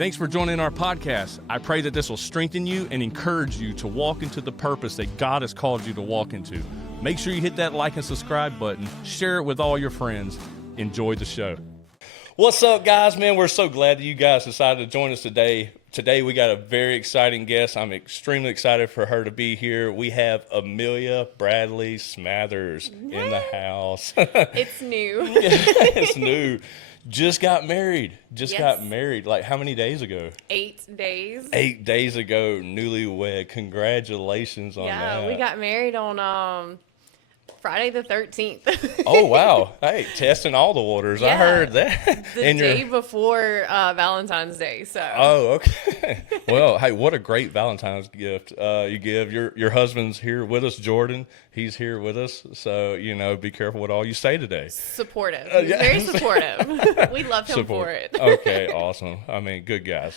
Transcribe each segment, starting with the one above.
Thanks for joining our podcast. I pray that this will strengthen you and encourage you to walk into the purpose that God has called you to walk into. Make sure you hit that like and subscribe button. Share it with all your friends. Enjoy the show. What's up, guys? Man, we're so glad that you guys decided to join us today. Today, we got a very exciting guest. I'm extremely excited for her to be here. We have Amellia Bradley-Smathers in the house. It's new. It's new. Just got married. Yes. Like, how many days ago? 8 days. 8 days ago, newlywed. Congratulations on that. Yeah, we got married on Friday the 13th. Oh, wow. Hey, testing all the waters. Yeah. I heard that. The day before Valentine's Day. So. Oh, okay. Well, hey, what a great Valentine's gift you give. Your husband's here with us, Jordan. He's here with us. So, be careful what all you say today. Supportive. He's very supportive. We love him for it. Okay, awesome. I mean, good guys.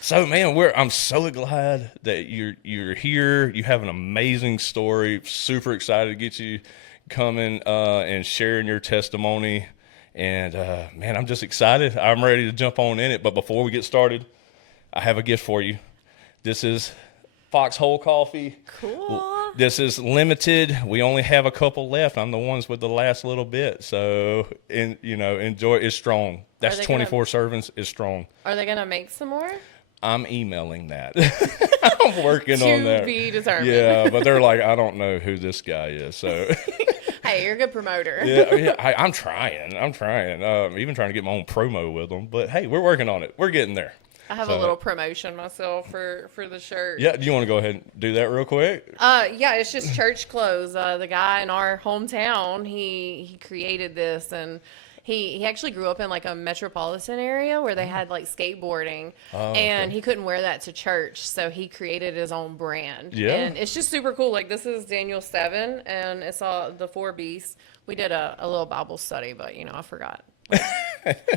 So, man, I'm so glad that you're here. You have an amazing story. Super excited to get you coming and sharing your testimony. And, man, I'm just excited. I'm ready to jump on in it. But before we get started, I have a gift for you. This is Foxhole Coffee. Cool. This is limited. We only have a couple left. I'm the ones with the last little bit. So, enjoy. It's strong. That's 24 servings. It's strong. Are they going to make some more? I'm emailing that. I'm working on that. To be determined. Yeah, but they're like, I don't know who this guy is. So, hey, you're a good promoter. yeah, I'm trying. Even trying to get my own promo with them. But hey, we're working on it. We're getting there. I have a little promotion myself for the shirt. Yeah, do you want to go ahead and do that real quick? Yeah, it's just church clothes. The guy in our hometown, he created this, and he actually grew up in like a metropolitan area where they had like skateboarding, and he couldn't wear that to church, so he created his own brand. Yeah, and it's just super cool. Like, this is Daniel 7, and it's all the 4 beasts. We did a little Bible study, but I forgot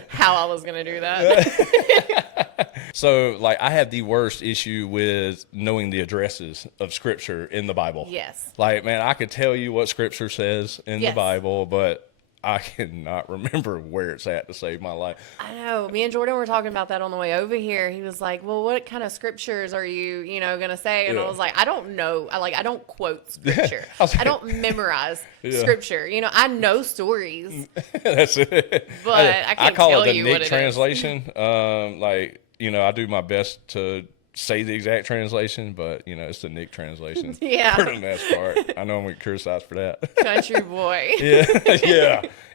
how I was gonna do that. So, like, I have the worst issue with knowing the addresses of Scripture in the Bible. Yes. Like, man, I could tell you what Scripture says in the Bible, but I cannot remember where it's at to save my life. I know. Me and Jordan were talking about that on the way over here. He was like, well, what kind of scriptures are you, going to say? And I was like, I don't know. I don't quote scripture. I don't memorize scripture. I know stories. That's it. But I can't tell you what it is. I call it the Nick translation. I do my best to say the exact translation, but it's the Nick translation for the most part. I know I'm gonna get criticized for that. Country boy.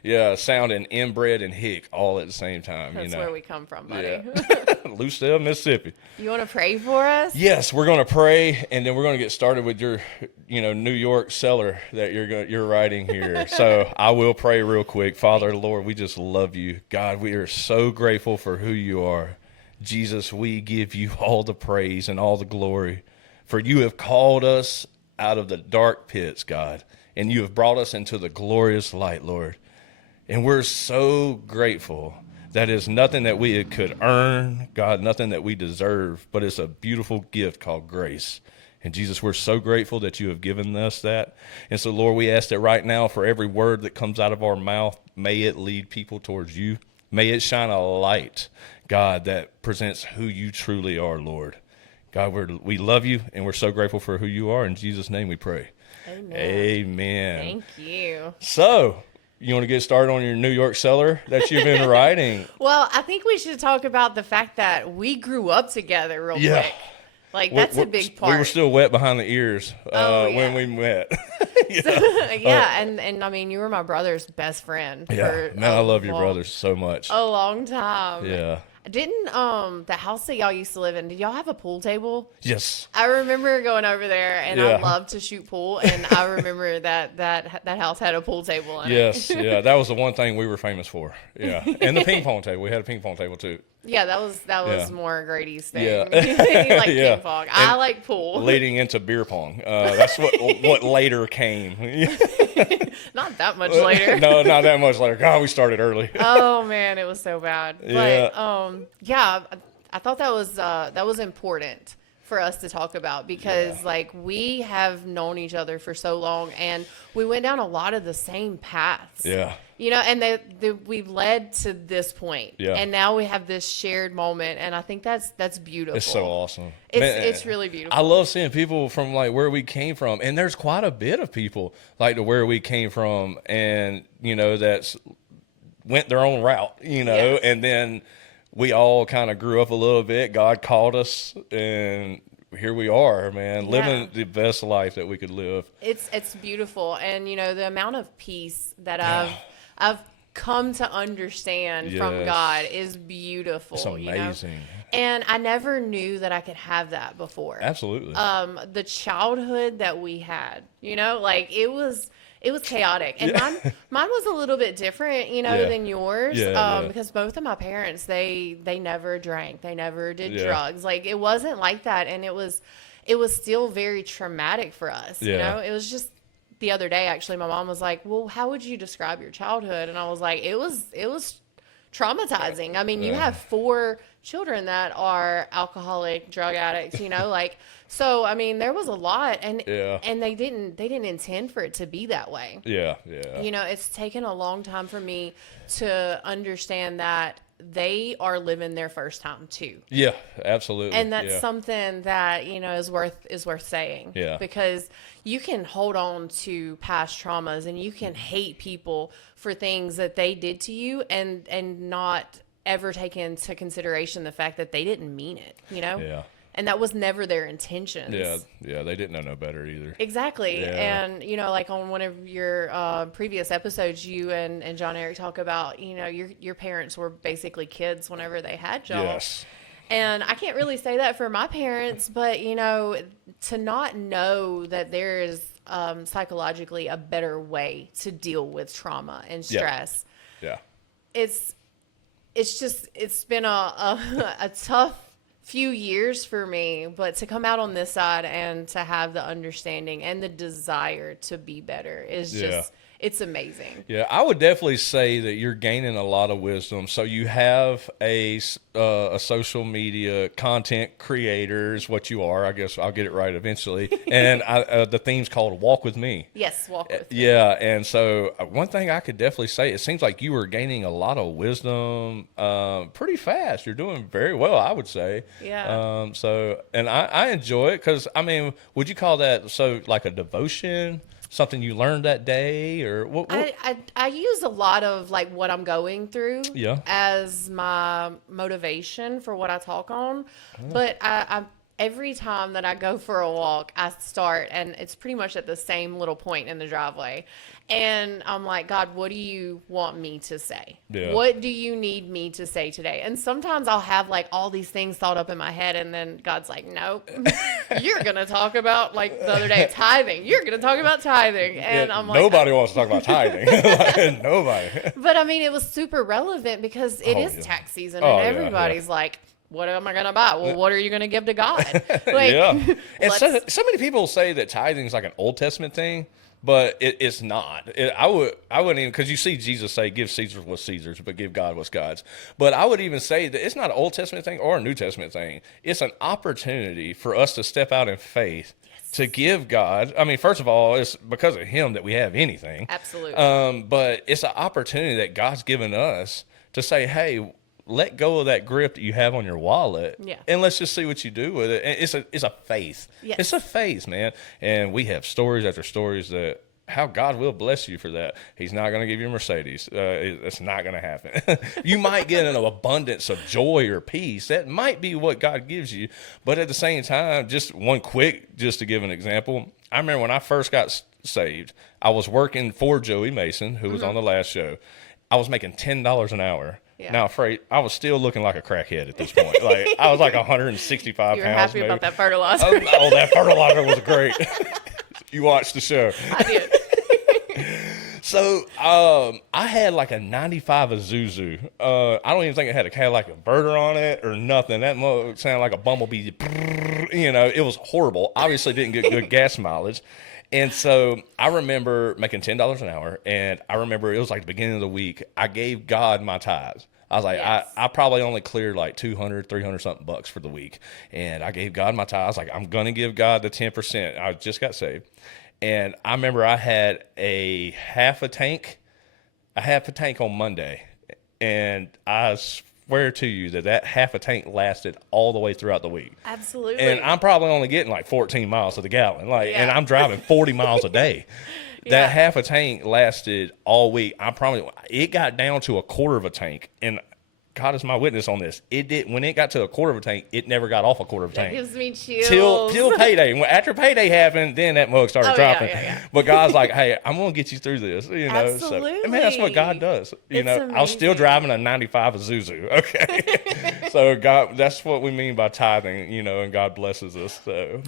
yeah, sounding inbred and hick all at the same time. That's where we come from, buddy. Yeah. Lucedale, Mississippi. You want to pray for us? Yes, we're gonna pray, and then we're gonna get started with your, New York seller that you're writing here. So I will pray real quick. Father, Lord, we just love you, God. We are so grateful for who you are. Jesus, we give you all the praise and all the glory, for you have called us out of the dark pits, God, and you have brought us into the glorious light, Lord. And we're so grateful. That is nothing that we could earn, God, nothing that we deserve, but it's a beautiful gift called grace. And Jesus, we're so grateful that you have given us that. And so, Lord, we ask that right now for every word that comes out of our mouth, may it lead people towards you. May it shine a light, God, that presents who you truly are, Lord. God, we love you, and we're so grateful for who you are. In Jesus' name we pray. Amen. Amen. Thank you. So, you want to get started on your New York seller that you've been writing? Well, I think we should talk about the fact that we grew up together real quick. Like, that's a big part. We were still wet behind the ears when we met. And I mean, you were my brother's best friend. Man, I love your brothers so much. A long time. Yeah. Didn't the house that y'all used to live in, did y'all have a pool table? Yes. I remember going over there, and I loved to shoot pool, and I remember that house had a pool table in it. Yes, that was the one thing we were famous for. Yeah, and the ping pong table. We had a ping pong table too. Yeah, that was more Grady's thing. Yeah. He liked ping pong. I like pool. Leading into beer pong. That's what later came. Not that much later. No, not that much later. God, we started early. Oh man, it was so bad. But yeah. I thought that was important for us to talk about because like we have known each other for so long and we went down a lot of the same paths. Yeah. You know, and we led to this point. Yeah. And now we have this shared moment, and I think that's beautiful. It's so awesome. It's really beautiful. I love seeing people from like where we came from, and there's quite a bit of people like to where we came from, and you know that's went their own route, you know, and then we all kind of grew up a little bit. God called us, and here we are, man, living the best life that we could live. It's beautiful, and you know the amount of peace that I've come to understand from God is beautiful. It's amazing. You know? And I never knew that I could have that before. Absolutely. The childhood that we had, you know, like it was chaotic, and mine was a little bit different, you know, than yours. Because both of my parents, they never drank, they never did drugs. Like it wasn't like that, and it was still very traumatic for us. You know, it was just the other day actually. My mom was like, "Well, how would you describe your childhood?" And I was like, "It was traumatizing." I mean, you have 4 children that are alcoholic, drug addicts. You know, like. So I mean, there was a lot, and they didn't intend for it to be that way. Yeah. You know, it's taken a long time for me to understand that they are living their first time too. Yeah, absolutely. And that's something that, you know, is worth saying. Yeah. Because you can hold on to past traumas and you can hate people for things that they did to you and not ever take into consideration the fact that they didn't mean it, you know? Yeah. And that was never their intentions. Yeah, they didn't know no better either. Exactly. Yeah. And, you know, like on one of your previous episodes, you and John Eric talk about, you know, your parents were basically kids whenever they had y'all. Yes. And I can't really say that for my parents, but, you know, to not know that there is psychologically a better way to deal with trauma and stress. Yeah. It's been a tough few years for me, but to come out on this side and to have the understanding and the desire to be better is just it's amazing. Yeah, I would definitely say that you're gaining a lot of wisdom. So you have a social media content creator is what you are. I guess I'll get it right eventually. And the theme's called Walk With Me. Yes, Walk With Me. Yeah, and so one thing I could definitely say, it seems like you were gaining a lot of wisdom pretty fast. You're doing very well, I would say. Yeah. And I enjoy it because, I mean, would you call that like a devotion? Something you learned that day, or what? I use a lot of like what I'm going through as my motivation for what I talk on. But I every time that I go for a walk, I start, and it's pretty much at the same little point in the driveway. And I'm like, God, what do you want me to say? Yeah. What do you need me to say today? And sometimes I'll have like all these things thought up in my head, and then God's like, nope, you're going to talk about, like the other day, tithing. You're going to talk about tithing. And I'm like, nobody wants to talk about tithing. Nobody. But I mean, it was super relevant because it is tax season, and everybody's like, what am I going to buy? Well, what are you going to give to God? Like, and so many people say that tithing is like an Old Testament thing, but it's not. I wouldn't even, because you see Jesus say, give Caesar what's Caesar's, but give God what's God's. But I would even say that it's not an Old Testament thing or a New Testament thing. It's an opportunity for us to step out in faith. To give God, I mean, first of all, it's because of Him that we have anything. Absolutely. But it's an opportunity that God's given us to say, hey, let go of that grip that you have on your wallet, and let's just see what you do with it. And it's a faith. Yes. It's a faith, man. And we have stories after stories that how God will bless you for that. He's not going to give you a Mercedes. It's not going to happen. You might get an abundance of joy or peace. That might be what God gives you. But at the same time, just to give an example, I remember when I first got saved, I was working for Joey Mason, who was on the last show. I was making $10 an hour. Yeah. Now, I was still looking like a crackhead at this point. Like I was like 165 pounds. You're happy maybe. About that fertilizer. Oh, that fertilizer was great. You watched the show. I did. So I had like a 95 Isuzu. I don't even think it had like a inverter on it or nothing. That sounded like a bumblebee. You know, it was horrible. Obviously didn't get good gas mileage. And so I remember making $10 an hour, and I remember it was like the beginning of the week. I gave God my tithes. I was like, Yes. I probably only cleared like 200, 300 something bucks for the week. And I gave God my tithe. I was like, I'm going to give God the 10%. I just got saved. And I remember I had a half a tank on Monday. And I swear to you that half a tank lasted all the way throughout the week. Absolutely. And I'm probably only getting like 14 miles to the gallon. And I'm driving 40 miles a day. Yeah. That half a tank lasted all week. I promise. It got down to a quarter of a tank, and God is my witness on this. It did when it got to a quarter of a tank. It never got off a quarter of a tank. That gives me chills. Till payday. After payday happened, then that mug started dropping. Yeah. But God's like, "Hey, I'm gonna get you through this." Absolutely. So, man, that's what God does. It's I was still driving a '95 Isuzu. Okay, so God, that's what we mean by tithing. And God blesses us. So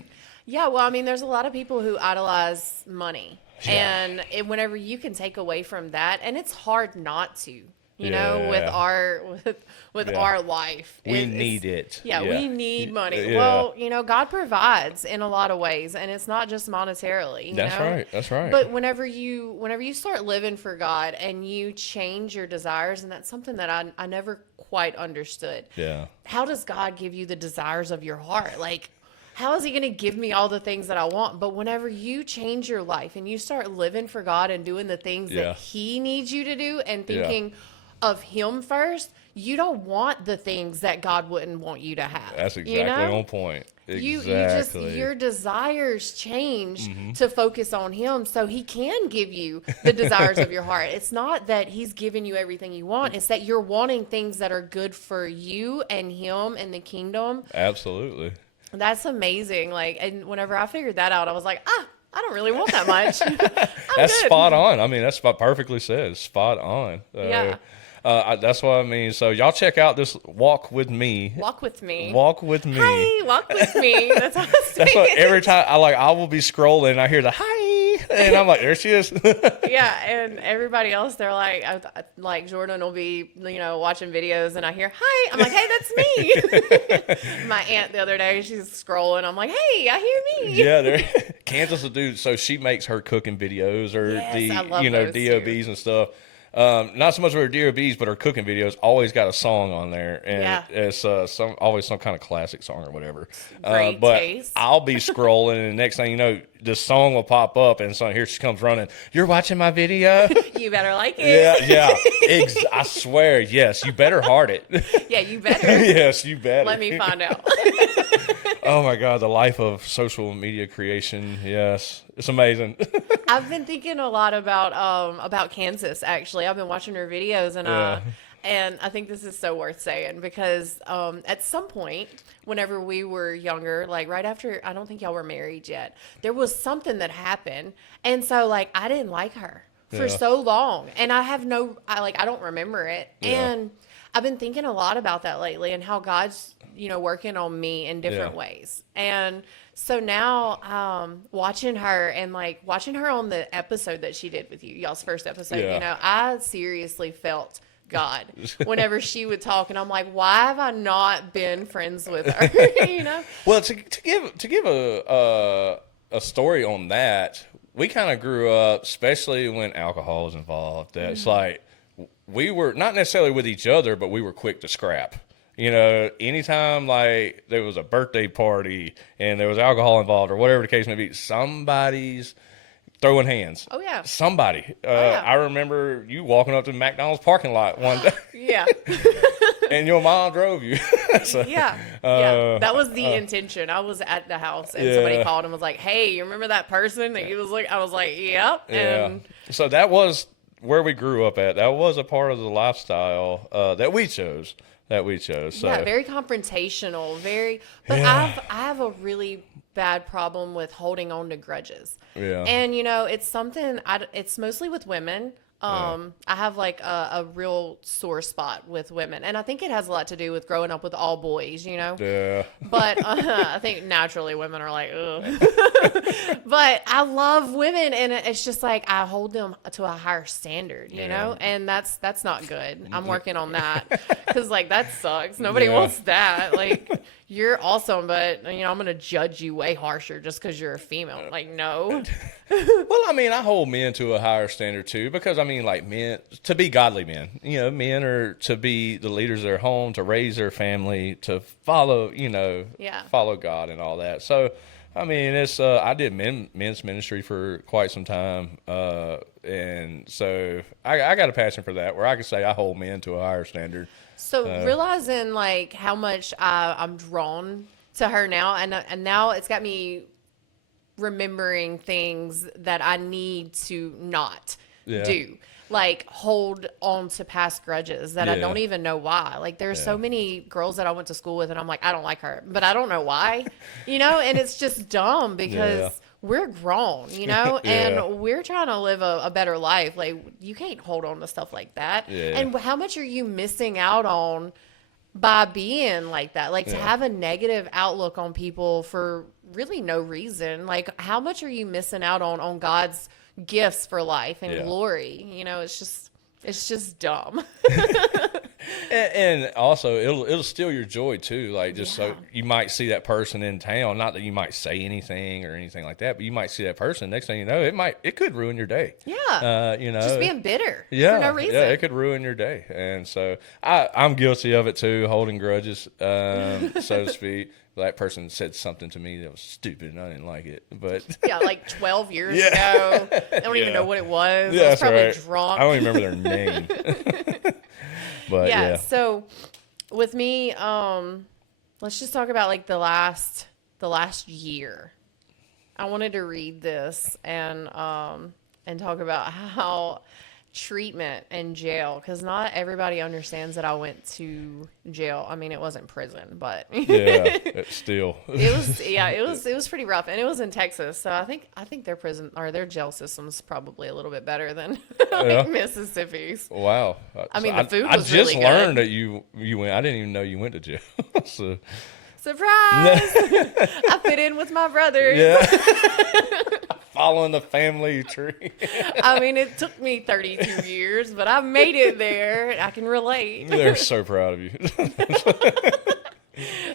Yeah, well, I mean, there's a lot of people who idolize money. Yeah. And whenever you can take away from that, and it's hard not to, with Yeah. our life. we need it. Yeah, we need money. Yeah. Well, God provides in a lot of ways, and it's not just monetarily. You That's know? right. That's right. But whenever you start living for God and you change your desires, and that's something that I never quite understood. Yeah. How does God give you the desires of your heart? Like, how is he going to give me all the things that I want? But whenever you change your life and you start living for God and doing the things that he needs you to do and thinking of him first, you don't want the things that God wouldn't want you to have. That's exactly on point. Exactly. Your desires change to focus on him so he can give you the desires of your heart. It's not that he's giving you everything you want. It's that you're wanting things that are good for you and him and the kingdom. Absolutely. That's amazing. And whenever I figured that out, I was like, I don't really want that much. That's good. spot on. I mean, that's perfectly said. Spot on. Yeah. That's what I mean. So y'all check out this Walk With Me. Walk with me. Walk With Me. Hi, walk with me. That's how I say That's what it. every time I will be scrolling and I hear the hi, and I'm like, there she is. Yeah, and everybody else, they're like Jordan will be, watching videos, and I hear hi. I'm like, hey, that's me. My aunt the other day, she's scrolling. I'm like, hey, I hear me. Yeah, Kansas will do. So she makes her cooking videos or Yes, I love those DOBs and stuff. Not so much of her DOBs, but her cooking videos always got a song on there, and it's always some kind of classic song or whatever. Great but taste. I'll be scrolling, and the next thing you know, this song will pop up, and so here she comes running. You're watching my video? You better like it. Yeah. I swear, yes. You better heart it. Yeah, you better. Yes, you better. Let me find out. Oh my God, the life of social media creation. Yes, it's amazing. I've been thinking a lot about Kansas. Actually, I've been watching her videos, and I think this is so worth saying because at some point, whenever we were younger, like right after, I don't think y'all were married yet, there was something that happened, and so I didn't like her for so long, and I don't remember it, and I've been thinking a lot about that lately and how God's working on me in different ways. And so now watching her and watching her on the episode that she did with you, y'all's first episode, I seriously felt God whenever she would talk, and I'm like, why have I not been friends with her? Well, to give a story on that, we kind of grew up, especially when alcohol was involved, that it's like we were not necessarily with each other, but we were quick to scrap. Anytime there was a birthday party and there was alcohol involved or whatever the case may be, somebody's throwing hands. Oh, yeah. Somebody. I remember you walking up to the McDonald's parking lot one day. Yeah. And your mom drove you. Yeah. That was the intention. I was at the house and somebody called and was like, hey, you remember that person that you was like, I was like, yep. And so that was where we grew up at. That was a part of the lifestyle that we chose. So. Yeah, very confrontational, but I have a really bad problem with holding on to grudges. Yeah. And it's something it's mostly with women. I have a real sore spot with women, and I think it has a lot to do with growing up with all boys, Yeah. But I think naturally women are like, ugh. But I love women, and it's just like I hold them to a higher standard, you know, and that's not good. I'm working on that because like that sucks. Nobody wants that. Like you're awesome, but you know I'm gonna judge you way harsher just because you're a female. Like no. Well, I mean, I hold men to a higher standard too, because I mean, like men to be godly men. You know, men are to be the leaders of their home, to raise their family, to follow, you know, follow God and all that. So. I mean, it's I did men's ministry for quite some time, and so I got a passion for that, where I can say I hold men to a higher standard. So realizing like how much I'm drawn to her now, and now it's got me remembering things that I need to not do. Like hold on to past grudges that I don't even know why. Like there's so many girls that I went to school with and I'm like, I don't like her, but I don't know why, you know, and it's just dumb because we're grown, you know, and we're trying to live a better life. Like you can't hold on to stuff like that. And how much are you missing out on by being like that? Like to have a negative outlook on people for really no reason. Like how much are you missing out on God's gifts for life and glory? You know, it's just dumb. and also it'll steal your joy too. Like just so you might see that person in town, not that you might say anything or anything like that, but you might see that person. Next thing you know, it could ruin your day. You know, just being bitter for no reason. It could ruin your day. And so I'm guilty of it too, holding grudges, so to speak. That person said something to me that was stupid and I didn't like it. But like 12 years ago. I don't even know what it was. I was probably drunk. I don't even remember their name. But so with me, let's just talk about like the last year. I wanted to read this and talk about how treatment in jail, because not everybody understands that I went to jail. I mean, it wasn't prison, but it's still it was pretty rough, and it was in Texas. So I think their prison or their jail system's probably a little bit better than like Mississippi's. Wow. I mean, the food I was really good. I just learned that you went. I didn't even know you went to jail. So. Surprise! I fit in with my brothers. Following the family tree. I mean, it took me 32 years, but I made it there. I can relate. They're so proud of you.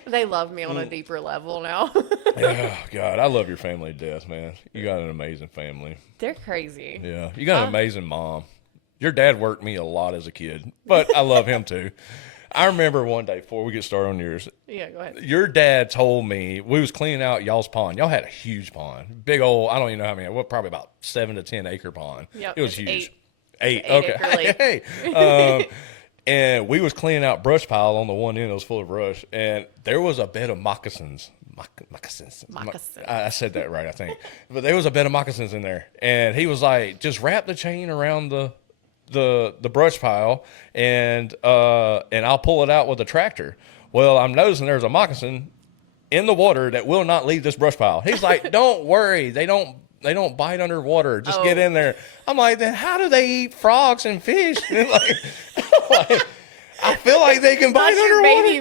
They love me on a deeper level now. Oh, God. I love your family to death, man. You got an amazing family. They're crazy. Yeah. You got an amazing mom. Your dad worked me a lot as a kid, but I love him too. I remember one day, before we get started on yours. Yeah, go ahead. Your dad told me, we was cleaning out y'all's pond. Y'all had a huge pond. Big old, I don't even know how many, probably about 7 to 10 acre pond. Yep, it was huge. 8 okay. Hey. And we was cleaning out brush pile on the one end that was full of brush. And there was a bed of moccasins. Moccasins. I said that right, I think. But there was a bed of moccasins in there. And he was like, just wrap the chain around the brush pile and I'll pull it out with a tractor. Well, I'm noticing there's a moccasin in the water that will not leave this brush pile. He's like, don't worry. They don't bite underwater. Just get in there. I'm like, then how do they eat frogs and fish? And like, I feel like they can bite underwater. Baby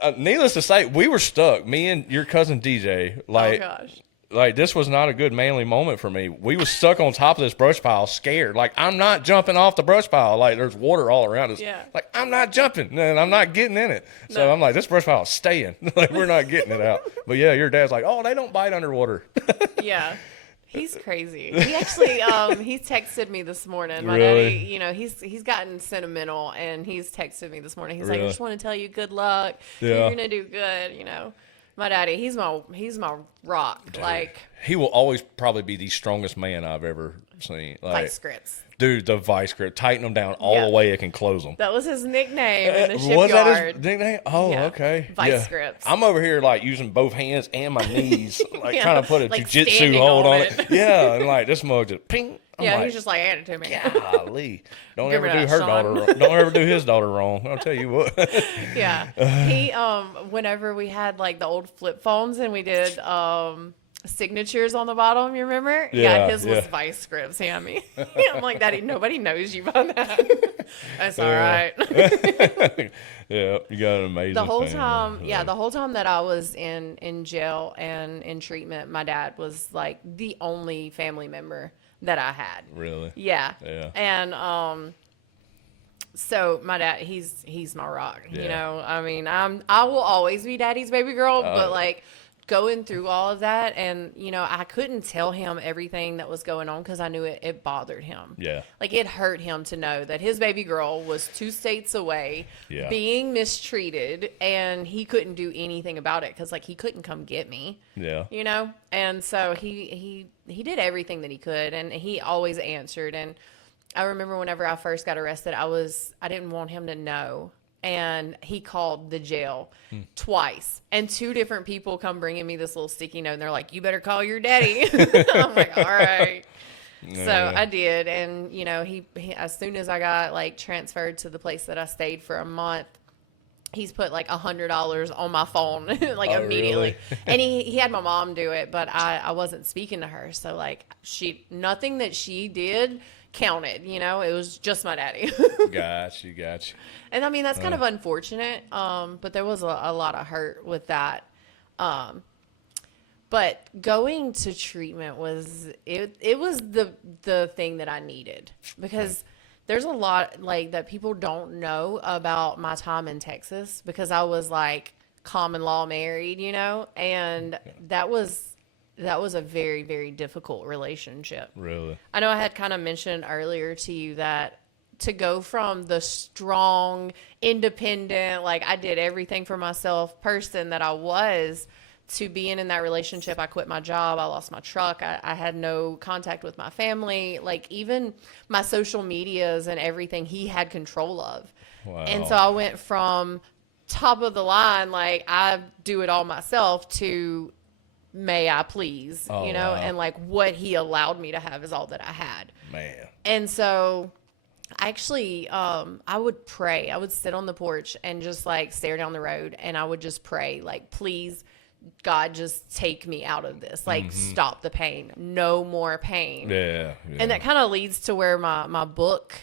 boys. Needless to say, we were stuck. Me and your cousin DJ. Like, oh gosh. Like, this was not a good manly moment for me. We was stuck on top of this brush pile, scared. Like, I'm not jumping off the brush pile. Like, there's water all around us. Yeah. Like, I'm not jumping, and I'm not getting in it. So I'm like, this brush pile is staying. Like, we're not getting it out. But, yeah, your dad's like, oh, they don't bite underwater. Yeah. He's crazy. He actually, he texted me this morning. My Really? daddy, you know, he's gotten sentimental, and he's texted me this morning. He's like, I just want to tell you good luck. Yeah. You're going to do good, you know. My daddy, he's my rock. Dude, like, he will always probably be the strongest man I've ever seen. Like, vice grips. Dude, the vice grip. Tighten them down all the way it can close them. That was his nickname in the shipyard. Was that his nickname? Oh, okay. Vice grips. I'm over here like using both hands and my knees, like trying to put a like jiu-jitsu hold on it. Yeah, and like this mug just ping. He's just like, hand it to me. Golly. Don't Give ever me do that, her Sean. daughter wrong. Don't ever do his daughter wrong. I'll tell you what. Yeah. He whenever we had like the old flip phones and we did signatures on the bottom. You remember? Yeah, his was vice scripts, Hammy. I'm like, Daddy, nobody knows you by that. That's all right. Yeah, you got an amazing The whole family. time, the whole time that I was in jail and in treatment, my dad was like the only family member that I had. Really? Yeah. Yeah. And so my dad, he's my rock. You Yeah. know, I mean, I will always be Daddy's baby girl, but like going through all of that, and you know, I couldn't tell him everything that was going on because I knew it bothered him. Yeah. Like it hurt him to know that his baby girl was 2 states away, Yeah. being mistreated, and he couldn't do anything about it because like he couldn't come get me. Yeah. You know, and so he did everything that he could, and he always answered. And I remember whenever I first got arrested, I didn't want him to know. And he called the jail twice, and 2 different people come bringing me this little sticky note, and they're like, "You better call your daddy." I'm like, "All right." Yeah. So I did, and you know, he as soon as I got like transferred to the place that I stayed for a month, he's put like $100 on my phone like Oh, immediately. really? And he had my mom do it, but I wasn't speaking to her, so like nothing that she did counted. You know, it was just my daddy. Got you. And I mean, that's kind of unfortunate. But there was a lot of hurt with that. But going to treatment was the thing that I needed, because there's a lot like that people don't know about my time in Texas, because I was like common law married, you know, and that was a very, very difficult relationship. Really? I know I had kind of mentioned earlier to you that to go from the strong, independent, like I did everything for myself person that I was, to being in that relationship, I quit my job, I lost my truck, I had no contact with my family, like even my social medias and everything he had control of. Wow. And so I went from top of the line, like I do it all myself, to may I please, Oh, you know, wow. and like what he allowed me to have is all that I had. Man. And so actually, I would pray. I would sit on the porch and just like stare down the road, and I would just pray, like, please, God, just take me out of this. Like, stop the pain. No more pain. Yeah. And that kind of leads to where my book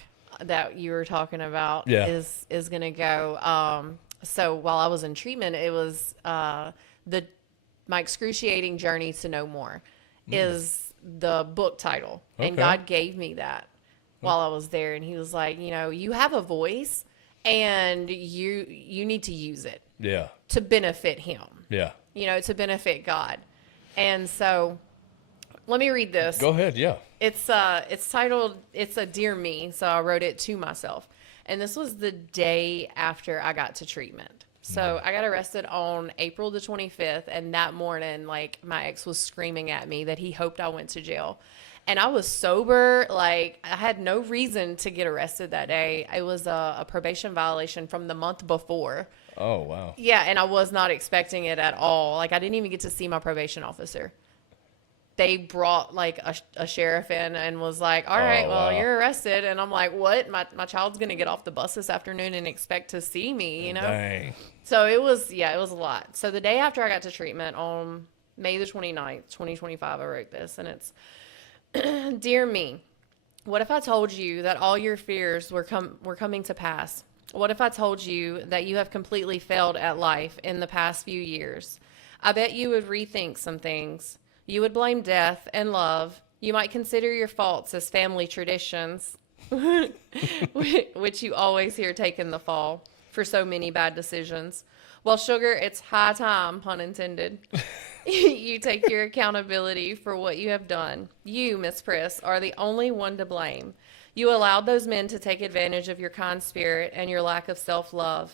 that you were talking about is going to go. So while I was in treatment, it was my excruciating journey to no more is the book title. And God gave me that while I was there. And he was like, you know, you have a voice and you need to use it to benefit him. Yeah. You know, to benefit God. And so let me read this. Go ahead. Yeah. It's titled, it's a Dear Me. So I wrote it to myself. And this was the day after I got to treatment. So I got arrested on April the 25th. And that morning, like, my ex was screaming at me that he hoped I went to jail. And I was sober. Like, I had no reason to get arrested that day. It was a probation violation from the month before. Oh, wow. Yeah, and I was not expecting it at all. Like, I didn't even get to see my probation officer. They brought, like, a sheriff in and was like, all right, well, you're arrested. And I'm like, what? My child's going to get off the bus this afternoon and expect to see me, you know? Dang. So it was a lot. So the day after I got to treatment on May the 29th, 2025, I wrote this. And it's, Dear Me, what if I told you that all your fears were coming to pass? What if I told you that you have completely failed at life in the past few years? I bet you would rethink some things. You would blame death and love. You might consider your faults as family traditions, which you always hear taking the fall for so many bad decisions. Well, sugar, it's high time, pun intended. You take your accountability for what you have done. You, Miss Priss, are the only one to blame. You allowed those men to take advantage of your kind spirit and your lack of self-love.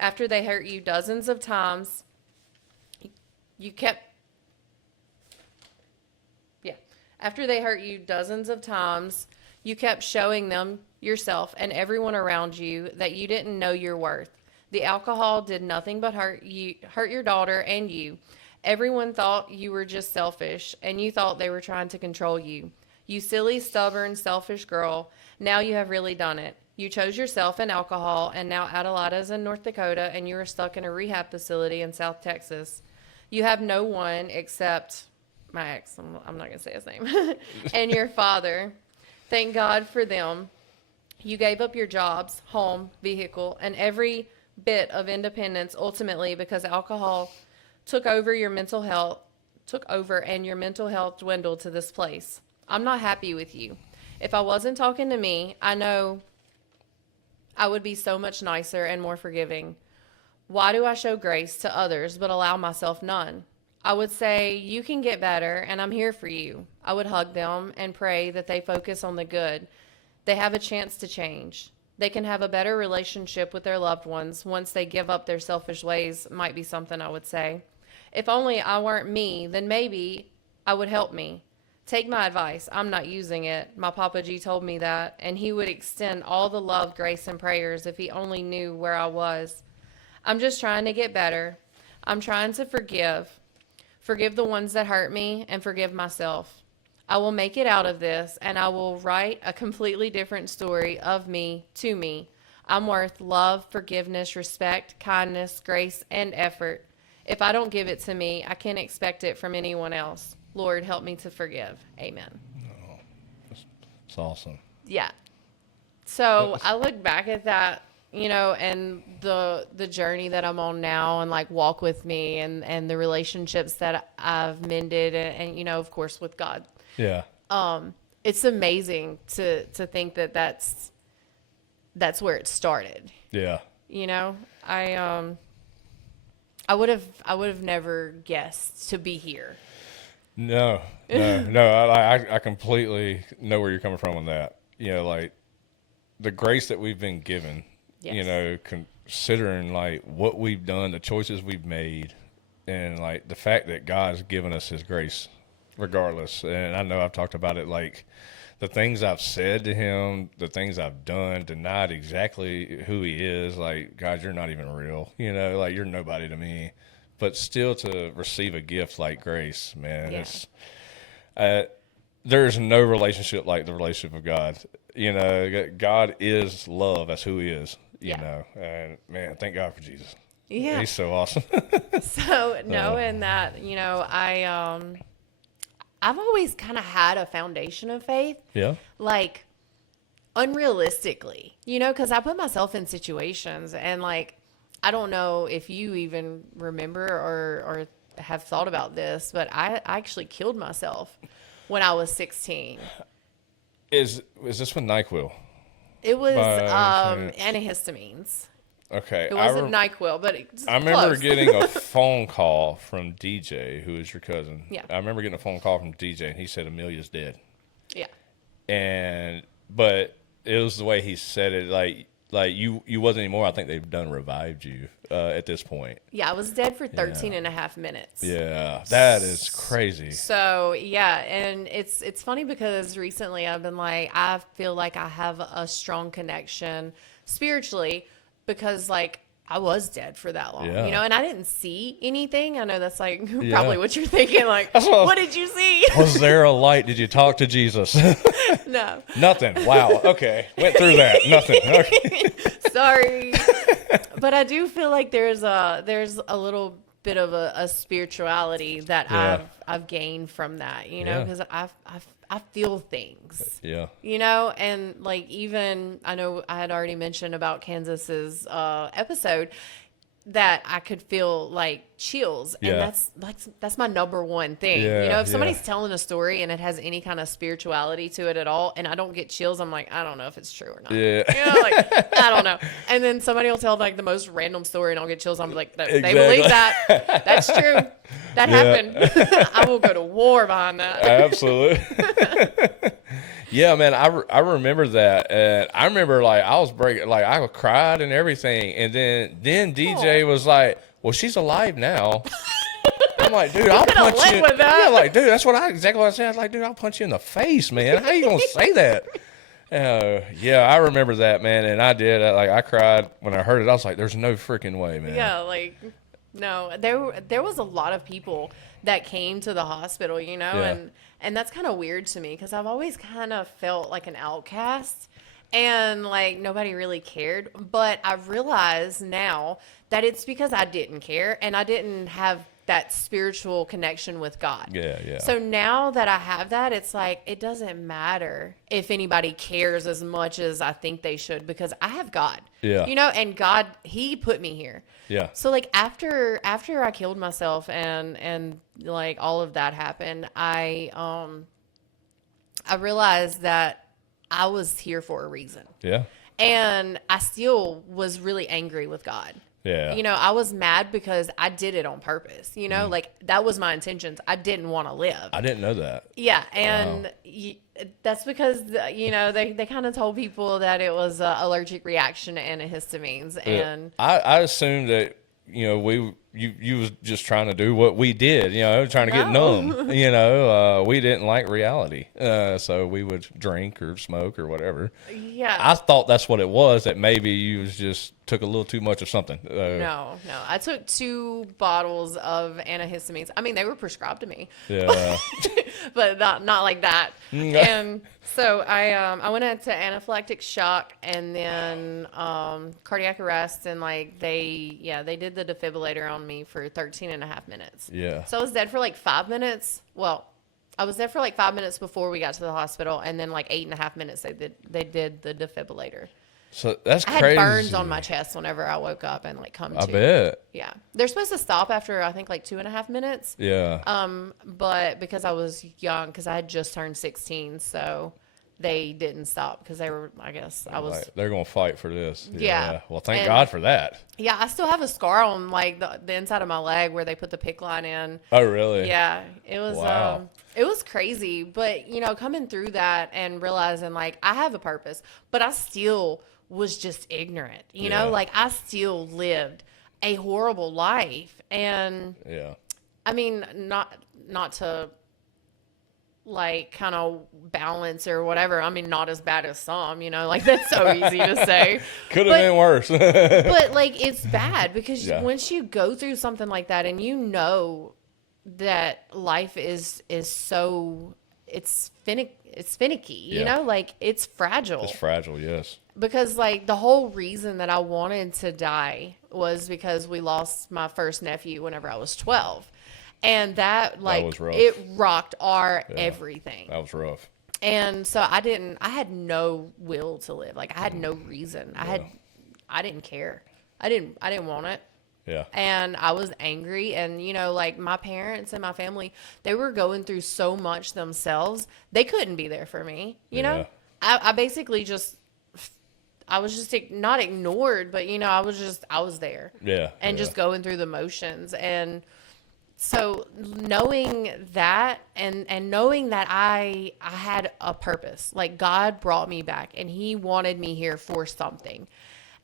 After they hurt you dozens of times, After they hurt you dozens of times, you kept showing them, yourself, and everyone around you that you didn't know your worth. The alcohol did nothing but hurt your daughter and you. Everyone thought you were just selfish, and you thought they were trying to control you. You silly, stubborn, selfish girl. Now you have really done it. You chose yourself and alcohol, and now Adelaida's in North Dakota, and you are stuck in a rehab facility in South Texas. You have no one except my ex, I'm not going to say his name, and your father. Thank God for them. You gave up your jobs, home, vehicle, and every bit of independence ultimately because alcohol took over and your mental health dwindled to this place. I'm not happy with you. If I wasn't talking to me, I know I would be so much nicer and more forgiving. Why do I show grace to others but allow myself none? I would say, you can get better and I'm here for you. I would hug them and pray that they focus on the good. They have a chance to change. They can have a better relationship with their loved ones once they give up their selfish ways, might be something I would say. If only I weren't me, then maybe I would help me. Take my advice. I'm not using it. My Papa G told me that, and he would extend all the love, grace, and prayers if he only knew where I was. I'm just trying to get better. I'm trying to forgive. Forgive the ones that hurt me and forgive myself. I will make it out of this, and I will write a completely different story of me to me. I'm worth love, forgiveness, respect, kindness, grace, and effort. If I don't give it to me, I can't expect it from anyone else. Lord, help me to forgive. Amen. Oh, that's awesome. Yeah. So I look back at that, you know, and the journey that I'm on now, and like walk with me, and the relationships that I've mended, and you know, of course, with God. Yeah. It's amazing to think that that's where it started. Yeah. You know, I would have never guessed to be here. No. I completely know where you're coming from on that. You know, like the grace that we've been given, Yes. you know, considering like what we've done, the choices we've made, and like the fact that God's given us his grace regardless. And I know I've talked about it, like the things I've said to him, the things I've done, denied exactly who he is. Like, God, you're not even real. You know, like you're nobody to me. But still to receive a gift like grace, man, Yeah. it's there's no relationship like the relationship of God. You know, God is love. That's who he is, you know. And, man, thank God for Jesus. Yeah. He's so awesome. So knowing that, you know, I've always kind of had a foundation of faith. Yeah. Like, unrealistically, you know, because I put myself in situations, and like, I don't know if you even remember or have thought about this, but I actually killed myself when I was 16. Is this with NyQuil? It was chance? antihistamines. Okay. It wasn't NyQuil, but it's I remember close. getting a phone call from DJ, who is your cousin. Yeah. I remember getting a phone call from DJ, and he said Amelia's dead. Yeah. But it was the way he said it, like you wasn't anymore. I think they've done revived you at this point. Yeah, I was dead for 13 and a half minutes. Yeah, that is crazy. So, yeah, and it's funny because recently I've been like, I feel like I have a strong connection spiritually because, like, I was dead for that long, Yeah. you know, and I didn't see anything. I know that's like probably what you're thinking. Like, what what did you see? Was there a light? Did you talk to Jesus? No. Nothing. Wow. Okay. Went through that. Nothing. Okay. Sorry. But I do feel like there's a little bit of a spirituality that I've gained from that, you know, because I feel things. Yeah. You know, and like, even I know I had already mentioned about Kansas's episode that I could feel like chills, and that's my number one thing. Yeah, you know, if somebody's telling a story and it has any kind of spirituality to it at all, and I don't get chills, I'm like, I don't know if it's true or not. Yeah. You know, like, I don't know. And then somebody will tell like the most random story and I'll get chills. I'm like, they believe that. That's true. That happened. I will go to war behind that. Absolutely. Yeah, man, I remember that. And I remember, like, I was breaking, like, I cried and everything. And then DJ was like, well, she's alive now. I'm like, dude, I'll punch you. With that. Yeah, like, dude, that's exactly what I said. I was like, dude, I'll punch you in the face, man. How you going to say that? Yeah, I remember that, man. And I did. I cried when I heard it. I was like, there's no freaking way, man. Yeah, like, no, there was a lot of people that came to the hospital, you know, and that's kind of weird to me because I've always kind of felt like an outcast and like nobody really cared. But I realize now that it's because I didn't care and I didn't have that spiritual connection with God. Yeah, yeah. So now that I have that, it's like, it doesn't matter if anybody cares as much as I think they should, because I have God. Yeah. You know, and God, he put me here. Yeah. So like after I killed myself and like all of that happened, I realized that I was here for a reason. Yeah. And I still was really angry with God. Yeah. You know, I was mad because I did it on purpose. You know, like that was my intentions. I didn't want to live. I didn't know that. Yeah. And that's because, you know, they kind of told people that it was an allergic reaction to antihistamines. And I assumed that, you know, you was just trying to do what we did, you know, trying to get numb. You know, we didn't like reality. So we would drink or smoke or whatever. yeah. I thought that's what it was, that maybe you was just took a little too much of something. No. I took 2 bottles of antihistamines. I mean, they were prescribed to me. Yeah. But not like that. And so I went into anaphylactic shock and then cardiac arrest, and like they did the defibrillator on me for 13 and a half minutes. Yeah. So I was dead for like 5 minutes. Well, I was dead for like 5 minutes before we got to the hospital, and then like 8.5 minutes they did the defibrillator. So that's I crazy. had burns on my chest whenever I woke up and like come to. I bet. Yeah. They're supposed to stop after I think like 2.5 minutes. Yeah. But because I was young, because I had just turned 16, so they didn't stop because they were, I guess I was. Like, they're going to fight for this. Yeah. Well, thank And- God for that. Yeah, I still have a scar on like the inside of my leg where they put the PICC line in. Oh, really? Yeah, it was Wow. it was crazy, but you know, coming through that and realizing like I have a purpose, but I still was just ignorant. You Yeah. know, like I still lived a horrible life, and Yeah. I mean, not to like kind of balance or whatever. I mean, not as bad as some, you know, like that's so easy to say. Could have been worse. But like it's bad because Yeah. once you go through something like that and you know that life is so it's finicky, you Yeah. know, like it's fragile. It's fragile, yes. Because like the whole reason that I wanted to die was because we lost my first nephew whenever I was 12. And that like was rough. it rocked our everything. That was rough. And so I had no will to live. Like I had no reason. I didn't care. I didn't want it. Yeah. And I was angry, and you know, like my parents and my family, they were going through so much themselves. They couldn't be there for me. You know, I basically I was just not ignored, but you know, I was there. Yeah. And just going through the motions. And so knowing that and knowing that I had a purpose, like God brought me back and he wanted me here for something.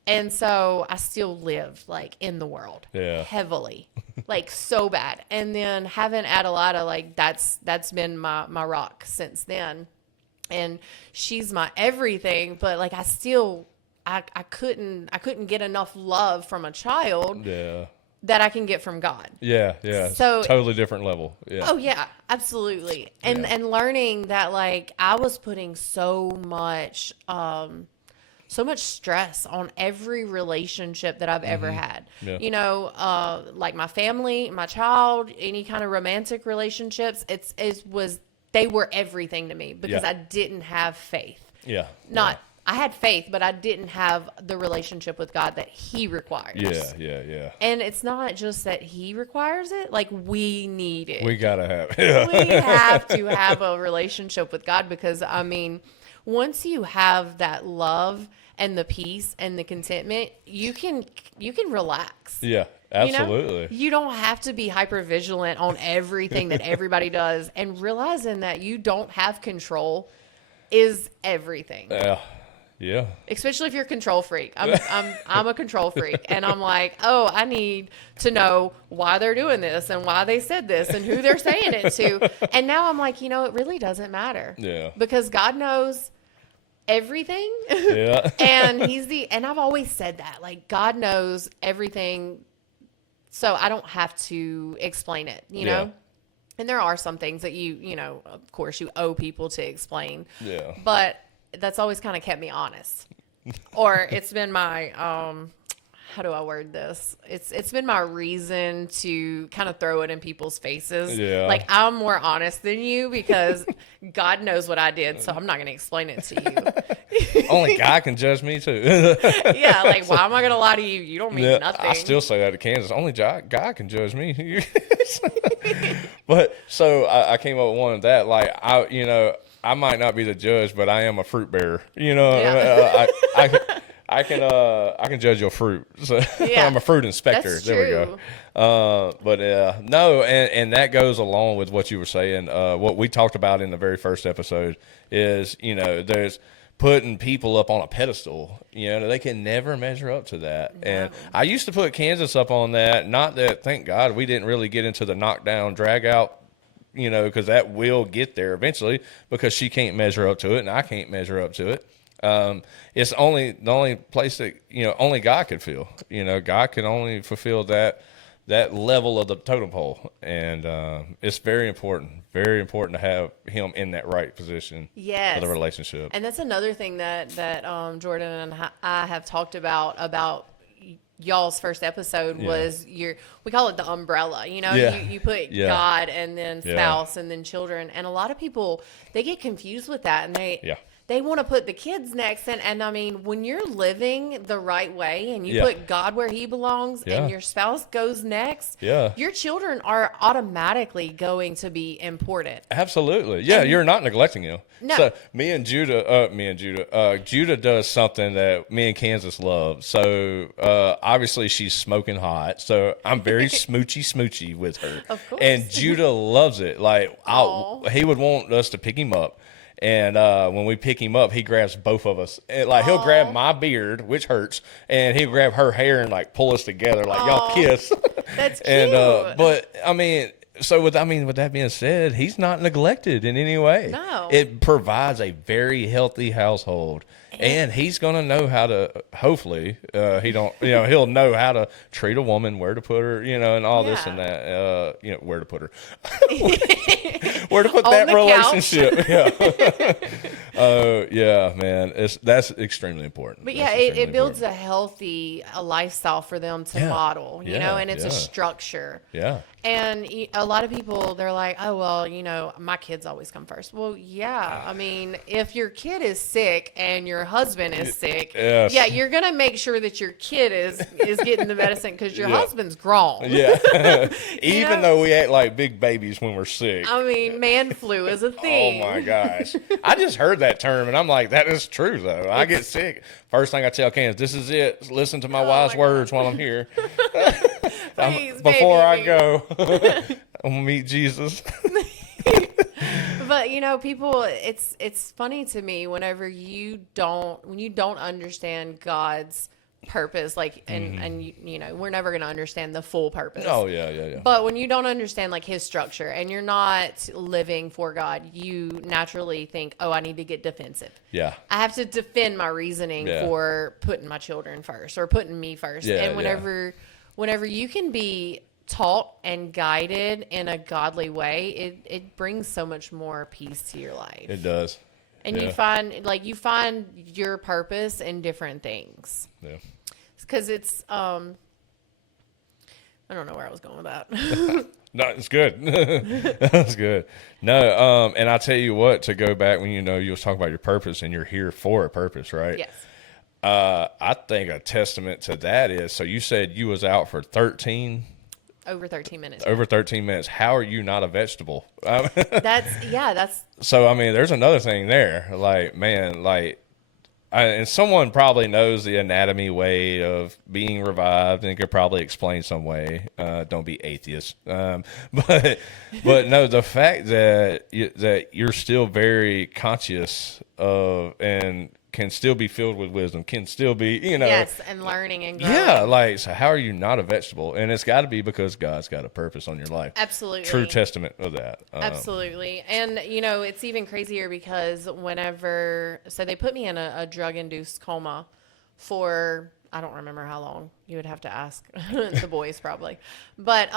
And so I still lived like in the world heavily, like so bad. And then having Adelita, like that's been my rock since then. And she's my everything, but like I still, I couldn't get enough love from a child that I can get from God. Yeah. Yeah. So totally different level. Yeah. Oh yeah, absolutely. And learning that like I was putting so much stress on every relationship that I've ever had. Yeah. You know, like my family, my child, any kind of romantic relationships, they were everything to me because I didn't have faith. Yeah. I had faith, but I didn't have the relationship with God that he requires. Yeah. And it's not just that he requires it, like we need it. We gotta have it. We have to have a relationship with God because, I mean, once you have that love and the peace and the contentment, you can relax. Yeah, absolutely. You know? You don't have to be hyper vigilant on everything that everybody does, and realizing that you don't have control is everything. Yeah. Especially if you're a control freak. I'm a control freak, and I'm like, oh, I need to know why they're doing this and why they said this and who they're saying it to. And now I'm like, you know, it really doesn't matter. Yeah. Because God knows everything. Yeah. and I've always said that, like God knows everything, so I don't have to explain it, you know? And there are some things that you know, of course you owe people to explain. Yeah. But that's always kind of kept me honest. Or it's been my how do I word this? It's been my reason to kind of throw it in people's faces. Yeah. Like, I'm more honest than you because God knows what I did, so I'm not going to explain it to you. Only God can judge me too. Yeah, like, why am I going to lie to you? You don't mean nothing. I still say that to Kansas. Only God can judge me. But so I came up with one of that. Like, I might not be the judge, but I am a fruit bearer. Yeah. I can judge your fruit. So Yeah, I'm a fruit inspector. that's There true. we go. But no, and that goes along with what you were saying. What we talked about in the very first episode is, there's putting people up on a pedestal. They can never measure up to that. No. And I used to put Kansas up on that. Not that, thank God, we didn't really get into the knockdown, drag out. Because that will get there eventually because she can't measure up to it and I can't measure up to it. It's the only place that, only God could feel. God can only fulfill that level of the totem pole. And it's very important to have him in that right position for the relationship. And that's another thing that Jordan and I have talked about y'all's first episode was we call it the umbrella, you put God and then spouse and then children. And a lot of people, they get confused with that and they want to put the kids next. And I mean, when you're living the right way and you put God where he belongs and your spouse goes next, your children are automatically going to be important. Absolutely. Yeah. You're not neglecting him. No. So Judah does something that me and Kansas love. So, obviously she's smoking hot. So I'm very smoochy with her. Of course. And Judah loves it. Like he would want us to pick him up. And when we pick him up, he grabs both of us. And, he'll grab my beard, which hurts, and he'll grab her hair and pull us together, y'all kiss. That's cute. And but I mean, so with that being said, he's not neglected in any way. No. It provides a very healthy household. And he's gonna know how to. Hopefully, he'll know how to treat a woman, where to put her, and all this and that. Where to put her, where to put On that the relationship. Yeah, man, that's extremely important. But it builds a healthy lifestyle for them to model, and it's a structure. Yeah. And a lot of people, they're like, oh, well, my kids always come first. Well, yeah. I mean, if your kid is sick and your husband is sick, you're going to make sure that your kid is getting the medicine because your husband's grown. Yeah. Even though we act like big babies when we're sick. I mean, man flu is a thing. Oh, my gosh. I just heard that term, and I'm like, that is true, though. I get sick. First thing I tell Candace, this is it. Listen to my wise words while I'm here. Please, before I baby. go, I'm gonna meet Jesus. But people, it's funny to me whenever when you don't understand God's purpose, and we're never going to understand the full purpose. Oh yeah. But when you don't understand his structure and you're not living for God, you naturally think, oh, I need to get defensive. Yeah. I have to defend my reasoning for putting my children first or putting me first. Yeah, and whenever you can be taught and guided in a godly way, it brings so much more peace to your life. It does. And you find your purpose in different things. Yeah. Because it's I don't know where I was going with that. No, it's good. That's good. No, and I'll tell you what, to go back when you was talking about your purpose and you're here for a purpose, right? Yes. I think a testament to that is, so you said you was out for over 13 minutes. Over 13 minutes. How are you not a vegetable? That's So, I mean, there's another thing there. And someone probably knows the anatomy way of being revived and could probably explain some way. Don't be atheist. But no, the fact that you're still very conscious of and can still be filled with wisdom, can still be, yes, and learning and growing. Yeah, so how are you not a vegetable? And it's got to be because God's got a purpose on your life. Absolutely. True testament of that. Absolutely. And, it's even crazier because so they put me in a drug-induced coma for, I don't remember how long. You would have to ask the boys probably. But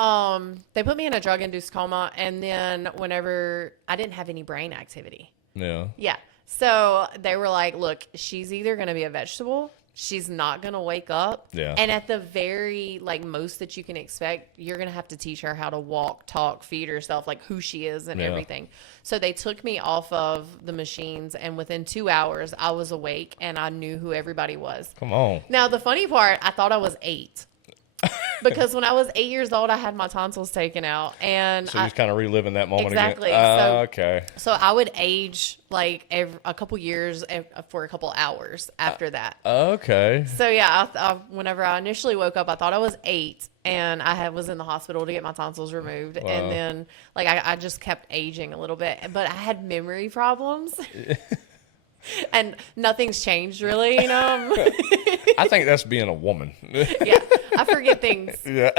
they put me in a drug-induced coma, and then whenever I didn't have any brain activity. Yeah. Yeah. So they were like, look, she's either going to be a vegetable she's not going to wake up. Yeah. And at the very, like, most that you can expect, you're going to have to teach her how to walk, talk, feed herself, like who she is and everything. So they took me off of the machines, and within 2 hours, I was awake and I knew who everybody was. Come on. Now, the funny part, I thought I was 8. Because when I was 8 years old, I had my tonsils taken out, and So you're just kind of reliving that moment exactly. again. Okay. So I would age like a couple years for a couple hours after that. Okay. So yeah, whenever I initially woke up, I thought I was 8, and I was in the hospital to get my tonsils removed, and then like I just kept aging a little bit, but I had memory problems. And nothing's changed really, you know. I think that's being a woman. Yeah, I forget things. Yeah.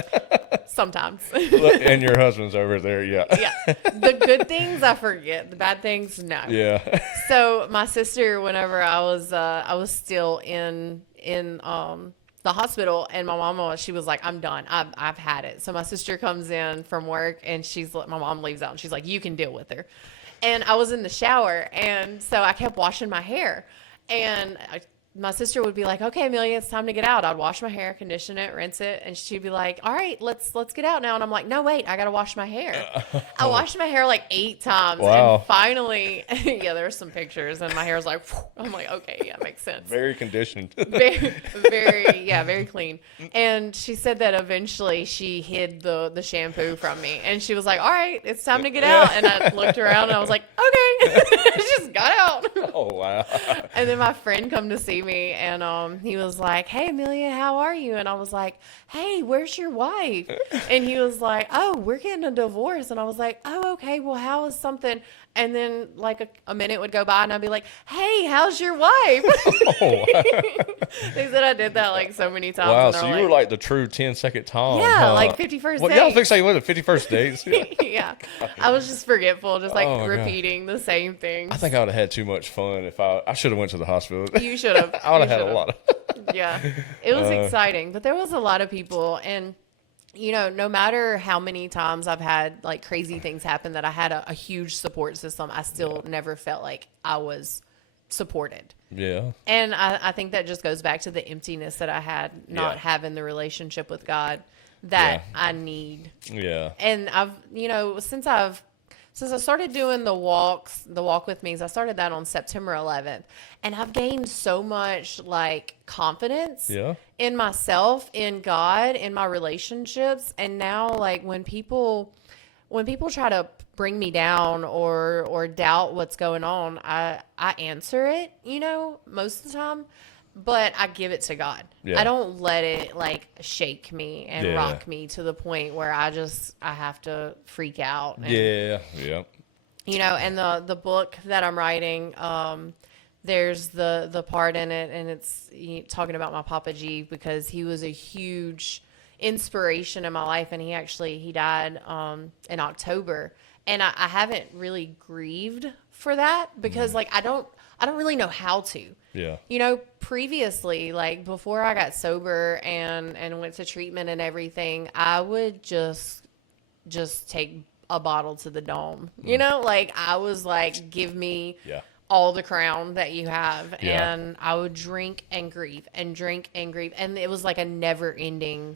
Sometimes. And your husband's over there. Yeah. Yeah. The good things I forget. The bad things, no. Yeah. So my sister, whenever I was still in the hospital, and my mama, she was like, I'm done. I've had it. So my sister comes in from work, and my mom leaves out, and she's like, you can deal with her. And I was in the shower, and so I kept washing my hair, and my sister would be like, okay, Amelia, it's time to get out. I'd wash my hair, condition it, rinse it. And she'd be like, all right, let's get out now. And I'm like, no, wait, I got to wash my hair. I washed my hair like 8 times. Wow. And finally, yeah, there's some pictures, and my hair was like, I'm like, okay, yeah, makes sense. Very conditioned. Very clean. And she said that eventually she hid the shampoo from me, and she was like, all right, it's time to get out. And I looked around, and I was like, okay. She just got out. Oh, wow. And then my friend come to see me, and he was like, hey, Amelia, how are you? And I was like, hey, where's your wife? And he was like, oh, we're getting a divorce. And I was like, oh, okay, well, how is something? And then like a minute would go by, and I'd be like, hey, how's your wife? Oh, wow. They said I did that like so many times. Wow, and so they're you were like the true 10-second Tom. yeah, huh? like 51st Well, yeah, I was dates. going to say, what, the 51st dates? Yeah. Yeah. I was just forgetful, just like Oh, my God. repeating the same thing. I think I would have had too much fun if I should have went to the hospital. You should have. I would have had a lot of. Yeah. It was exciting, but there was a lot of people, and you know, no matter how many times I've had like crazy things happen that I had a huge support system, I still never felt like I was supported. Yeah. And I think that just goes back to the emptiness that I had not having the relationship with God that I need. Yeah. And I've, you know, since I started doing the walk with me, I started that on September 11th, and I've gained so much like confidence in myself, in God, in my relationships. And now like when people try to bring me down or doubt what's going on, I answer it, you know, most of the time, but I give it to God. Yeah. I don't let it like shake me and rock me to the point where I have to freak out. And, Yeah. you know, and the book that I'm writing, there's the part in it, and it's talking about my Papa G, because he was a huge inspiration in my life, and he died in October, and I haven't really grieved for that because like I don't really know how to. Yeah. You know, previously, like before I got sober and went to treatment and everything, I would just take a bottle to the dome. You know, like I was like, give me all the crown that you have. And I would drink and grieve and drink and grieve. And it was like a never ending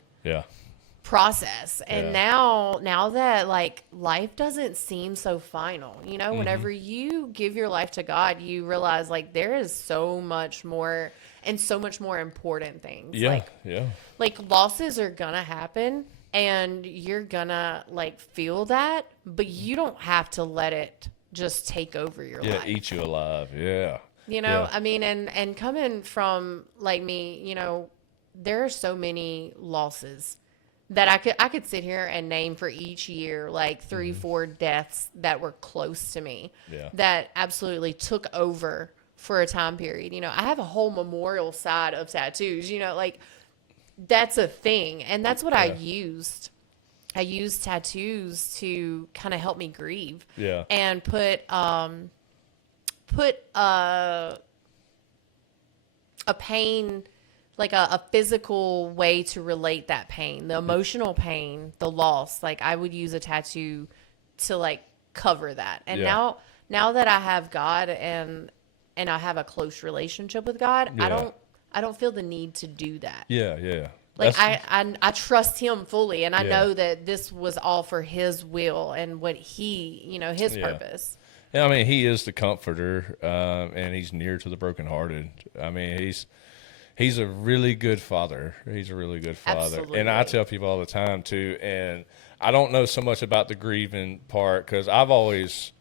process. And now that like life doesn't seem so final, you know, whenever you give your life to God, you realize like there is so much more and so much more important things. Like losses are gonna happen, and you're gonna like feel that, but you don't have to let it just take over your life. Eat you alive. Yeah. You know, I mean, and coming from like me, you know, there are so many losses that I could sit here and name for each year, like 3-4 deaths that were close to me that absolutely took over for a time period. You know, I have a whole memorial side of tattoos, you know, like that's a thing. And that's what I used. I used tattoos to kind of help me grieve and put a pain, like a physical way to relate that pain, the emotional pain, the loss. Like I would use a tattoo to like cover that. And now that I have God and I have a close relationship with God, I don't feel the need to do that. Yeah. Like I trust him fully, and I Yeah. know that this was all for his will and what he, his Yeah. purpose. Yeah, I mean, he is the comforter, and he's near to the brokenhearted. I mean, he's a really good father. He's a really good father. Absolutely. And I tell people all the time, too, and I don't know so much about the grieving part because I've always,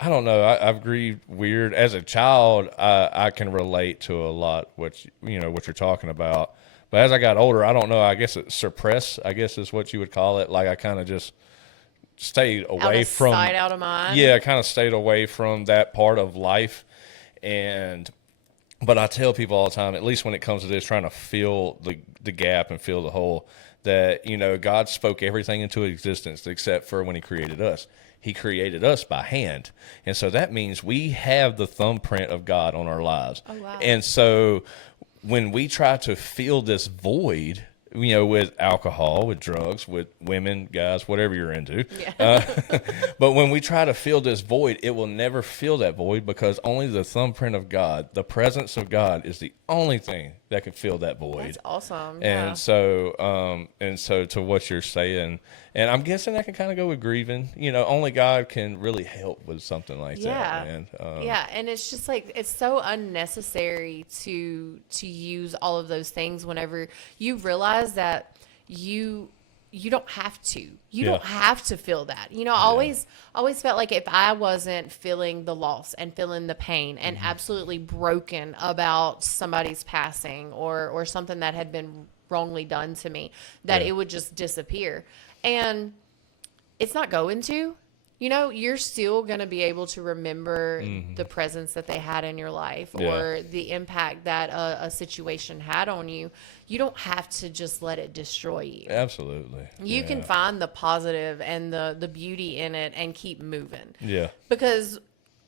I don't know, I've grieved weird. As a child, I can relate to a lot what you're talking about. But as I got older, I don't know, I guess it's suppress, I guess is what you would call it. Like I kind of just stayed away Out of from sight, out of mind. Yeah, I kind of stayed away from that part of life. But I tell people all the time, at least when it comes to this, trying to fill the gap and fill the hole, that, God spoke everything into existence except for when he created us. He created us by hand. And so that means we have the thumbprint of God on our lives. Oh, wow. And so when we try to fill this void, with alcohol, with drugs, with women, guys, whatever you're into. Yeah. But when we try to fill this void, it will never fill that void because only the thumbprint of God, the presence of God, is the only thing that can fill that void. That's awesome. Yeah. And so to what you're saying, and I'm guessing that can kind of go with grieving. Only God can really help with something like that, man. Yeah, and it's just like it's so unnecessary to use all of those things whenever you realize that you don't have to. You don't have to feel that. I always felt like if I wasn't feeling the loss and feeling the pain and absolutely broken about somebody's passing or something that had been wrongly done to me, that it would just disappear. And it's not going to. You're still going to be able to remember the presence that they had in your life or the impact that a situation had on you. You don't have to just let it destroy you. Absolutely. You can find the positive and the beauty in it and keep moving. Yeah. Because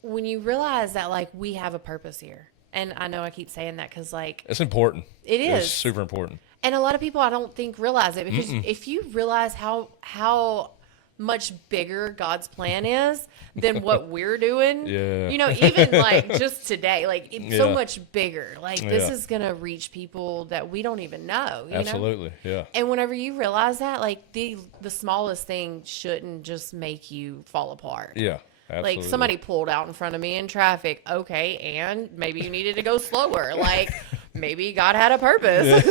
when you realize that, like, we have a purpose here. And I know I keep saying that because, like, it's important. It is. It's super important. And a lot of people, I don't think, realize it. Because if you realize how much bigger God's plan is than what we're doing. Yeah. Even like just today, like it's so much bigger. Like this is going to reach people that we don't even know. Absolutely. Yeah. And whenever you realize that, like the smallest thing shouldn't just make you fall apart. Yeah. Absolutely. Like somebody pulled out in front of me in traffic. Okay. And maybe you needed to go slower. Like maybe God had a purpose.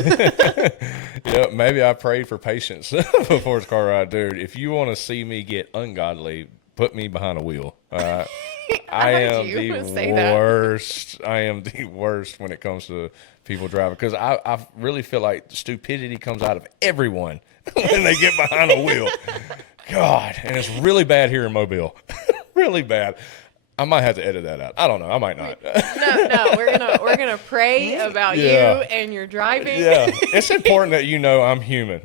Yeah, maybe I prayed for patience before the car ride. Dude, if you want to see me get ungodly, put me behind a wheel. I am the worst. I am the worst when it comes to people driving because I really feel like stupidity comes out of everyone when they get behind a wheel. God, and it's really bad here in Mobile. Really bad. I might have to edit that out. I don't know. I might not. No, we're gonna pray about you and your driving. Yeah, it's important that I'm human.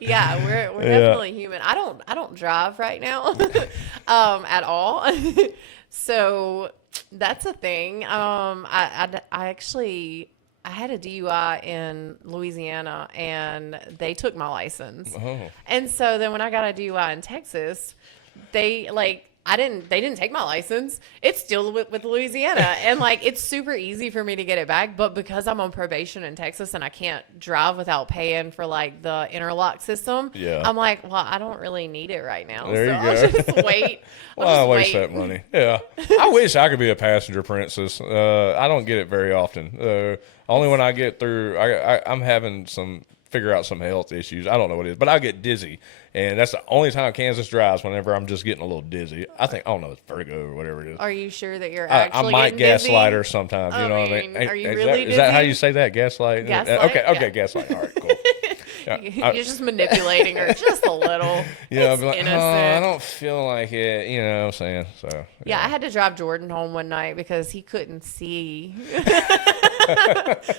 Yeah, we're definitely human. I don't drive right now, at all. So that's a thing. I actually had a DUI in Louisiana and they took my license. Oh. And so then when I got a DUI in Texas, they didn't take my license. It's still with Louisiana. And like, it's super easy for me to get it back. But because I'm on probation in Texas and I can't drive without paying for like the interlock system, I'm like, well, I don't really need it right now. There you go. I'll just wait. I'll waste that money. Yeah. I wish I could be a passenger princess. I don't get it very often. Only when I get through, I'm having figure out some health issues. I don't know what it is, but I get dizzy. And that's the only time Kansas drives, whenever I'm just getting a little dizzy. I don't know, it's vertigo or whatever it is. Are you sure that you're actually I might getting gaslight dizzy? her sometimes, you know what I mean? Are you really dizzy? Is that how you say that, gaslight? Gaslight? Okay, Yeah. gaslight. All right, cool. Yeah, You're just manipulating her just a little. Yeah, It's I'd be like, innocent. I don't feel like it, you know what I'm saying? So Yeah, I had to drive Jordan home one night because he couldn't see.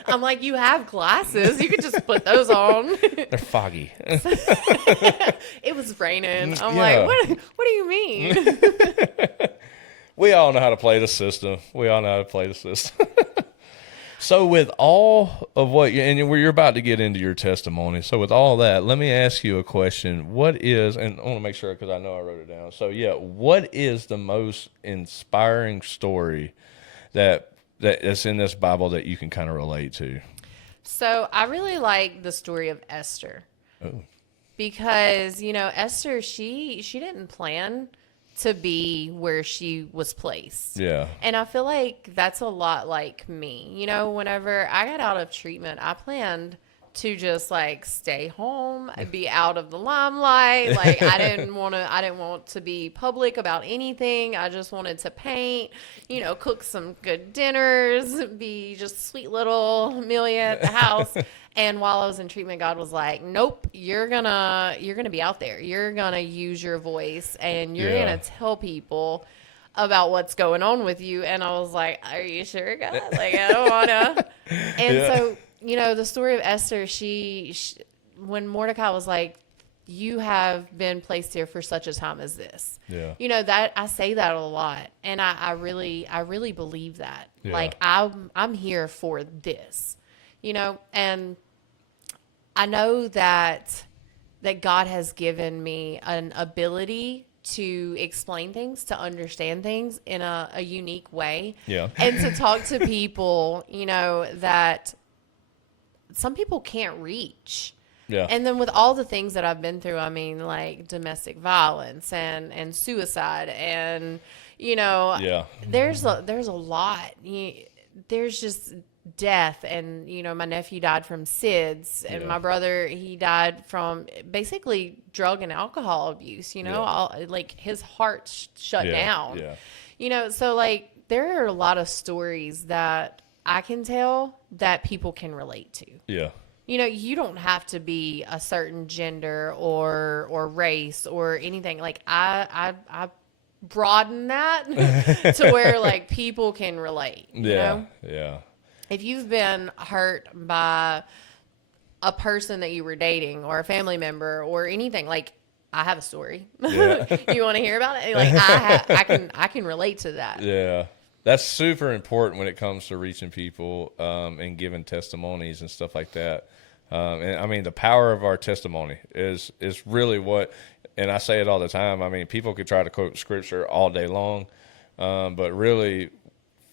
I'm like, you have glasses. You could just put those on. They're foggy. It was raining. I'm like, what do you mean? We all know how to play the system. So with all of what, and you're about to get into your testimony. So with all that, let me ask you a question. What is, and I want to make sure because I know I wrote it down. So yeah, what is the most inspiring story that that's in this Bible that you can kind of relate to? So I really like the story of Esther. Oh, Because, Esther, she didn't plan to be where she was placed. yeah. And I feel like that's a lot like me. Whenever I got out of treatment, I planned to just like stay home, be out of the limelight. Like I didn't want to be public about anything. I just wanted to paint, cook some good dinners, be just sweet little Amelia at the house. And while I was in treatment, God was like, nope, you're gonna be out there. You're gonna use your voice and you're gonna tell people about what's going on with you. And I was like, are you sure, God? Like, I don't wanna. And so, the story of Esther, she when Mordecai was like, you have been placed here for such a time as this. Yeah. That I say that a lot. And I really believe that. Yeah. Like I'm here for this, and I know that God has given me an ability to explain things, to understand things in a unique way. Yeah. And to talk to people, that some people can't reach. Yeah. And then with all the things that I've been through, I mean, like domestic violence and suicide and, there's a lot. There's just death, and my nephew died from SIDS, and my brother, he died from basically drug and alcohol abuse. Like his heart shut down. So like there are a lot of stories that I can tell that people can relate to. You don't have to be a certain gender or race or anything. Like I broaden that to where like people can relate. Yeah. If you've been hurt by a person that you were dating or a family member or anything, like I have a story. Yeah. You want to hear about it? Like I can relate to that. Yeah. That's super important when it comes to reaching people and giving testimonies and stuff like that. And I mean, the power of our testimony is really what, and I say it all the time. I mean, people could try to quote scripture all day long, but really,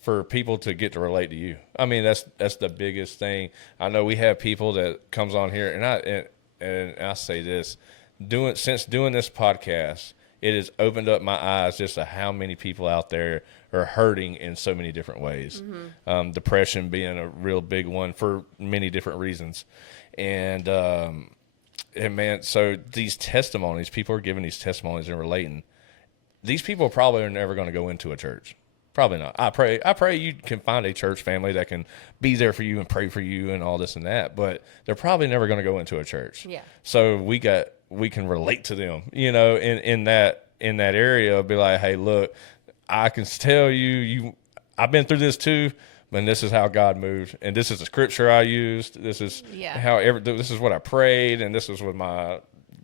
for people to get to relate to you, I mean, that's the biggest thing. I know we have people that comes on here, and I say this, since doing this podcast, it has opened up my eyes just to how many people out there are hurting in so many different ways. Mm-hmm. Depression being a real big one for many different reasons. And man, so these testimonies, people are giving these testimonies and relating. These people probably are never going to go into a church. Probably not. I pray you can find a church family that can be there for you and pray for you and all this and that, but they're probably never going to go into a church. Yeah. So we can relate to them, in that area. Be like, hey, look, I can tell I've been through this too, and this is how God moved, and this is the scripture I used. This is this is what I prayed, and this is what my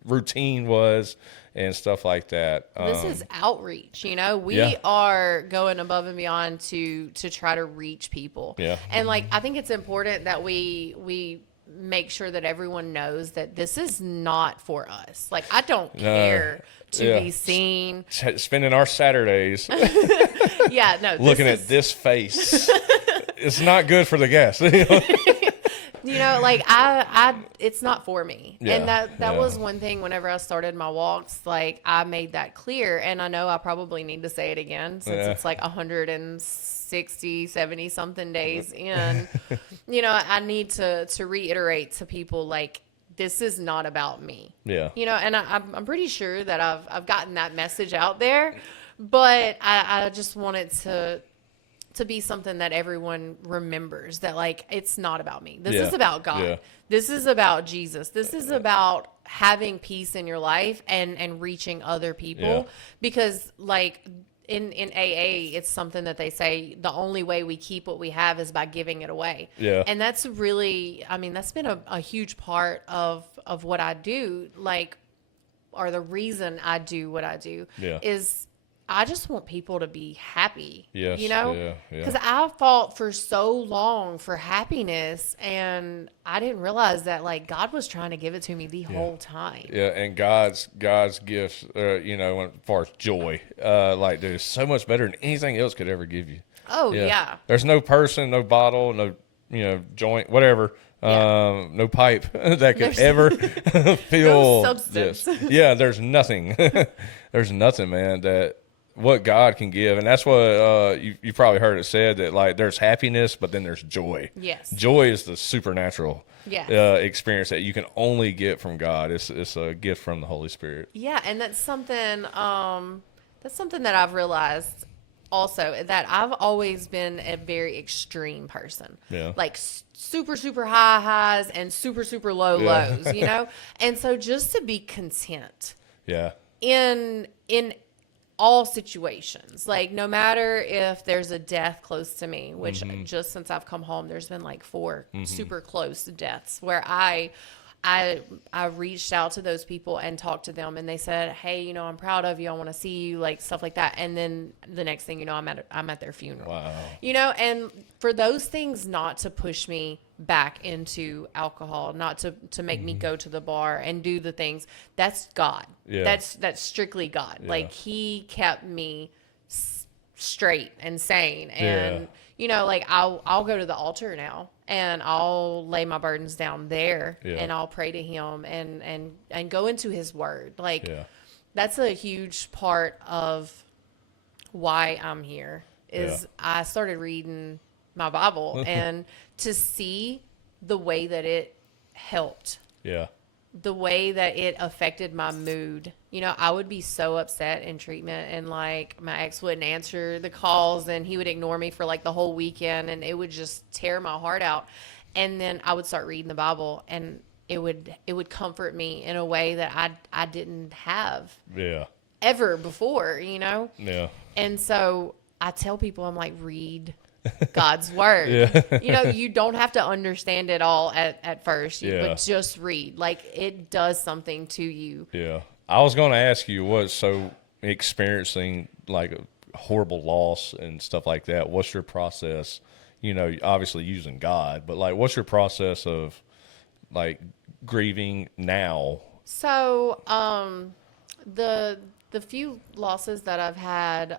routine was, and stuff like that. This is outreach. We are going above and beyond to try to reach people. Yeah. And like I think it's important that we make sure that everyone knows that this is not for us. Like I don't care to be seen. Spending our Saturdays looking at this face. It's not good for the guests. Like I it's not for me. Yeah, and that was one thing whenever I started my walks, like I made that clear, and I know I probably need to say it again since it's like 160, 70 something days in. I need to reiterate to people like this is not about me. Yeah. And I'm pretty sure that I've gotten that message out there, but I just want it to be something that everyone remembers, that like it's not about me. This is about God. Yeah. This is about Jesus. This is about having peace in your life and reaching other people. Yeah. Because like in AA, it's something that they say the only way we keep what we have is by giving it away. Yeah. And that's really, I mean, that's been a huge part of what I do, like, or the reason I do what I do is I just want people to be happy. Yes. You know? Yeah. Because Yeah. I fought for so long for happiness, and I didn't realize that, like, God was trying to give it to me the whole time. Yeah, and God's gifts, you know, as far as joy, like, dude, so much better than anything else could ever give you. Oh, yeah. There's no person, no bottle, no, you know, joint, whatever, no pipe that could ever fill No substance. this. Yeah, there's nothing. There's nothing, man, that what God can give. And that's what you probably heard it said, that, like, there's happiness, but then there's joy. Yes. Joy is the supernatural Yes. experience that you can only get from God. It's a gift from the Holy Spirit. Yeah, and that's something that I've realized also, that I've always been a very extreme person. Yeah. Like super, super high highs and super, super low lows, you know? And so just to be content Yeah. in all situations, like no matter if there's a death close to me, which just since I've come home, there's been like 4 super close deaths where I reached out to those people and talked to them, and they said, hey, you know, I'm proud of you. I want to see you, like stuff like that. And then the next thing you know, I'm at their funeral. Wow. You know, and for those things not to push me back into alcohol, not to make me go to the bar and do the things, that's God. Yeah. That's strictly God. Yeah. Like he kept me straight and sane. And you know, like I'll go to the altar now and I'll lay my burdens down there and I'll pray to him and go into his word. Like that's a huge part of why I'm here is I started reading my Bible and to see the way that it helped. Yeah. The way that it affected my mood. You know, I would be so upset in treatment and like my ex wouldn't answer the calls and he would ignore me for like the whole weekend and it would just tear my heart out. And then I would start reading the Bible and it would comfort me in a way that I didn't have ever before, you know? Yeah. And so I tell people, I'm like, read God's word. You know, you don't have to understand it all at first, but just read. Like it does something to you. Yeah. I was going to ask you, what's so experiencing like a horrible loss and stuff like that, what's your process? You know, obviously using God, but like, what's your process of like grieving now? So, the few losses that I've had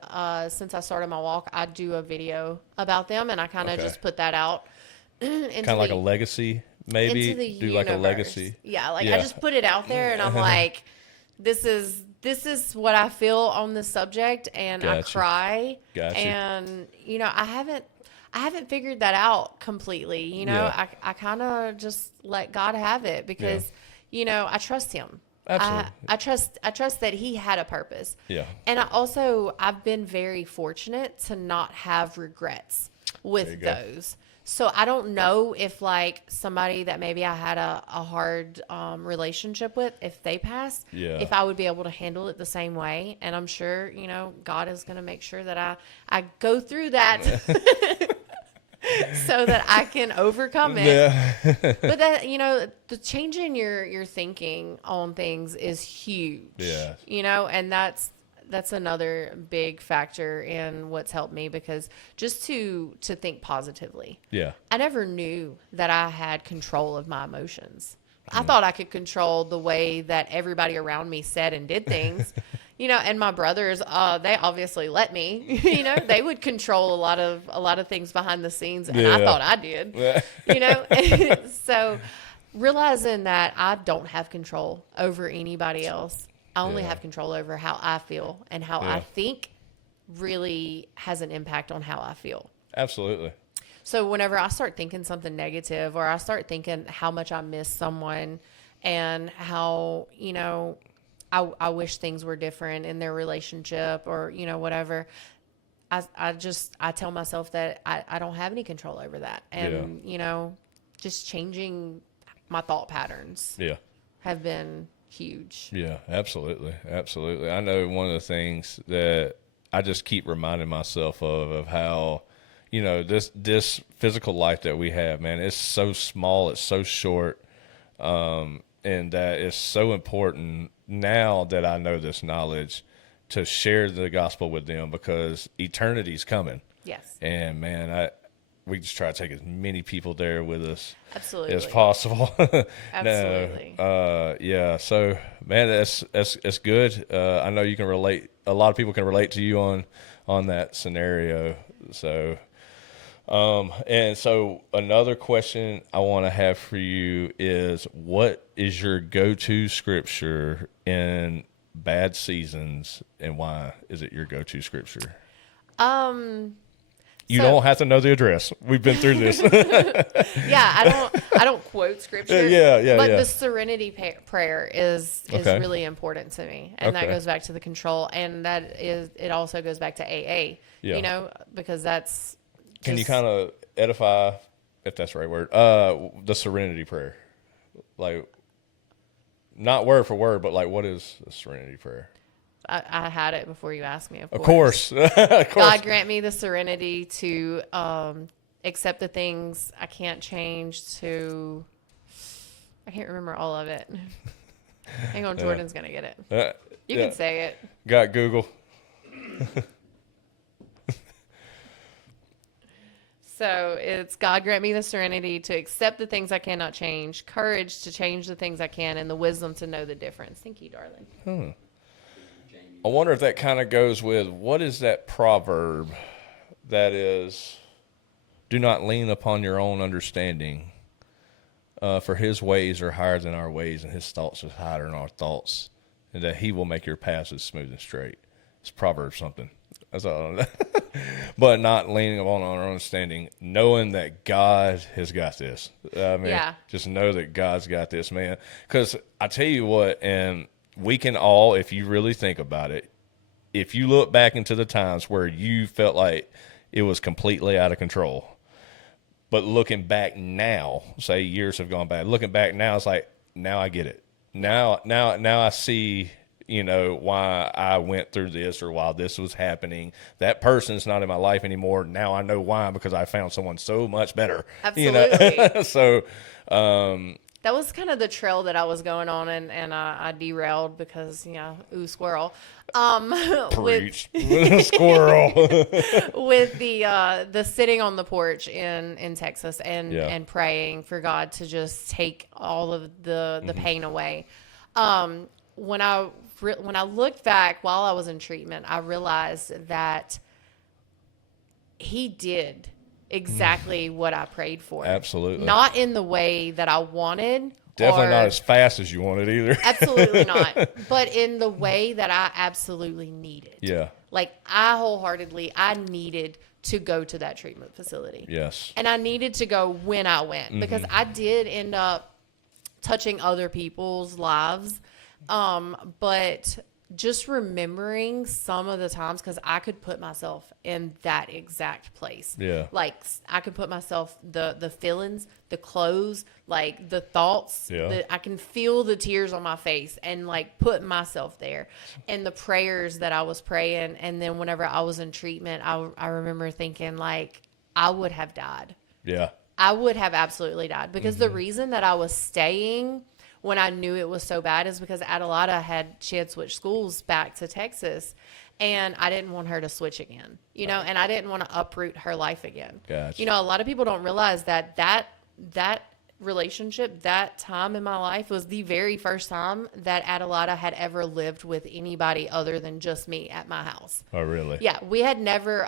since I started my walk, I do a video about them, and I kind of just put that out. Kind of like a legacy, maybe? Into the do universe. like a legacy? Yeah, like I just put it out there, and I'm like, this is what I feel on this subject, and I cry. And, you know, I haven't figured that out completely. You know, I kind of just let God have it because, you know, I trust him. Absolutely. I trust that he had a purpose. Yeah. And I've been very fortunate to not have regrets with those. So I don't know if like somebody that maybe I had a hard relationship with, if they passed, if I would be able to handle it the same way. And I'm sure, you know, God is going to make sure that I go through that so that I can overcome it. Yeah. But that, you know, the changing your thinking on things is huge. Yeah. You know, and that's another big factor in what's helped me because just to think positively. Yeah. I never knew that I had control of my emotions. I thought I could control the way that everybody around me said and did things. You know, and my brothers, they obviously let me. You know, they would control a lot of things behind the scenes, and I thought I did. You know, so realizing that I don't have control over anybody else, I only have control over how I feel, and how I think really has an impact on how I feel. Absolutely. So whenever I start thinking something negative, or I start thinking how much I miss someone, and how, you know, I wish things were different in their relationship, or, you know, whatever, I tell myself that I don't have any control over that. And, you know, just changing my thought patterns have been huge. Yeah, absolutely. Absolutely. I know one of the things that I just keep reminding myself of how, you know, this physical life that we have, man, it's so small, it's so short, and that is so important now that I know this knowledge to share the gospel with them, because eternity's coming. Yes. And man, we just try to take as many people there with us Absolutely. as possible. Absolutely. Yeah. So man, that's good. I know you can relate. A lot of people can relate to you on that scenario. So, and so another question I want to have for you is, what is your go-to scripture in bad seasons, and why is it your go-to scripture? You So- don't have to know the address. We've been through this. Yeah, I don't quote scripture. Yeah, But yeah. the serenity prayer is Okay. really important to me, and that Okay. goes back to the control, and it also goes back to AA. Yeah. You know, because that's. Can you just- kind of edify, if that's the right word, the serenity prayer? Like, not word for word, but like, what is the serenity prayer? I had it before you asked me. Of Of course. course. Of course. God grant me the serenity to accept the things I can't change. I can't remember all of it. Hang on, Jordan's gonna get it. You Yeah. can say it. Got Google. So it's God grant me the serenity to accept the things I cannot change, courage to change the things I can, and the wisdom to know the difference. Thank you, darling. I wonder if that kind of goes with, what is that proverb that is, do not lean upon your own understanding, for his ways are higher than our ways, and his thoughts are higher than our thoughts, and that he will make your paths as smooth and straight. It's Proverbs something. That's all. But not leaning upon our own understanding, knowing that God has got this. I mean, Yeah. just know that God's got this, man. Because I tell you what, and we can all, if you really think about it, if you look back into the times where you felt like it was completely out of control, but looking back now, say years have gone by, looking back now, it's like, now I get it. Now I see, why I went through this, or why this was happening. That person's not in my life anymore. Now I know why, because I found someone so much better. Absolutely. So, That was kind of the trail that I was going on, and I derailed because, ooh, squirrel. preach. Squirrel. With the sitting on the porch in Texas and Yeah. and praying for God to just take all of the pain away. When I looked back while I was in treatment, I realized that he did exactly what I prayed for. Absolutely. Not in the way that I wanted. Definitely or- not as fast as you wanted either. Absolutely not. But in the way that I absolutely needed. Yeah. Like I needed to go to that treatment facility. Yes. And I needed to go when I went, because I did end up touching other people's lives. But just remembering some of the times, because I could put myself in that exact place. Yeah. Like I could put myself, the feelings, the clothes, like the thoughts, Yeah. I can feel the tears on my face and like put myself there, and the prayers that I was praying. And then whenever I was in treatment, I remember thinking like I would have died. Yeah. I would have absolutely died, because the reason that I was staying when I knew it was so bad is because Adelada had switched schools back to Texas, and I didn't want her to switch again, and I didn't want to uproot her life again. Gotcha. A lot of people don't realize that relationship, that time in my life was the very first time that Adelada had ever lived with anybody other than just me at my house. Oh, really? Yeah, we had never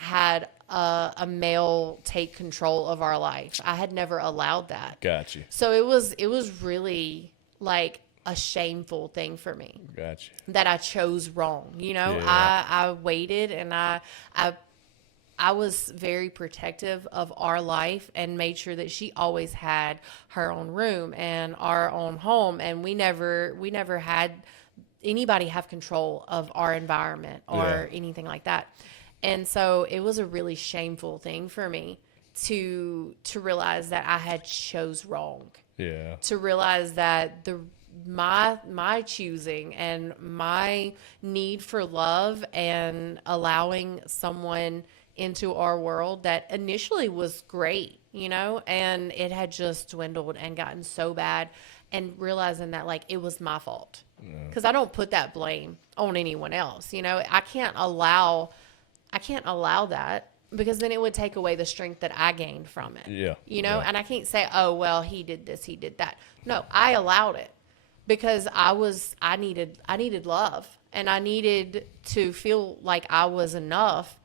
had a male take control of our life. I had never allowed that. Got you. So it was really like a shameful thing for me Got you. that I chose wrong. Yeah. I waited, and I was very protective of our life and made sure that she always had her own room and our own home, and we never had anybody have control of our environment or anything like that. And so it was a really shameful thing for me to realize that I had chose wrong. Yeah. To realize that my choosing and my need for love and allowing someone into our world that initially was great, and it had just dwindled and gotten so bad. and realizing that like it was my fault. Because I don't put that blame on anyone else. You know, I can't allow that, because then it would take away the strength that I gained from it. Yeah. You know, Yeah. and I can't say, oh, well, he did this, he did that. No, I allowed it because I needed love, and I needed to feel like I was enough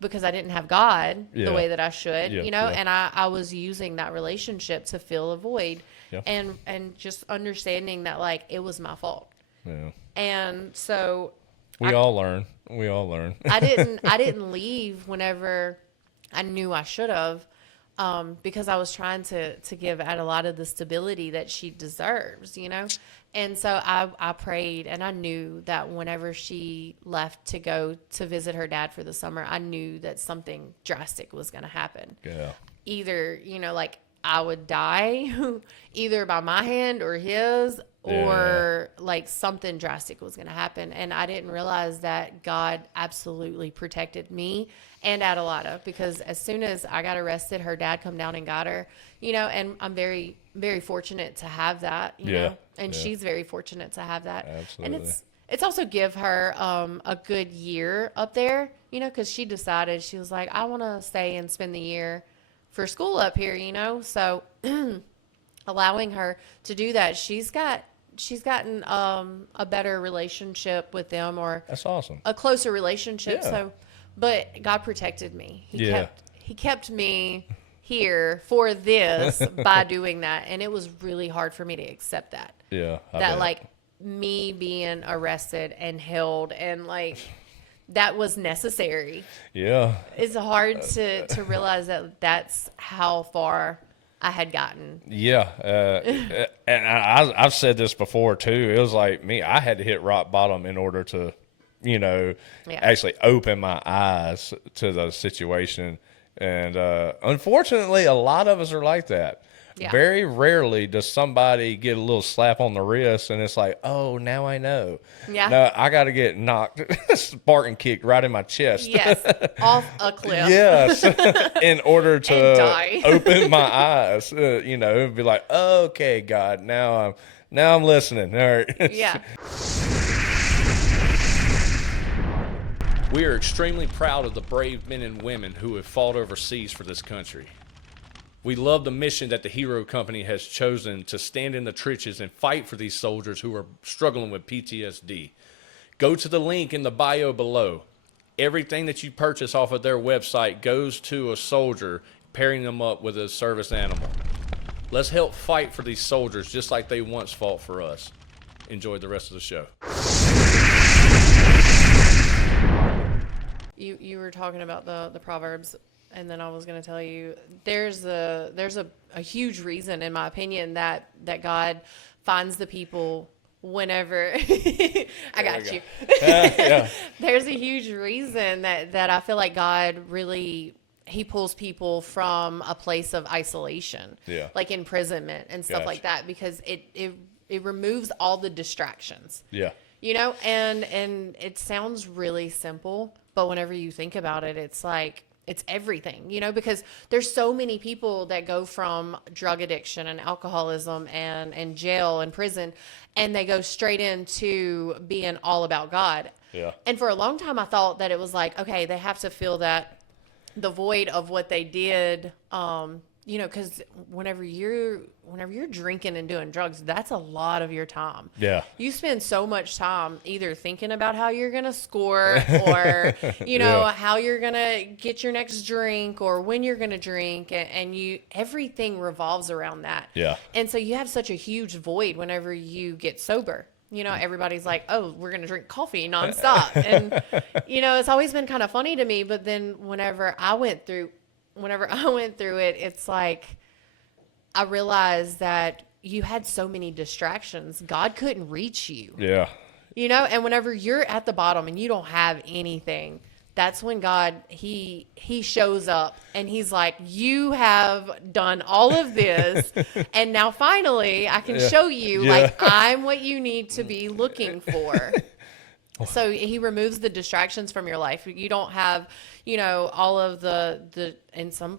because I didn't have God the way that I should, Yeah. you know, Yeah. and I was using that relationship to fill a void. Yeah. And just understanding that like it was my fault. Yeah. And so We all learn. I didn't leave whenever I knew I should have, because I was trying to give Ad a lot of the stability that she deserves, you know? And so I prayed, and I knew that whenever she left to go to visit her dad for the summer, I knew that something drastic was going to happen. Yeah. Either, you know, like I would die either by my hand or his, or like something drastic was going to happen. And I didn't realize that God absolutely protected me and Adelada, because as soon as I got arrested, her dad come down and got her, you know, and I'm very, very fortunate to have that, you know, and she's very fortunate to have that. Absolutely. And it's also give her a good year up there, you know, because she decided, she was like, I want to stay and spend the year for school up here, you know. So allowing her to do that, she's gotten a better relationship with them, or That's awesome. a closer relationship. Yeah. So, but God protected me. Yeah. He kept me here for this by doing that, and it was really hard for me to accept that. Yeah. I That bet. like me being arrested and held, and like that was necessary. Yeah. It's hard to realize that that's how far I had gotten. Yeah. And I've said this before too. It was like me, I had to hit rock bottom in order to, you know, actually open my eyes to the situation. And unfortunately, a lot of us are like that. Yeah. Very rarely does somebody get a little slap on the wrist and it's like, oh, now I know. Yeah. No, I got to get knocked, Spartan kicked right in my chest. Yes, off a cliff. Yes, in order And to die. open my eyes, you know, and be like, okay, God, now I'm listening. All right. Yeah. We are extremely proud of the brave men and women who have fought overseas for this country. We love the mission that the Hero Company has chosen to stand in the trenches and fight for these soldiers who are struggling with PTSD. Go to the link in the bio below. Everything that you purchase off of their website goes to a soldier, pairing them up with a service animal. Let's help fight for these soldiers just like they once fought for us. Enjoy the rest of the show. You were talking about the Proverbs, and then I was going to tell you there's a huge reason, in my opinion, that God finds the people whenever I got you. Yeah. There's a huge reason that I feel like God really, he pulls people from a place of isolation, like imprisonment and stuff like that, because it removes all the distractions. Yeah. You know, and it sounds really simple, but whenever you think about it, it's like, it's everything, you know, because there's so many people that go from drug addiction and alcoholism and jail and prison, and they go straight into being all about God. Yeah. And for a long time, I thought that it was like, okay, they have to fill that, the void of what they did, you know, because whenever you're drinking and doing drugs, that's a lot of your time. Yeah. You spend so much time either thinking about how you're going to score, or, you know, how you're going to get your next drink, or when you're going to drink, and everything revolves around that. Yeah. And so you have such a huge void whenever you get sober. You know, everybody's like, oh, we're going to drink coffee nonstop. And, you know, it's always been kind of funny to me. But then whenever I went through it, it's like I realized that you had so many distractions. God couldn't reach you. Yeah. You know, and whenever you're at the bottom and you don't have anything, that's when God, he shows up and he's like, you have done all of this. And now finally I can show you, like, I'm what you need to be looking for. So he removes the distractions from your life. You don't have, all of the in some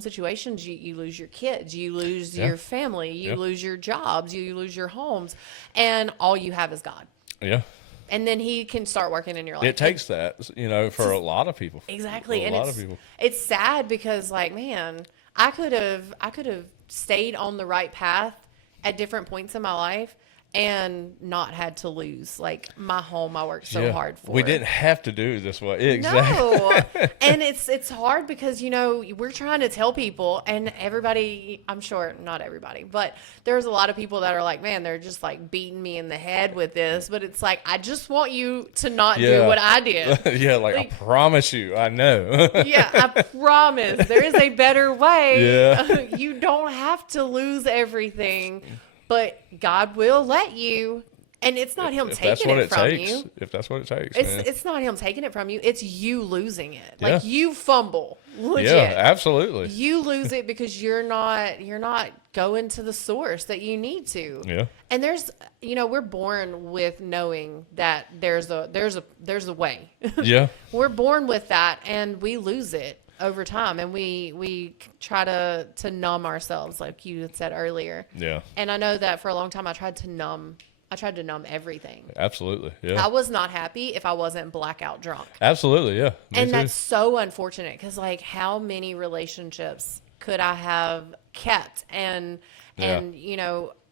situations you lose your kids, you lose your family, you lose your jobs, you lose your homes, and all you have is God. Yeah. And then he can start working in your life. It takes that, for a lot of people. Exactly. For a lot of people. It's sad because, like, man, I could have stayed on the right path at different points in my life and not had to lose, like, my home I worked so hard for. We didn't have to do this way. Exactly. No. And it's hard because, we're trying to tell people, and everybody, I'm sure not everybody, but there's a lot of people that are like, man, they're just like beating me in the head with this. But it's like, I just want you to not do what I did. Yeah, like, I promise you, I know. Yeah, I promise. There is a better way. Yeah. You don't have to lose everything. But God will let you, and it's not him taking it from you. If that's what it takes, it's not him taking it from you. It's you losing it. Like, you fumble, legit. Yeah, absolutely. You lose it because you're not going to the source that you need to. Yeah. And there's, we're born with knowing that there's a way. Yeah. We're born with that, and we lose it over time, and we try to numb ourselves, like you had said earlier. Yeah. And I know that for a long time I tried to numb everything. Absolutely. Yeah. I was not happy if I wasn't blackout drunk. Absolutely. Yeah. Me too. That's so unfortunate, because, like, how many relationships could I have kept and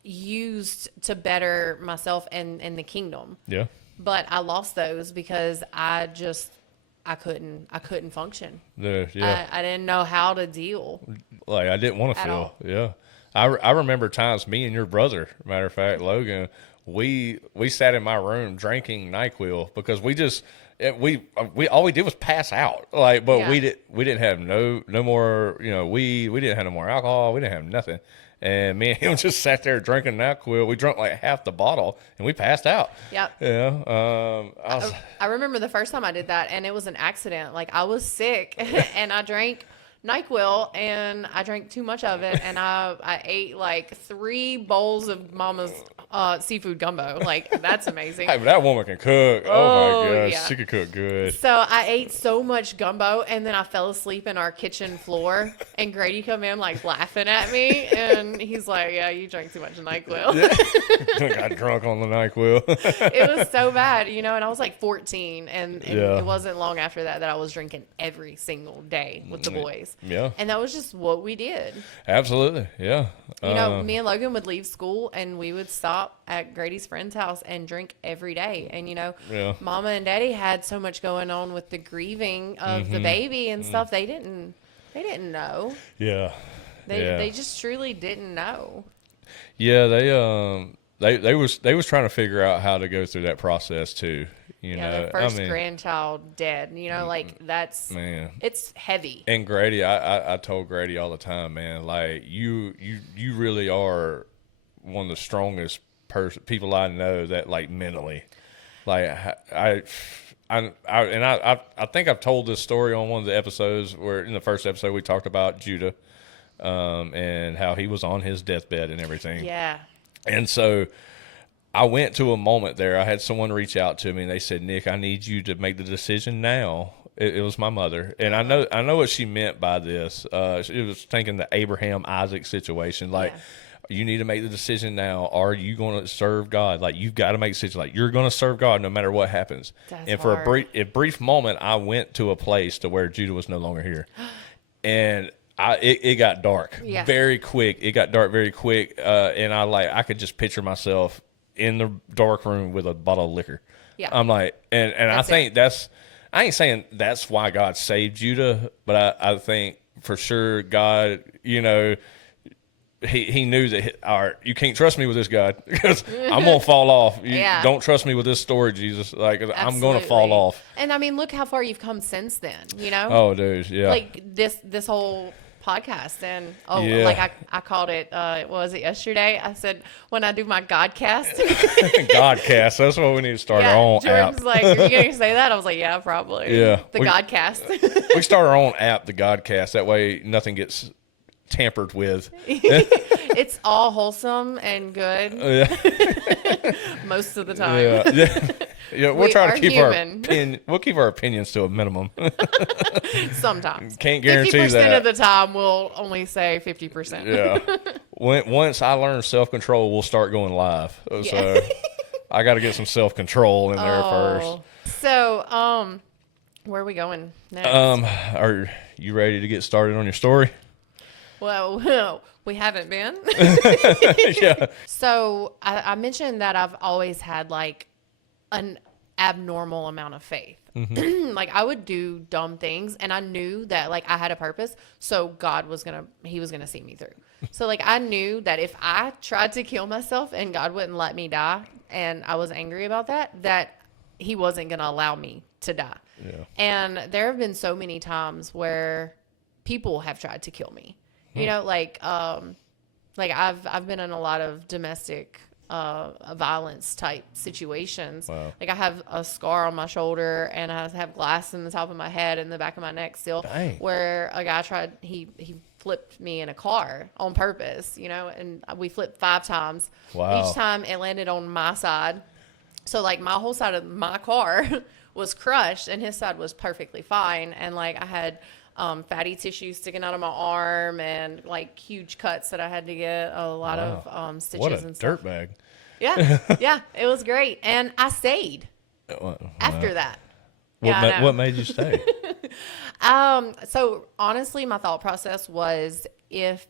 used to better myself and the kingdom? Yeah. But I lost those because I couldn't function. Yeah. I didn't know how to deal. Like, I didn't want to feel. All. Yeah. I remember times, me and your brother, matter of fact, Logan, we sat in my room drinking NyQuil because we all we did was pass out. Like, but we didn't have no more, weed. We didn't have no more alcohol. We didn't have nothing. And me and him just sat there drinking NyQuil. We drank like half the bottle, and we passed out. Yep. Yeah. I remember the first time I did that, and it was an accident. Like, I was sick, and I drank NyQuil, and I drank too much of it, and I ate like 3 bowls of Mama's seafood gumbo. Like, that's amazing. Hey, but that woman can cook. Oh my gosh, yeah. she can cook good. So I ate so much gumbo, and then I fell asleep in our kitchen floor, and Grady come in like laughing at me, and he's like, "Yeah, you drank too much NyQuil." Got drunk on the NyQuil. It was so bad, and I was like 14, and it wasn't long after that I was drinking every single day with the boys. Yeah. And that was just what we did. Absolutely. Yeah. Me and Logan would leave school, and we would stop at Grady's friend's house and drink every day. And, Mama and Daddy had so much going on with the grieving of the baby and stuff. They didn't know. Yeah. They just truly didn't know. Yeah. They was trying to figure out how to go through that process too. Their first grandchild dead. Like, that's, man, it's heavy. And Grady, I told Grady all the time, man, like, you really are one of the strongest people I know that, like, mentally, like, I think I've told this story on one of the episodes where in the first episode we talked about Judah, and how he was on his deathbed and everything. Yeah. And so I went to a moment there. I had someone reach out to me, and they said, "Nick, I need you to make the decision now." It was my mother, and I know what she meant by this. It was thinking the Abraham Isaac situation. Like, you need to make the decision now. Are you going to serve God? Like, you've got to make a decision. Like, you're going to serve God no matter what happens. That's for hard. a brief moment, I went to a place to where Judah was no longer here, and it got dark very quick. It got dark very quick, and I could just picture myself in the dark room with a bottle of liquor. Yeah. I'm like, and I think I ain't saying that's why God saved Judah, but I think for sure God, he knew that, all right, you can't trust me with this, God, because I'm going to fall off. Don't trust me with this story, Jesus. Like, I'm going to fall off. And I mean, look how far you've come since then, Oh, dude, yeah. Like this whole podcast, and like I called it, what was it, yesterday? I said, when I do my Godcast. Godcast, that's what we need to start our own Jordan's app. like, are you going to say that? I was like, yeah, probably. Yeah. The Godcast. We start our own app, the Godcast. That way nothing gets tampered with. It's all wholesome and good most of the time. Yeah, we'll We try are to keep human. we'll keep our opinions to a minimum. Sometimes. Can't guarantee 50% that. of the time, we'll only say 50%. Yeah. Once I learn self-control, we'll start going live. So I got to get some self-control in there first. So, where are we going next? Are you ready to get started on your story? Well, we haven't been. Yeah. So I mentioned that I've always had like an abnormal amount of faith. Like I would do dumb things and I knew that like I had a purpose. So he was going to see me through. So like I knew that if I tried to kill myself and God wouldn't let me die and I was angry about that he wasn't going to allow me to die. Yeah. And there have been so many times where people have tried to kill me. You know, like I've been in a lot of domestic violence type situations. Wow. Like I have a scar on my shoulder and I have glass in the top of my head and the back of my neck still. Dang. Where a guy he flipped me in a car on purpose, you know, and we flipped 5 times. Wow. Each time it landed on my side. So like my whole side of my car was crushed and his side was perfectly fine. And like I had fatty tissue sticking out of my arm and like huge cuts that I had to get a lot of stitches What a and stuff. dirtbag. Yeah. Yeah. It was great. And I stayed after that. What made you stay? So honestly, my thought process was if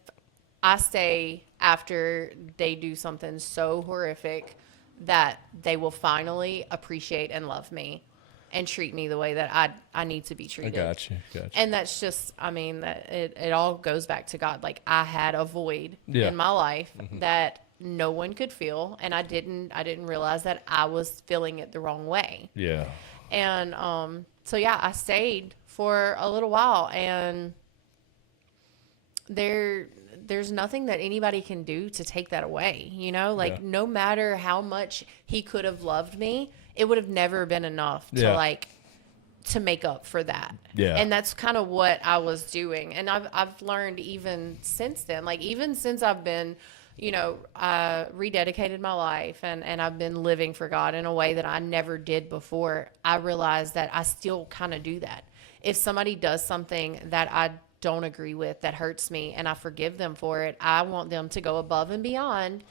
I stay after they do something so horrific that they will finally appreciate and love me and treat me the way that I need to be treated. I got you. And that's just, I mean, that it all goes back to God. Like I had a void in my life that no one could feel. And I didn't realize that I was feeling it the wrong way. Yeah. And, so yeah, I stayed for a little while and there's nothing that anybody can do to take that away. You know, like no matter how much he could have loved me, it would have never been enough to make up for that. Yeah. And that's kind of what I was doing. And I've learned even since then, like even since I've been, you know, rededicated my life and I've been living for God in a way that I never did before, I realized that I still kind of do that. If somebody does something that I don't agree with, that hurts me, and I forgive them for it, I want them to go above and beyond.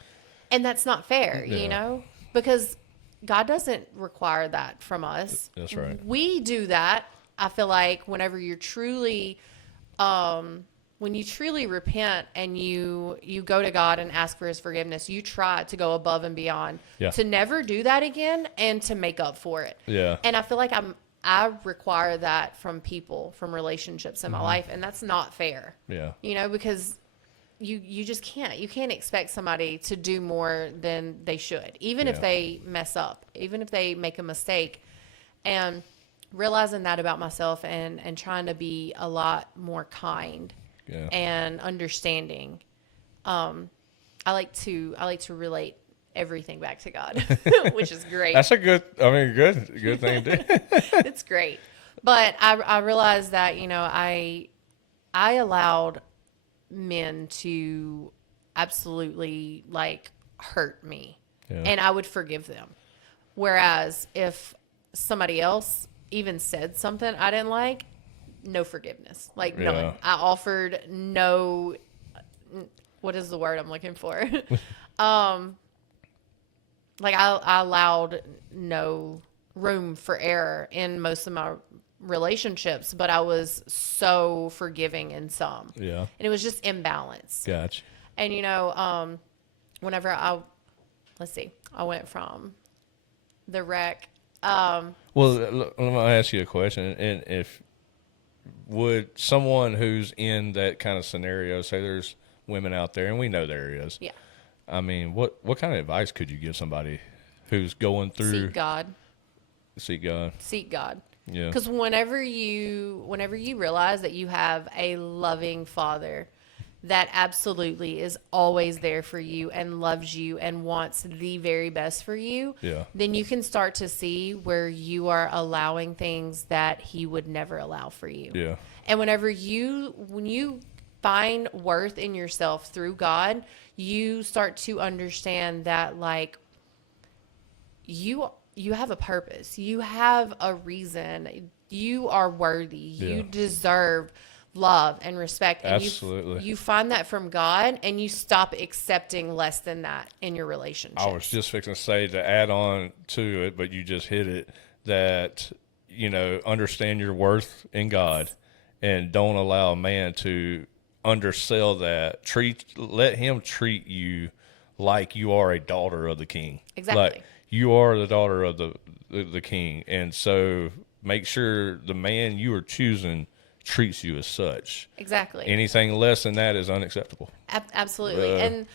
And that's not fair, you know, because God doesn't require that from us. That's right. We do that. I feel like whenever you're truly, when you truly repent and you go to God and ask for his forgiveness, you try to go above and beyond to never do that again and to make up for it. Yeah. And I feel like I require that from people, from relationships in my life. And that's not fair. Yeah. You know, because you just can't. You can't expect somebody to do more than they should, even if they mess up, even if they make a mistake. And realizing that about myself and trying to be a lot more kind and understanding. I like to relate everything back to God, which is great. That's a good thing to do. It's great. But I realized that, you know, I allowed men to absolutely like hurt me and I would forgive them. Whereas if somebody else even said something I didn't like, no forgiveness, like none. I offered no, what is the word I'm looking for? Like I allowed no room for error in most of my relationships, but I was so forgiving in some. Yeah. And it was just imbalance. Gotcha. And you know, whenever I went from the wreck. Well, let me ask you a question. And if would someone who's in that kind of scenario, say there's women out there, and we know there is. Yeah. I mean, what kind of advice could you give somebody who's going through? Seek God. Seek God. Seek God. Yeah. Because whenever you realize that you have a loving Father that absolutely is always there for you and loves you and wants the very best for you, then you can start to see where you are allowing things that he would never allow for you. Yeah. And when you find worth in yourself through God, you start to understand that like you have a purpose. You have a reason. You are worthy. You deserve love and respect. And Absolutely. you find that from God, and you stop accepting less than that in your relationship. I was just fixing to say, to add on to it, but you just hit it, that, understand your worth in God, and don't allow a man to undersell that. Let him treat you like you are a daughter of the king. Exactly. Like you are the daughter of the king. And so make sure the man you are choosing treats you as such. Exactly. Anything less than that is unacceptable. Absolutely. And,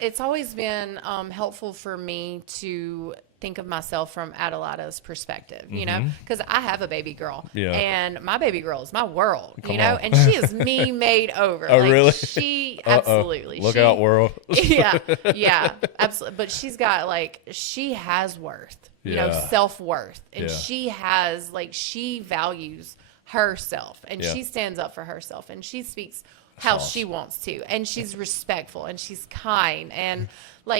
it's always been helpful for me to think of myself from Adelaida's perspective, because I have a baby girl, and my baby girl is my world, and she is me made over. Oh, like, really? She absolutely. Look out, world. yeah, absolutely. But she's got she has worth, self-worth, and she has she values herself, and she stands up for herself, and she speaks how she wants to, and she's respectful, and she's kind, and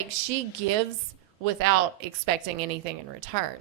she gives without expecting anything in return.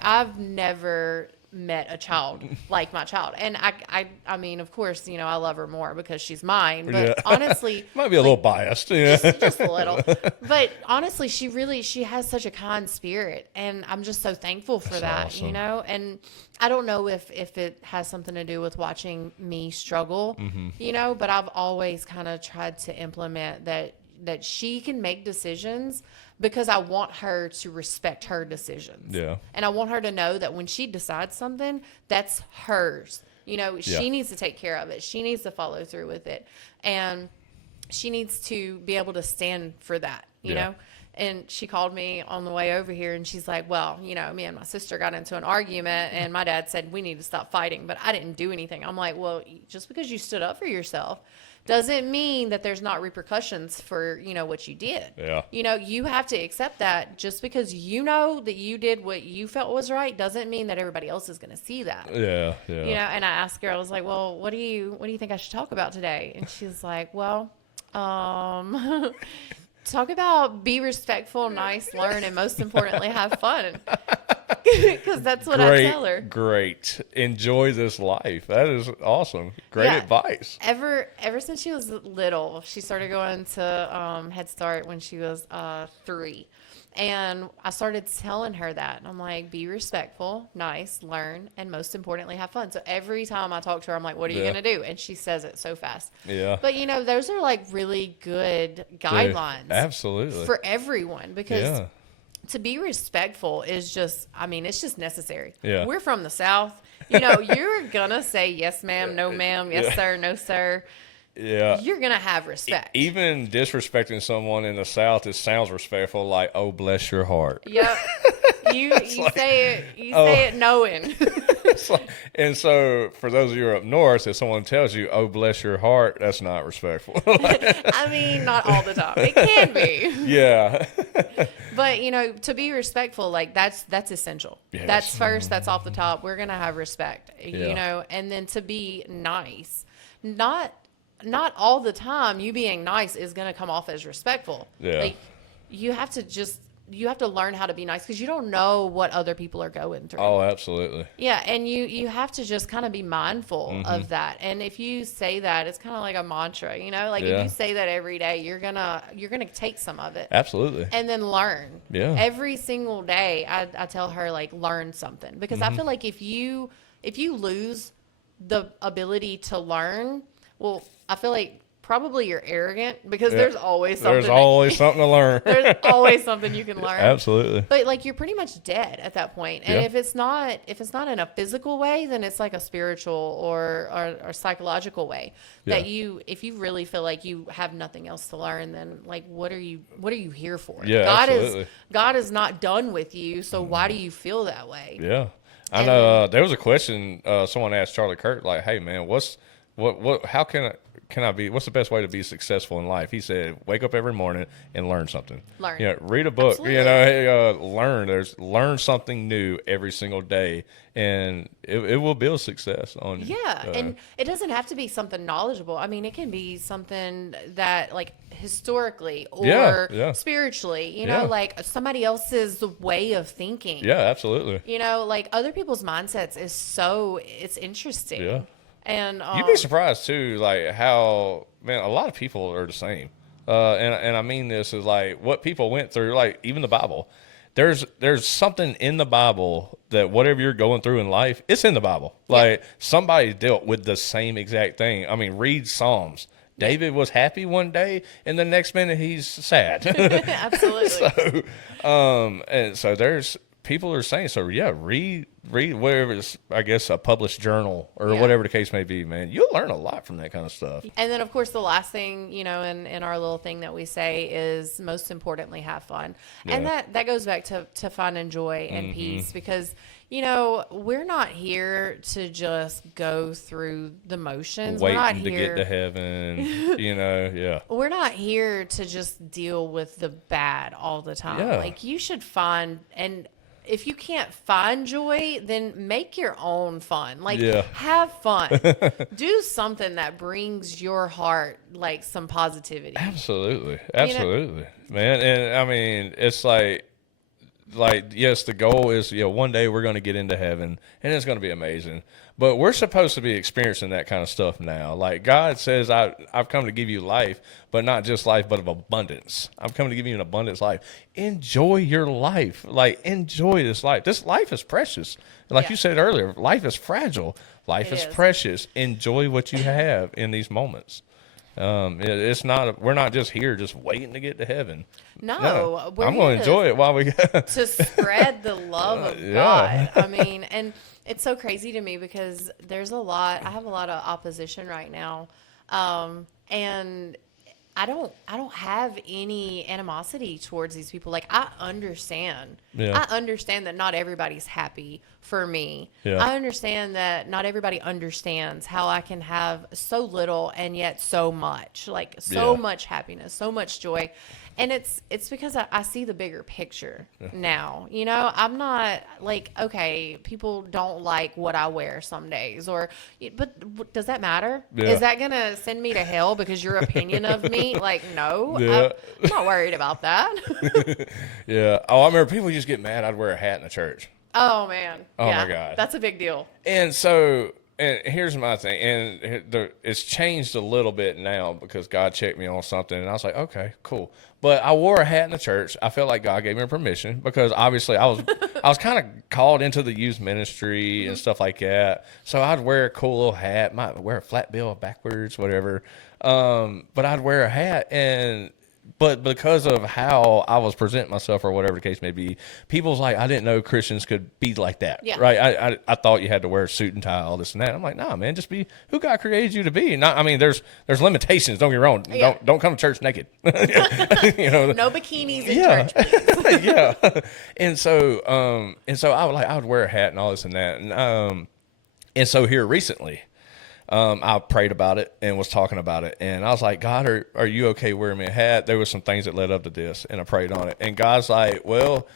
I've never met a child like my child, and I mean, of course, I love her more because she's mine, but honestly, might be a little biased, just a little, but honestly, she has such a kind spirit, and I'm just so thankful for that. Awesome. And I don't know if it has something to do with watching me struggle, but I've always kind of tried to implement that she can make decisions, because I want her to respect her decisions. Yeah. And I want her to know that when she decides something, that's hers. She needs to take care of it. She needs to follow through with it. And she needs to be able to stand for that, you know? And she called me on the way over here, and she's like, well, me and my sister got into an argument, and my dad said we need to stop fighting, but I didn't do anything. I'm like, well, just because you stood up for yourself doesn't mean that there's not repercussions for, what you did. Yeah. You have to accept that. Just because that you did what you felt was right doesn't mean that everybody else is going to see that. Yeah, yeah. And I asked her, I was like, well, what do you think I should talk about today? And she's like, well, talk about be respectful, nice, learn, and most importantly, have fun. Because that's what I tell her. Great. Enjoy this life. That is awesome. Great advice. Ever since she was little, she started going to Head Start when she was 3. And I started telling her that. I'm like, be respectful, nice, learn, and most importantly, have fun. So every time I talk to her, I'm like, what are you going to do? And she says it so fast. Yeah. But, those are really good guidelines. Absolutely. For everyone. Because to be respectful is just, it's just necessary. Yeah. We're from the South. You're going to say yes, ma'am, no, ma'am, yes, sir, no, sir. Yeah. You're going to have respect. Even disrespecting someone in the South, it sounds respectful, like, oh, bless your heart. Yep. You say it knowing. And so for those of you up north, if someone tells you, oh, bless your heart, that's not respectful. Not all the time. It can be. Yeah. But, to be respectful, that's essential. Yes. That's first. That's off the top. We're going to have respect, and then to be nice. Not all the time you being nice is going to come off as respectful. Yeah. You have to learn how to be nice, because you don't know what other people are going through. Oh, absolutely. Yeah. And you have to just kind of be mindful of that. And if you say that, it's kind of like a mantra, if you say that every day, you're going to take some of it. Absolutely. And then learn. Yeah. Every single day I tell her learn something, because I feel like if you lose the ability to learn, well, I feel like probably you're arrogant, because there's always something. There's always something to learn. There's always something you can learn. Absolutely. But you're pretty much dead at that point. And if it's not in a physical way, then it's like a spiritual or psychological way. That if you really feel like you have nothing else to learn, then what are you here for? Yeah, absolutely. God is not done with you, so why do you feel that way? Yeah. I know there was a question someone asked Charlie Kirk, like, hey man, what's how can I be, what's the best way to be successful in life? He said, wake up every morning and learn something. Read a book, Absolutely. learn something new every single day, and it will build success on you. Yeah, and it doesn't have to be something knowledgeable. I mean, it can be something that, like, historically or spiritually, like somebody else's way of thinking. Yeah, absolutely. Like other people's mindsets it's interesting. Yeah. And you'd be surprised too, like how, man, a lot of people are the same. And I mean this is like what people went through, like even the Bible. There's something in the Bible that whatever you're going through in life, it's in the Bible. Like somebody dealt with the same exact thing. I mean, read Psalms. David was happy one day, and the next minute he's sad. Absolutely. And so there's people are saying, so yeah, read whatever it's, I guess, a published journal or whatever the case may be, man. You'll learn a lot from that kind of stuff. And then, of course, the last thing, in our little thing that we say is most importantly, have fun. Yeah. And that goes back to fun and joy and peace, because, we're not here to just go through the motions. Waiting to get to heaven, We're not here to just deal with the bad all the time. Yeah. Like, you should find, and if you can't find joy, then make your own fun. Like, have fun. Do something that brings your heart, like, some positivity. Absolutely. Man. And I mean, it's like, yes, the goal is, one day we're going to get into heaven and it's going to be amazing. But we're supposed to be experiencing that kind of stuff now. Like God says, I've come to give you life, but not just life, but of abundance. I'm coming to give you an abundance life. Enjoy your life. Like, enjoy this life. This life is precious. Like you said earlier, life is fragile. Life is precious. Enjoy what you have in these moments. It's not. We're not just here just waiting to get to heaven. No, I'm going to enjoy it while we got to spread the love of God. I mean, and it's so crazy to me because I have a lot of opposition right now, and I don't have any animosity towards these people. Like, I understand. I understand that not everybody's happy for me. I understand that not everybody understands how I can have so little and yet so much, like so much happiness, so much joy. And it's because I see the bigger picture now. I'm not like, okay, people don't like what I wear some days, but does that matter? Is that going to send me to hell because your opinion of me? Like, no, I'm not worried about that. Oh, I remember people just get mad I'd wear a hat in the church. Oh, man. Oh, my God. That's a big deal. And so, and here's my thing, and it's changed a little bit now because God checked me on something, and I was like, okay, cool. But I wore a hat in the church. I felt like God gave me permission because obviously I was kind of called into the youth ministry and stuff like that. So I'd wear a cool little hat, might wear a flat bill backwards, whatever. But I'd wear a hat, but because of how I was presenting myself or whatever the case may be, people's like, I didn't know Christians could be like that. Yeah. Right. I thought you had to wear a suit and tie, all this and that. I'm like, nah, man, just be who God created you to be. There's limitations. Don't get me wrong. Yeah. Don't come to church naked. No bikinis in church. Please. Yeah. And so I would wear a hat and all this and that. And so here recently, I prayed about it and was talking about it, and I was like, God, are you okay wearing me a hat? There were some things that led up to this, and I prayed on it. And God's like, well,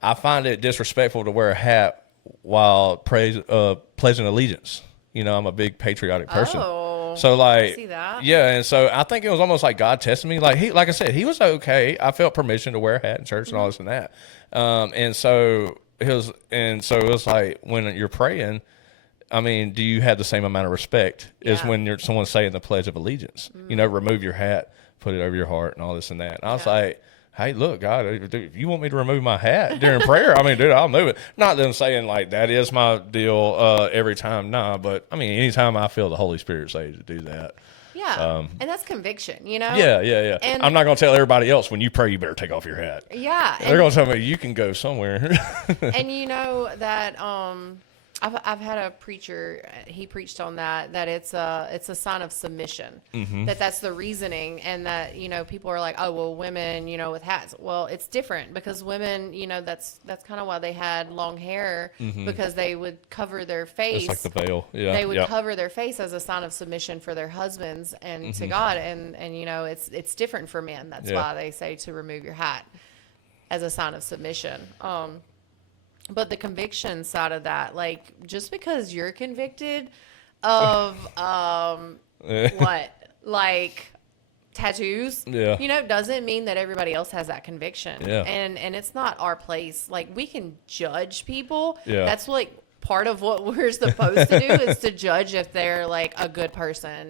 I find it disrespectful to wear a hat while pledging allegiance. I'm a big patriotic person. Oh, so like, I see that. Yeah, and so I think it was almost like God tested me. Like I said, he was okay. I felt permission to wear a hat in church and all this and that. And so it was like when you're praying, I mean, do you have the same amount of respect as when someone's saying the Pledge of Allegiance? Remove your hat, put it over your heart, and all this and that. And I was like, hey, look, God, if you want me to remove my hat during prayer, I mean, dude, I'll move it. Not them saying like that is my deal every time, nah. But I mean, anytime I feel the Holy Spirit say to do that. Yeah, and that's conviction, Yeah. And I'm not going to tell everybody else when you pray, you better take off your hat. Yeah. They're going to tell me you can go somewhere. And you know that I've had a preacher, he preached on that it's a sign of submission, that's the reasoning, and that, people are like, oh, well, women, with hats. Well, it's different because women, that's kind of why they had long hair, because they would cover their face. It's like the veil. Yeah. They would cover their face as a sign of submission for their husbands and to God. And it's different for men. That's why they say to remove your hat as a sign of submission. But the conviction side of that, like, just because you're convicted of what, like tattoos, doesn't mean that everybody else has that conviction. Yeah. And it's not our place. Like, we can judge people. Yeah. That's like part of what we're supposed to do is to judge if they're like a good person,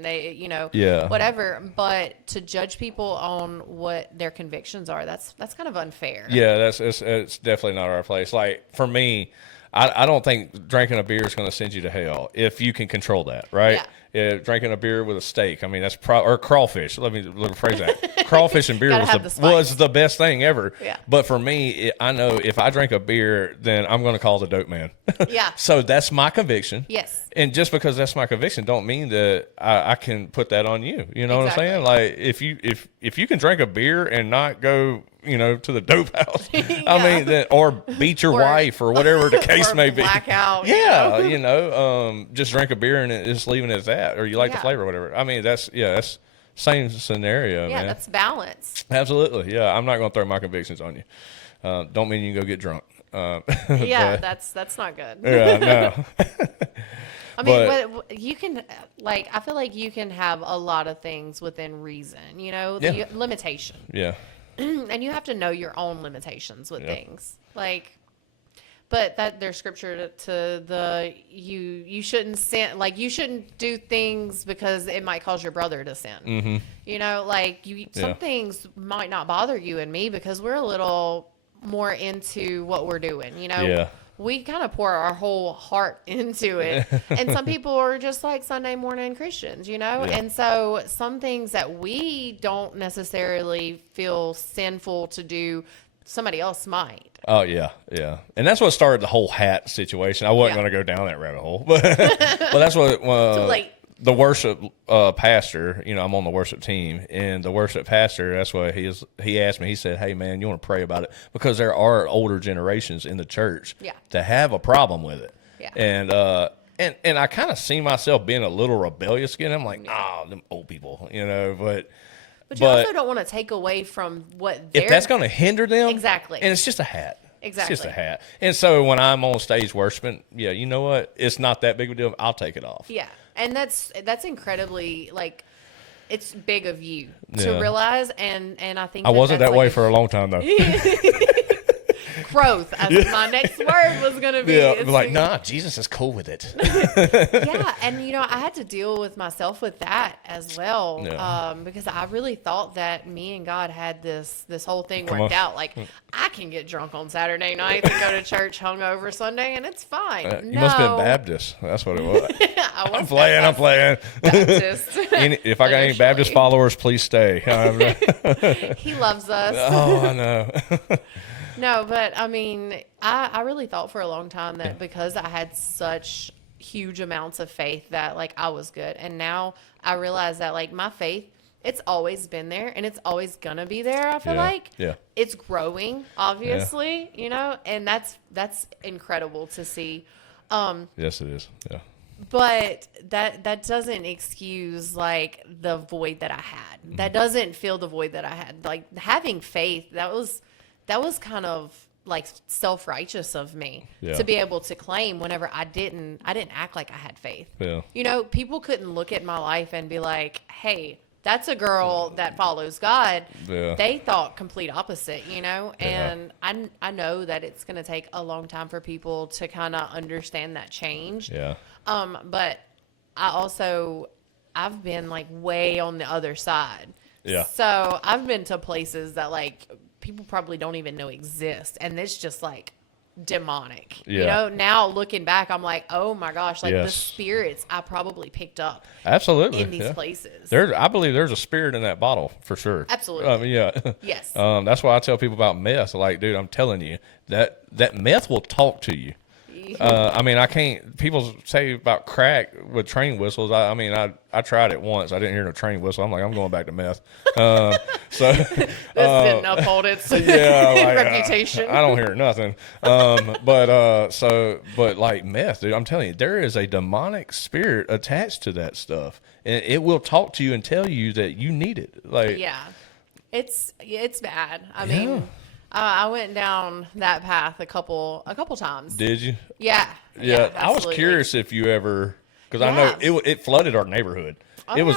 whatever. But to judge people on what their convictions are, that's kind of unfair. Yeah, it's definitely not our place. Like, for me, I don't think drinking a beer is going to send you to hell if you can control that, right? Yeah, drinking a beer with a steak. I mean, that's or crawfish. Let me rephrase that. Crawfish and beer was the best thing ever. Yeah. But for me, I know if I drink a beer, then I'm going to call the dope man. Yeah. So that's my conviction. Yes. And just because that's my conviction, don't mean that I can put that on you. You know what I'm saying? Like, if you can drink a beer and not go, to the dope house, I mean, or beat your wife or whatever the case may be. Blackout. Yeah, just drink a beer and just leaving it as that, or you like the flavor or whatever. I mean, that's same scenario, man. Yeah, that's balance. Absolutely. Yeah, I'm not going to throw my convictions on you. Don't mean you can go get drunk. Yeah, that's not good. Yeah, no. I mean, but you can, like, I feel like you can have a lot of things within reason, limitation. Yeah. And you have to know your own limitations with things. Like, but that there's scripture to the, you shouldn't sin, like, you shouldn't do things because it might cause your brother to sin. Some things might not bother you and me because we're a little more into what we're doing, we kind of pour our whole heart into it. And some people are just like Sunday morning Christians, and so some things that we don't necessarily feel sinful to do, somebody else might. Oh yeah. And that's what started the whole hat situation. I wasn't going to go down that rabbit hole, but that's what Too late. The worship pastor, I'm on the worship team, and the worship pastor, that's what he asked me. He said, hey, man, you want to pray about it? Because there are older generations in the church that have a problem with it. Yeah. And I kind of see myself being a little rebellious again. I'm like, them old people, but you also don't want to take away from what if that's going to hinder them. Exactly. And it's just a hat. Exactly. It's just a hat. And so when I'm on stage worshiping, you know what? It's not that big of a deal. I'll take it off. Yeah. And that's incredibly, like, it's big of you to realize. And I think I wasn't that way for a long time, though. Growth. My next word was going to be. Yeah, like, nah, Jesus is cool with it. Yeah. And, I had to deal with myself with that as well. Yeah. Because I really thought that me and God had this whole thing worked out. Like, I can get drunk on Saturday night and go to church hungover Sunday, and it's fine. You must have been Baptist. That's what it was. I'm playing. Baptist. If I got any Baptist followers, please stay. He loves us. Oh, I know. No, but I mean, I really thought for a long time that because I had such huge amounts of faith that, like, I was good. And now I realize that, like, my faith, it's always been there and it's always gonna be there. I feel like it's growing, obviously, and that's incredible to see. Yes, it is. Yeah. But that doesn't excuse, like, the void that I had. That doesn't fill the void that I had. Like, having faith, that was kind of like self-righteous of me to be able to claim whenever I didn't act like I had faith. Yeah. People couldn't look at my life and be like, hey, that's a girl that follows God. Yeah. They thought complete opposite, and I know that it's going to take a long time for people to kind of understand that change. Yeah. But I've been, like, way on the other side. Yeah. So I've been to places that, like, people probably don't even know exist, and it's just, like, demonic. Now looking back, I'm like, oh my gosh, like, the spirits I probably picked up absolutely in these places. I believe there's a spirit in that bottle for sure. Absolutely. Yes. That's why I tell people about meth. Like, dude, I'm telling you that meth will talk to you. crazy. I mean, I can't. People say about crack with train whistles. I mean, I tried it once. I didn't hear no train whistle. I'm like, I'm going back to meth. So This didn't uphold its reputation. I don't hear nothing. But like meth, dude, I'm telling you, there is a demonic spirit attached to that stuff, and it will talk to you and tell you that you need it. Like, yeah, it's bad. I mean, I went down that path a couple times. did you? Yeah. Yeah, I was absolutely. curious if you ever, because I know it flooded our neighborhood. Oh, it was,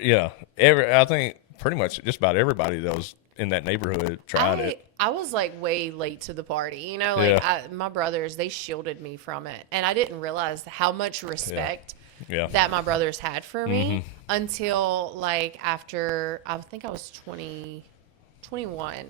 yeah. I think pretty much just about everybody that was in that neighborhood tried it. I was like way late to the party, you know, like my brothers, they shielded me from it. And I didn't realize how much respect that my brothers had for me until like after, I think I was 21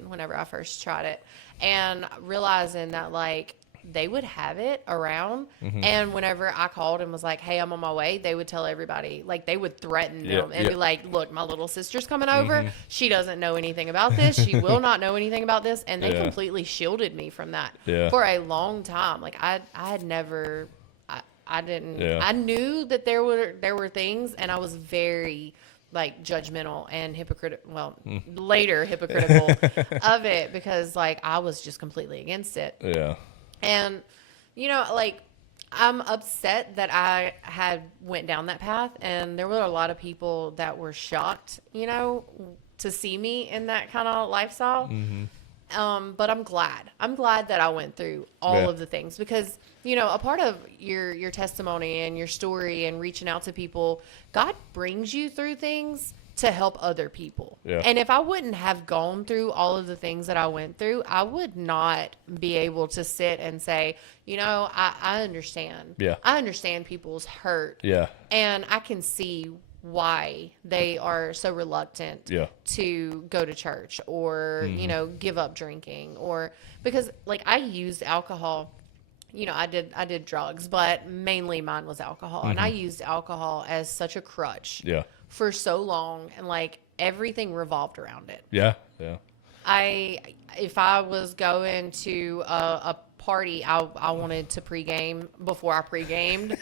whenever I first tried it, and realizing that like they would have it around, and whenever I called and was like, hey, I'm on my way, they would tell everybody, like they would threaten them and be like, look, my little sister's coming over, she doesn't know anything about this, she will not know anything about this, and they completely shielded me from that for a long time. Like I had never, I didn't, I knew that there were things, and I was very like judgmental and later hypocritical of it, because like I was just completely against it. Yeah. And, you know, like, I'm upset that I had went down that path, and there were a lot of people that were shocked, you know, to see me in that kind of lifestyle. But I'm glad. I'm glad that I went through all of the things, because, you know, a part of your testimony and your story and reaching out to people, God brings you through things to help other people. Yeah. And if I wouldn't have gone through all of the things that I went through, I would not be able to sit and say, you know, I understand. Yeah. I understand people's hurt. Yeah. And I can see why they are so reluctant to go to church or, you know, give up drinking, or because like I used alcohol. You know, I did drugs, but mainly mine was alcohol. And I used alcohol as such a crutch for so long, and like everything revolved around it. Yeah, yeah. If I was going to a party, I wanted to pregame before I pregamed.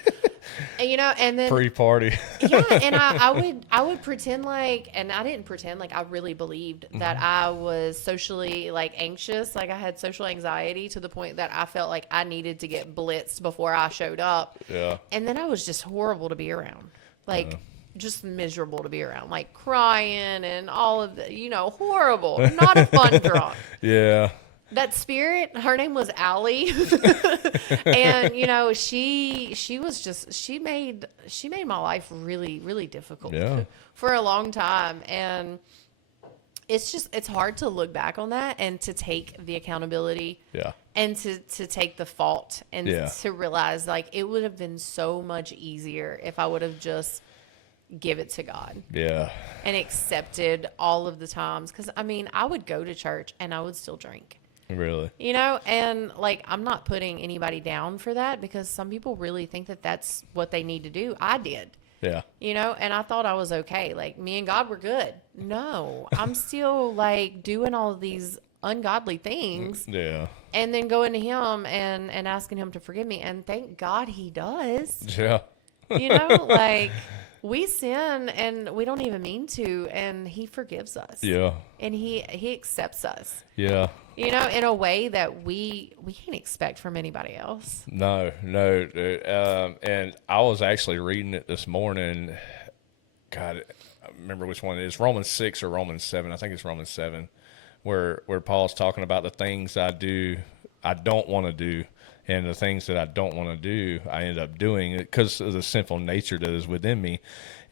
And, you know, and then pre-party. Yeah, and I would pretend like, and I didn't pretend like, I really believed that I was socially like anxious, like I had social anxiety to the point that I felt like I needed to get blitzed before I showed up. Yeah. And then I was just horrible to be around. Like just miserable to be around, like crying and all of the, you know, horrible, not a fun drunk. Yeah. That spirit, her name was Allie. And, you know, she was just, she made my life really, really difficult for a long time. And it's hard to look back on that and to take the accountability and to take the fault and to realize like it would have been so much easier if I would have just give it to God. Yeah. And accepted all of the times. 'Cause I mean, I would go to church and I would still drink. Really? You know, and like, I'm not putting anybody down for that, because some people really think that that's what they need to do. I did. Yeah. You know, and I thought I was okay. Like, me and God were good. No, I'm still like doing all of these ungodly things. Yeah. And then going to him and asking him to forgive me. And thank God he does. Yeah. You know, like, we sin and we don't even mean to, and he forgives us. Yeah. And he accepts us. Yeah. You know, in a way that we can't expect from anybody else. No. And I was actually reading it this morning. God, I remember which one it is. Romans 6 or Romans 7. I think it's Romans 7, where Paul's talking about the things I don't want to do. And the things that I don't want to do, I end up doing because of the sinful nature that is within me.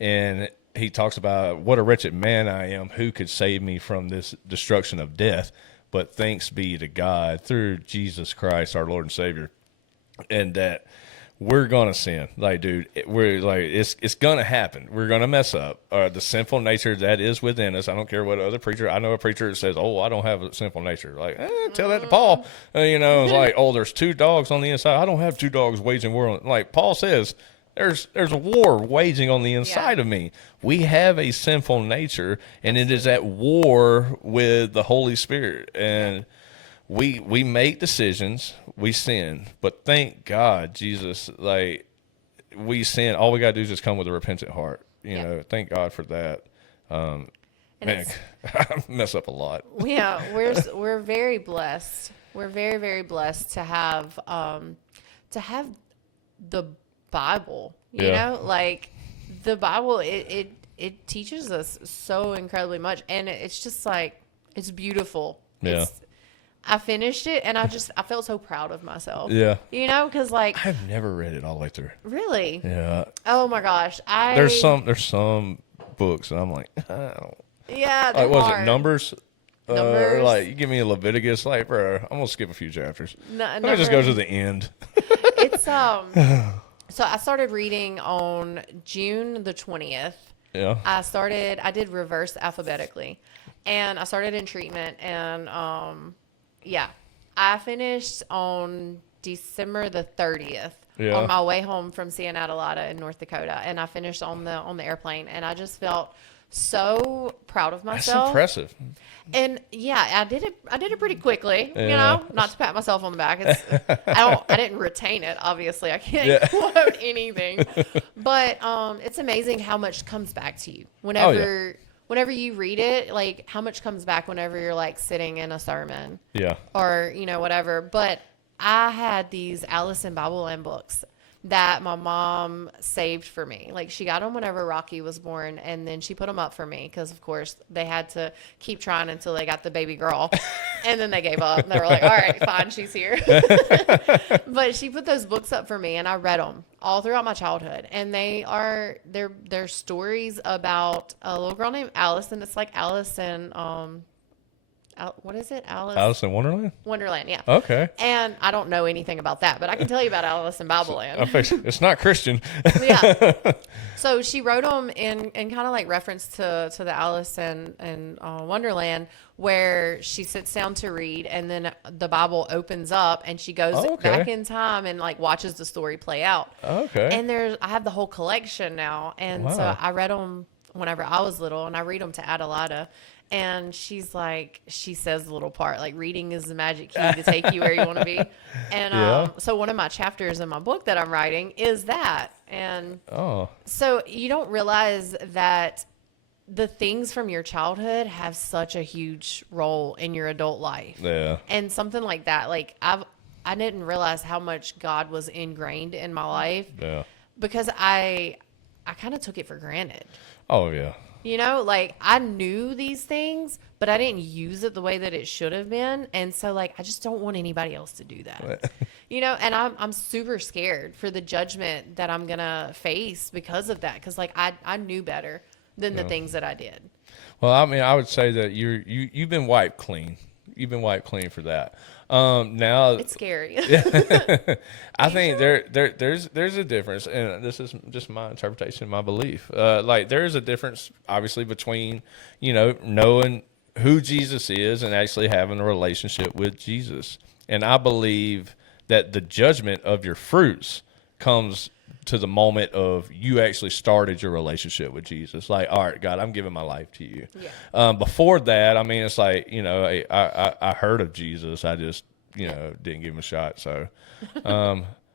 And he talks about what a wretched man I am, who could save me from this destruction of death. But thanks be to God through Jesus Christ, our Lord and Savior. And that we're going to sin. Like, dude, we're like, it's going to happen. We're going to mess up. The sinful nature that is within us. I don't care what other preacher. I know a preacher that says, oh, I don't have a sinful nature. Like, tell that to Paul. You know, it's like, oh, there's 2 dogs on the inside. I don't have 2 dogs waging war. Like Paul says, there's a war waging on the inside of me. We have a sinful nature, and it is at war with the Holy Spirit. And we make decisions, we sin, but thank God, Jesus, like we sin. All we got to do is just come with a repentant heart. You know, thank God for that. Man, I mess up a lot. Yeah, we're very blessed. We're very, very blessed to have the Bible. You know, like the Bible, it teaches us so incredibly much, and it's just like it's beautiful. Yeah. I finished it, and I felt so proud of myself. Yeah. You know, because like I've never read it all the way through. really. Yeah. Oh my gosh, There's some books, and I'm like, I don't. Yeah. Like, was hard. it Numbers? Numbers. Like, you give me a Leviticus, like, bro, I'm gonna skip a few chapters. Let me just Numbers. go to the end. It's So I started reading on June the 20th. Yeah. I did reverse alphabetically, and I started in treatment, and I finished on December the 30th. Yeah. On my way home from seeing Adelada in North Dakota, and I finished on the airplane, and I just felt so proud of That's myself. impressive. And yeah, I did it pretty quickly, you Yeah. know, not to pat myself on the back. I didn't retain it. Obviously I can't quote anything, but, it's amazing how much comes back to you whenever you read it, like how much comes back whenever you're like sitting in a sermon or, you know, whatever. But I had these Allison Bible Land books that my mom saved for me. Like she got them whenever Rocky was born, and then she put them up for me because, of course, they had to keep trying until they got the baby girl, and then they gave up. And they were like, "All right, fine, she's here." But she put those books up for me, and I read them all throughout my childhood. And they're stories about a little girl named Alice, and it's like Alice and what is it? Alice in Wonderland? Wonderland, yeah. Okay. And I don't know anything about that, but I can tell you about Alice in Bible Land. It's not Christian. Yeah. So she wrote them in kind of like reference to the Alice in Wonderland, where she sits down to read, and then the Bible opens up, and she goes back in time and like watches the story play out. Okay. And I have the whole collection now, and so I read them whenever I was little, and I read them to Adelada. And she says the little part, like, reading is the magic key to take you where you want to be. And so one of my chapters in my book that I'm writing is that. And so you don't realize that the things from your childhood have such a huge role in your adult life. Yeah. And something like that, like I didn't realize how much God was ingrained in my life. Yeah. Because I kind of took it for granted. Oh, yeah. You know, like I knew these things, but I didn't use it the way that it should have been. And so like, I just don't want anybody else to do that, you know, and I'm super scared for the judgment that I'm going to face because of that. Cause like I knew better than the things that I did. Well, I mean, I would say that you've been wiped clean. You've been wiped clean for that. Now it's scary. I think there's a difference, and this is just my interpretation, my belief. Like there is a difference, obviously, between knowing who Jesus is and actually having a relationship with Jesus. And I believe that the judgment of your fruits comes to the moment of you actually started your relationship with Jesus. Like, all right, God, I'm giving my life to you. Yeah. Before that, I mean, it's like, I heard of Jesus. I just, didn't give him a shot. So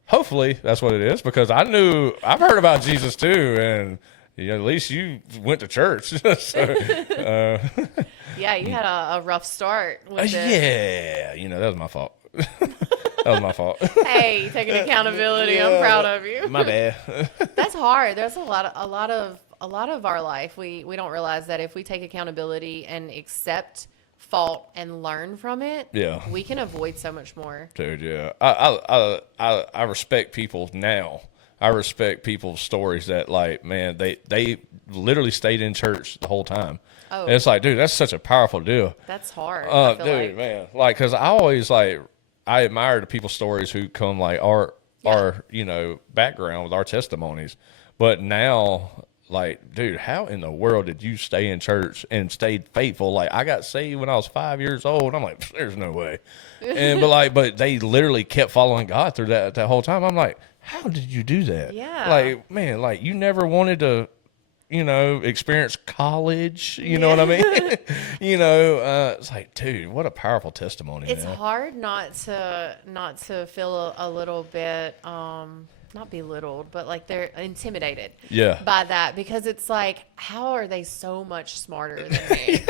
hopefully that's what it is, because I've heard about Jesus too. And at least you went to church. So, yeah, you had a rough start with it. Yeah, that was my fault. That was my fault. Hey, taking accountability. Yeah. I'm proud of you. My bad. That's hard. There's a lot of our life. We don't realize that if we take accountability and accept fault and learn from it, we can avoid so much more. Dude, yeah. I respect people now. I respect people's stories that, like, man, they literally stayed in church the whole time. Oh. And it's like, dude, that's such a powerful deal. That's hard. Dude, man. Like, because I always, like, I admire the people's stories who come, like, our background with our testimonies. But now, like, dude, how in the world did you stay in church and stayed faithful? Like, I got saved when I was 5 years old. I'm like, there's no way. But they literally kept following God through that whole time. I'm like, how did you do that? Yeah. Like, man, like, you never wanted to, experience college. You know what I mean? It's like, dude, what a powerful testimony. It's man. hard not to feel a little bit not belittled, but like they're intimidated by that, because it's like, how are they so much smarter than me?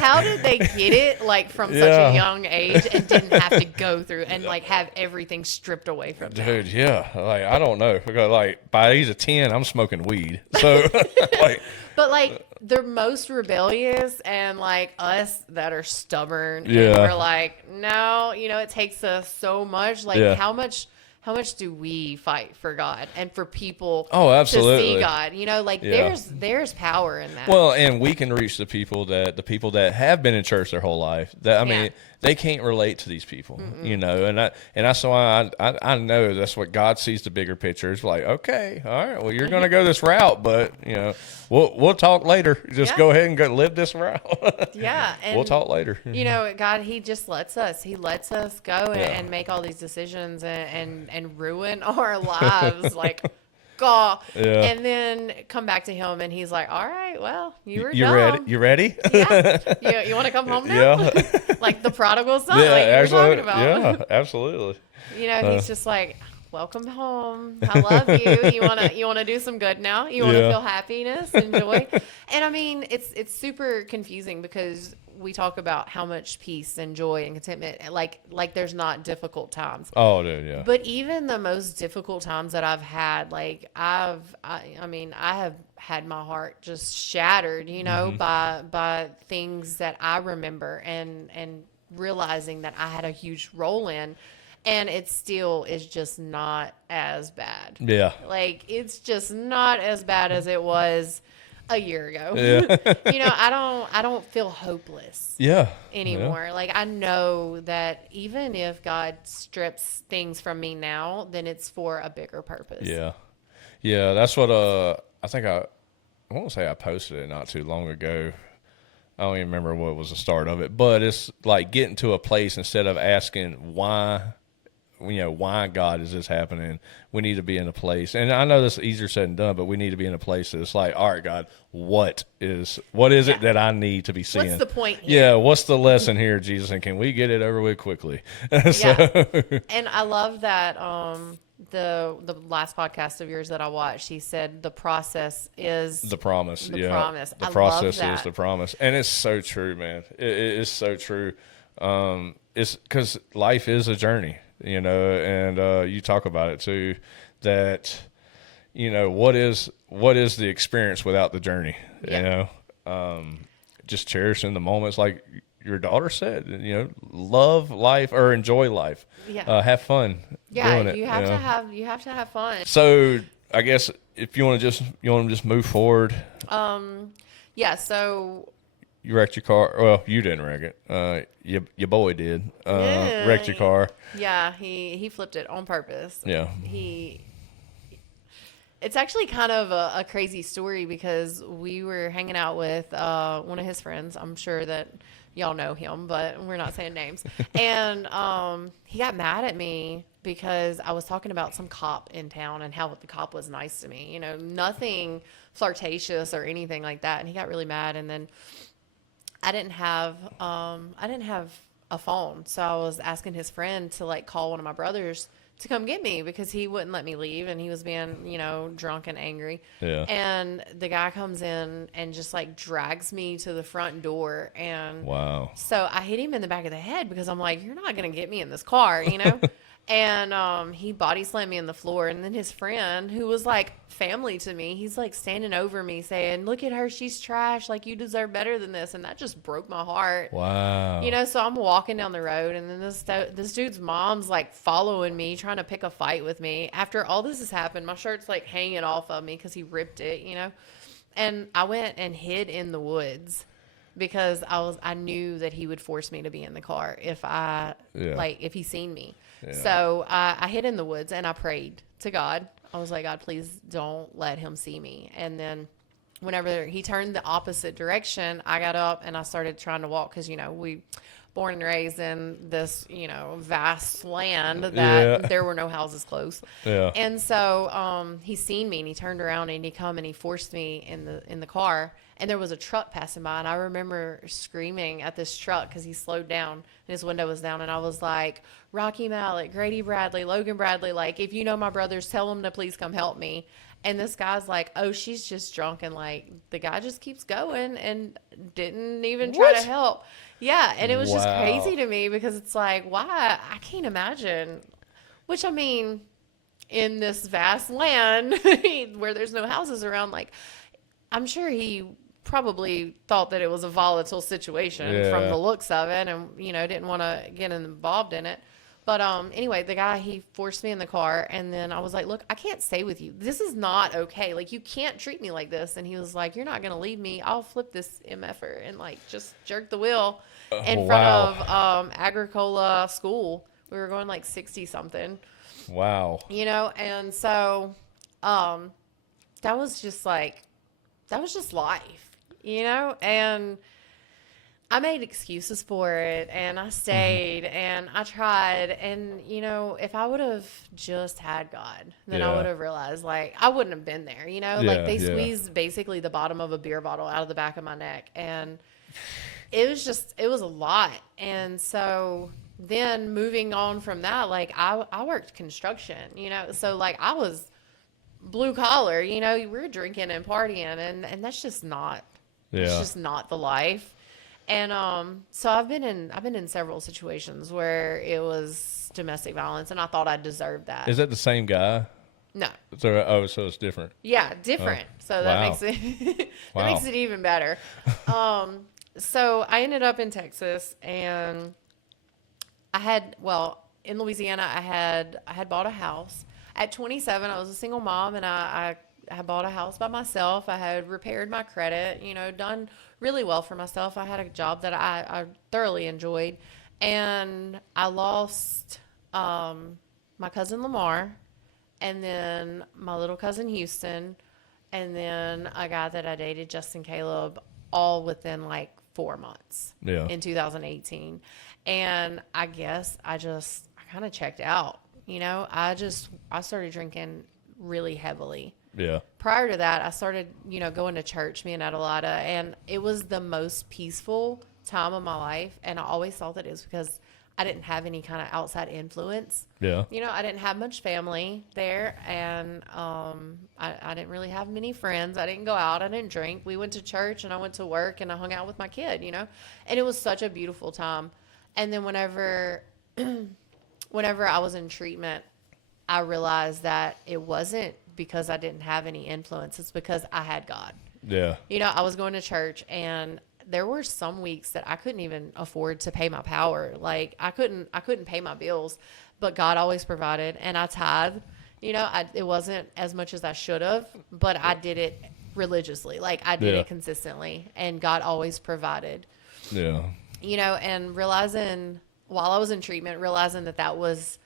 How did they get it like from such a young age and didn't have to go through and like have everything stripped away from them? Dude, yeah. Like, I don't know. Because like by the age of 10, I'm smoking weed. So like, but like they're most rebellious, and like us that are stubborn, and we're like, no, it takes us so much. Like how much do we fight for God and for people to see God? There's power in that. Well, and we can reach the people that have been in church their whole life. They can't relate to these people, and that's why I know that's what God sees, the bigger picture. It's like, okay, all right, well, you're going to go this route, but we'll talk later. Just go ahead and go live this route. And we'll talk later. God, He just lets us. He lets us go and make all these decisions and ruin our lives, like. God. And then come back to Him, and He's like, all right, well, you ready? You ready? You want to come home now? Like the prodigal son, like you were talking about. Yeah, absolutely. He's just like, welcome home. I love you. You want to do some good now? You want to feel happiness and joy? And I mean, it's super confusing, because we talk about how much peace and joy and contentment, like there's not difficult times. Oh, dude, yeah. But even the most difficult times that I've had, like I have had my heart just shattered, by things that I remember and realizing that I had a huge role in. And it still is just not as bad. Yeah. Like, it's just not as bad as it was a year ago. Yeah. I don't feel hopeless anymore. Like, I know that even if God strips things from me now, then it's for a bigger purpose. Yeah. Yeah, that's what I think I won't say I posted it not too long ago. I don't even remember what was the start of it, but it's like getting to a place, instead of asking why God is this happening, we need to be in a place. And I know this is easier said than done, but we need to be in a place that's like, all right, God, what is it that I need to be seeing? What's the point here? Yeah, what's the lesson here, Jesus? And can we get it over with quickly? And I love that the last podcast of yours that I watched, he said the process is the promise. The promise. The process is the promise. And it's so true, man. It is so true. It's because life is a journey. And you talk about it too, that, what is the experience without the journey, just cherishing the moments, like your daughter said, love life or enjoy life, have fun doing it. You have to have fun. So I guess if you want to just move forward. So you wrecked your car. Well, you didn't wreck it. Your boy did. Wrecked your car. Yeah, he flipped it on purpose. Yeah. It's actually kind of a crazy story, because we were hanging out with one of his friends. I'm sure that y'all know him, but we're not saying names. And he got mad at me because I was talking about some cop in town and how the cop was nice to me. Nothing flirtatious or anything like that. And he got really mad. And then I didn't have a phone, so I was asking his friend to like call one of my brothers to come get me, because he wouldn't let me leave, and he was being drunk and angry. Yeah. And the guy comes in and just like drags me to the front door, and wow. So I hit him in the back of the head, because I'm like, you're not gonna get me in this car, And he body slammed me on the floor. And then his friend, who was like family to me, he's like standing over me saying, look at her, she's trash, like you deserve better than this. And that just broke my heart. Wow. So I'm walking down the road, and then this dude's mom's like following me, trying to pick a fight with me. After all this has happened, my shirt's like hanging off of me because he ripped it, And I went and hid in the woods, because I knew that he would force me to be in the car if if he seen me. Yeah. So I hid in the woods, and I prayed to God. I was like, God, please don't let him see me. And then whenever he turned the opposite direction, I got up and I started trying to walk, because, born and raised in this, vast land that there were no houses close. Yeah. And so he seen me and he turned around and he come and he forced me in the car. And there was a truck passing by, and I remember screaming at this truck because he slowed down and his window was down. And I was like, Rocky Mallet, Grady Bradley, Logan Bradley, like, if you know my brothers, tell them to please come help me. And this guy's like, oh, she's just drunk. And like, the guy just keeps going and didn't even try to help. Yeah. And it was just crazy to me because it's like, why? I can't imagine. Which, I mean, in this vast land where there's no houses around, like, I'm sure he probably thought that it was a volatile situation from the looks of it and, didn't want to get involved in it. But anyway, the guy, he forced me in the car, and then I was like, look, I can't stay with you. This is not okay. Like, you can't treat me like this. And he was like, you're not going to leave me. I'll flip this MFer and, like, just jerk the wheel in front of Agricola School. We were going, like, 60-something. Wow. And so that was just life, and I made excuses for it, and I stayed, and I tried, and, if I would have just had God, then I would have realized, like, I wouldn't have been there, like, they squeezed basically the bottom of a beer bottle out of the back of my neck, and it was a lot. And so then moving on from that, like, I worked construction, so, like, I was blue collar, we're drinking and partying, and that's just not, it's just not the life. And so I've been in several situations where it was domestic violence, and I thought I deserved that. Is that the same guy? No. So it's different. Yeah, different. So that makes it makes it even better. So I ended up in Texas, and in Louisiana, I had bought a house. At 27, I was a single mom, and I bought a house by myself. I had repaired my credit, done really well for myself. I had a job that I thoroughly enjoyed. And I lost my cousin Lamar, and then my little cousin Houston, and then a guy that I dated, Justin Caleb, all within like 4 months in 2018. And I guess I kind of checked out. I started drinking really heavily. Yeah. Prior to that, I started, going to church, me and Adelada, and it was the most peaceful time of my life. And I always thought that it was because I didn't have any kind of outside influence. Yeah. I didn't have much family there, and I didn't really have many friends. I didn't go out. I didn't drink. We went to church, and I went to work, and I hung out with my kid, and it was such a beautiful time. And then whenever I was in treatment, I realized that it wasn't because I didn't have any influence. It's because I had God. Yeah. I was going to church, and there were some weeks that I couldn't even afford to pay my power. Like, I couldn't pay my bills, but God always provided, and I tithed. It wasn't as much as I should have, but I did it religiously. Like, I did it consistently, and God always provided. Yeah. And realizing while I was in treatment, realizing that was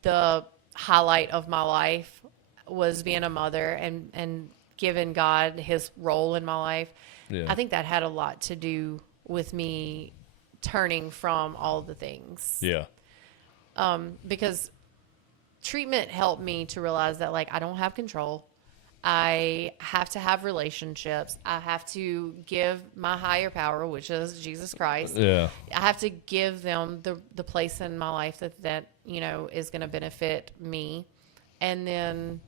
the highlight of my life, was being a mother and giving God his role in my life. Yeah. I think that had a lot to do with me turning from all the things. Yeah. Because treatment helped me to realize that, like, I don't have control. I have to have relationships. I have to give my higher power, which is Jesus Christ. Yeah. I have to give them the place in my life that is going to benefit me. And then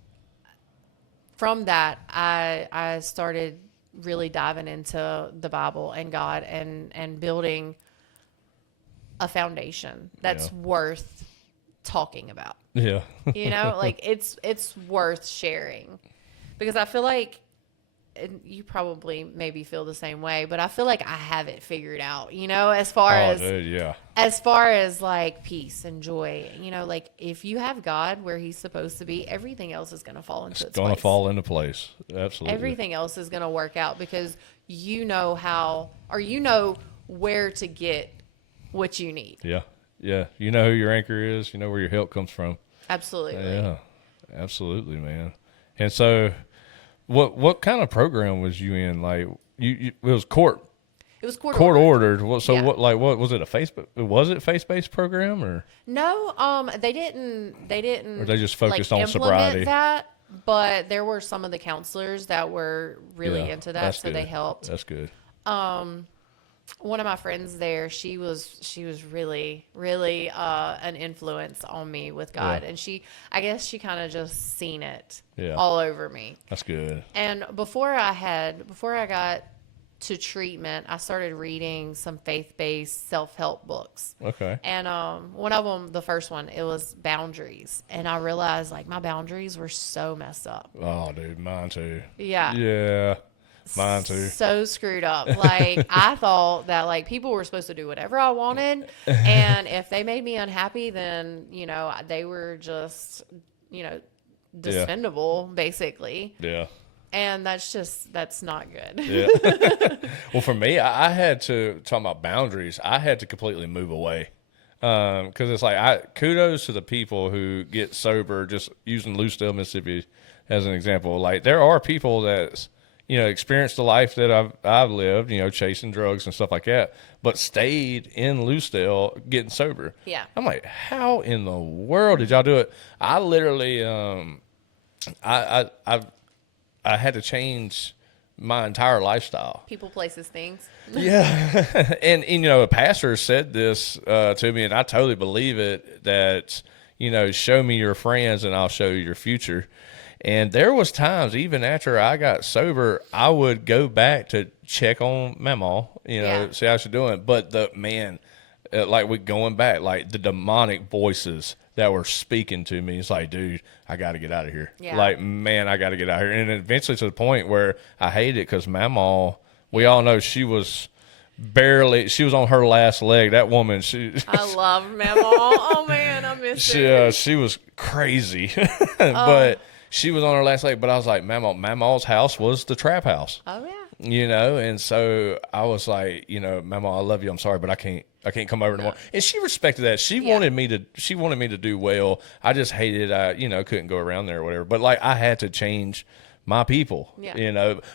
from that, I started really diving into the Bible and God and building a foundation that's worth talking about. Yeah. Like, it's worth sharing. Because I feel like, and you probably maybe feel the same way, but I feel like I have it figured out, as far as like peace and joy, like, if you have God where he's supposed to be, everything else is going to fall into its place. It's going to fall into place. Absolutely. Everything else is going to work out because you know where to get what you need. Yeah. Yeah. You know who your anchor is. You know where your help comes from. Absolutely. Yeah. Absolutely, man. And so, what kind of program was you in? Like, it was court. It was court Court ordered. ordered. So Yeah. what was it, a Facebook? Was it faith-based program or? No, they didn't. Or they just focused on implement sobriety? that. But there were some of the counselors that were really Yeah, into that, that's so good. they helped. That's good. One of my friends there, she was really an influence on me with God, Yeah. and I guess she kind of just seen it Yeah. all over me. That's good. And before I got to treatment, I started reading some faith-based self-help books. Okay. And one of them, the first one, it was boundaries, and I realized like my boundaries were so messed up. Oh, dude, mine too. Yeah. Yeah, mine too. So screwed up. Like I thought that like people were supposed to do whatever I wanted, and if they made me unhappy, then they were just dispendable basically. Yeah. And that's not good. Yeah. Well, for me, I had to talk about boundaries. I had to completely move away. Because it's like, kudos to the people who get sober, just using Lucedale, Mississippi as an example. Like, there are people that's, experienced the life that I've lived, chasing drugs and stuff like that, but stayed in Lucedale getting sober. Yeah. I'm like, how in the world did y'all do it? I literally, I had to change my entire lifestyle. People, places, things. Yeah. and a pastor said this to me, and I totally believe it, that, show me your friends and I'll show you your future. And there was times, even after I got sober, I would go back to check on Mama, see how she's doing. But like we going back, like the demonic voices that were speaking to me, it's like, dude, I got to get out of here. Yeah. Like, man, I got to get out of here. And eventually to the point where I hated it because Mama, we all know she was on her last leg. That woman, I love Mama. Oh man, I miss her. She was crazy, but she was on her last leg. But I was like, Mama's house was the trap house. Oh yeah. And so I was like, Mama, I love you. I'm sorry, but I can't come over anymore. And she respected that. She wanted me to do well. I just hated, couldn't go around there or whatever. But like, I had to change my people,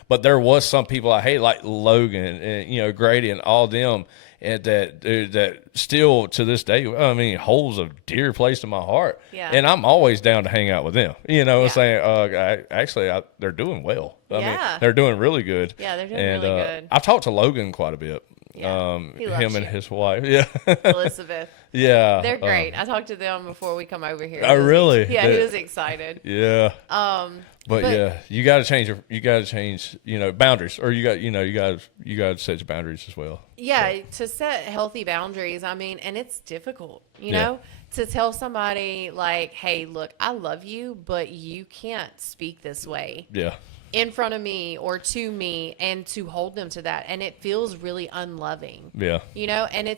but there was some people I hate, like Logan and, Grady and all them. And that still to this day, I mean, holds a dear place in my heart. Yeah. And I'm always down to hang out with them. Saying, actually, they're doing well. I mean, they're doing really good. Yeah, they're doing really good. I've talked to Logan quite a bit. Yeah. He loves Him and you. his wife. Yeah. Elizabeth. Yeah. They're great. I talked to them before we come over here. Oh, really? Yeah, he was excited. Yeah. But yeah, you got to change boundaries, or you got to set your boundaries as well. Yeah, to set healthy boundaries. I mean, and it's difficult, Yeah. to tell somebody like, hey, look, I love you, but you can't speak this way Yeah. in front of me or to me, and to hold them to that. And it feels really unloving. Yeah. And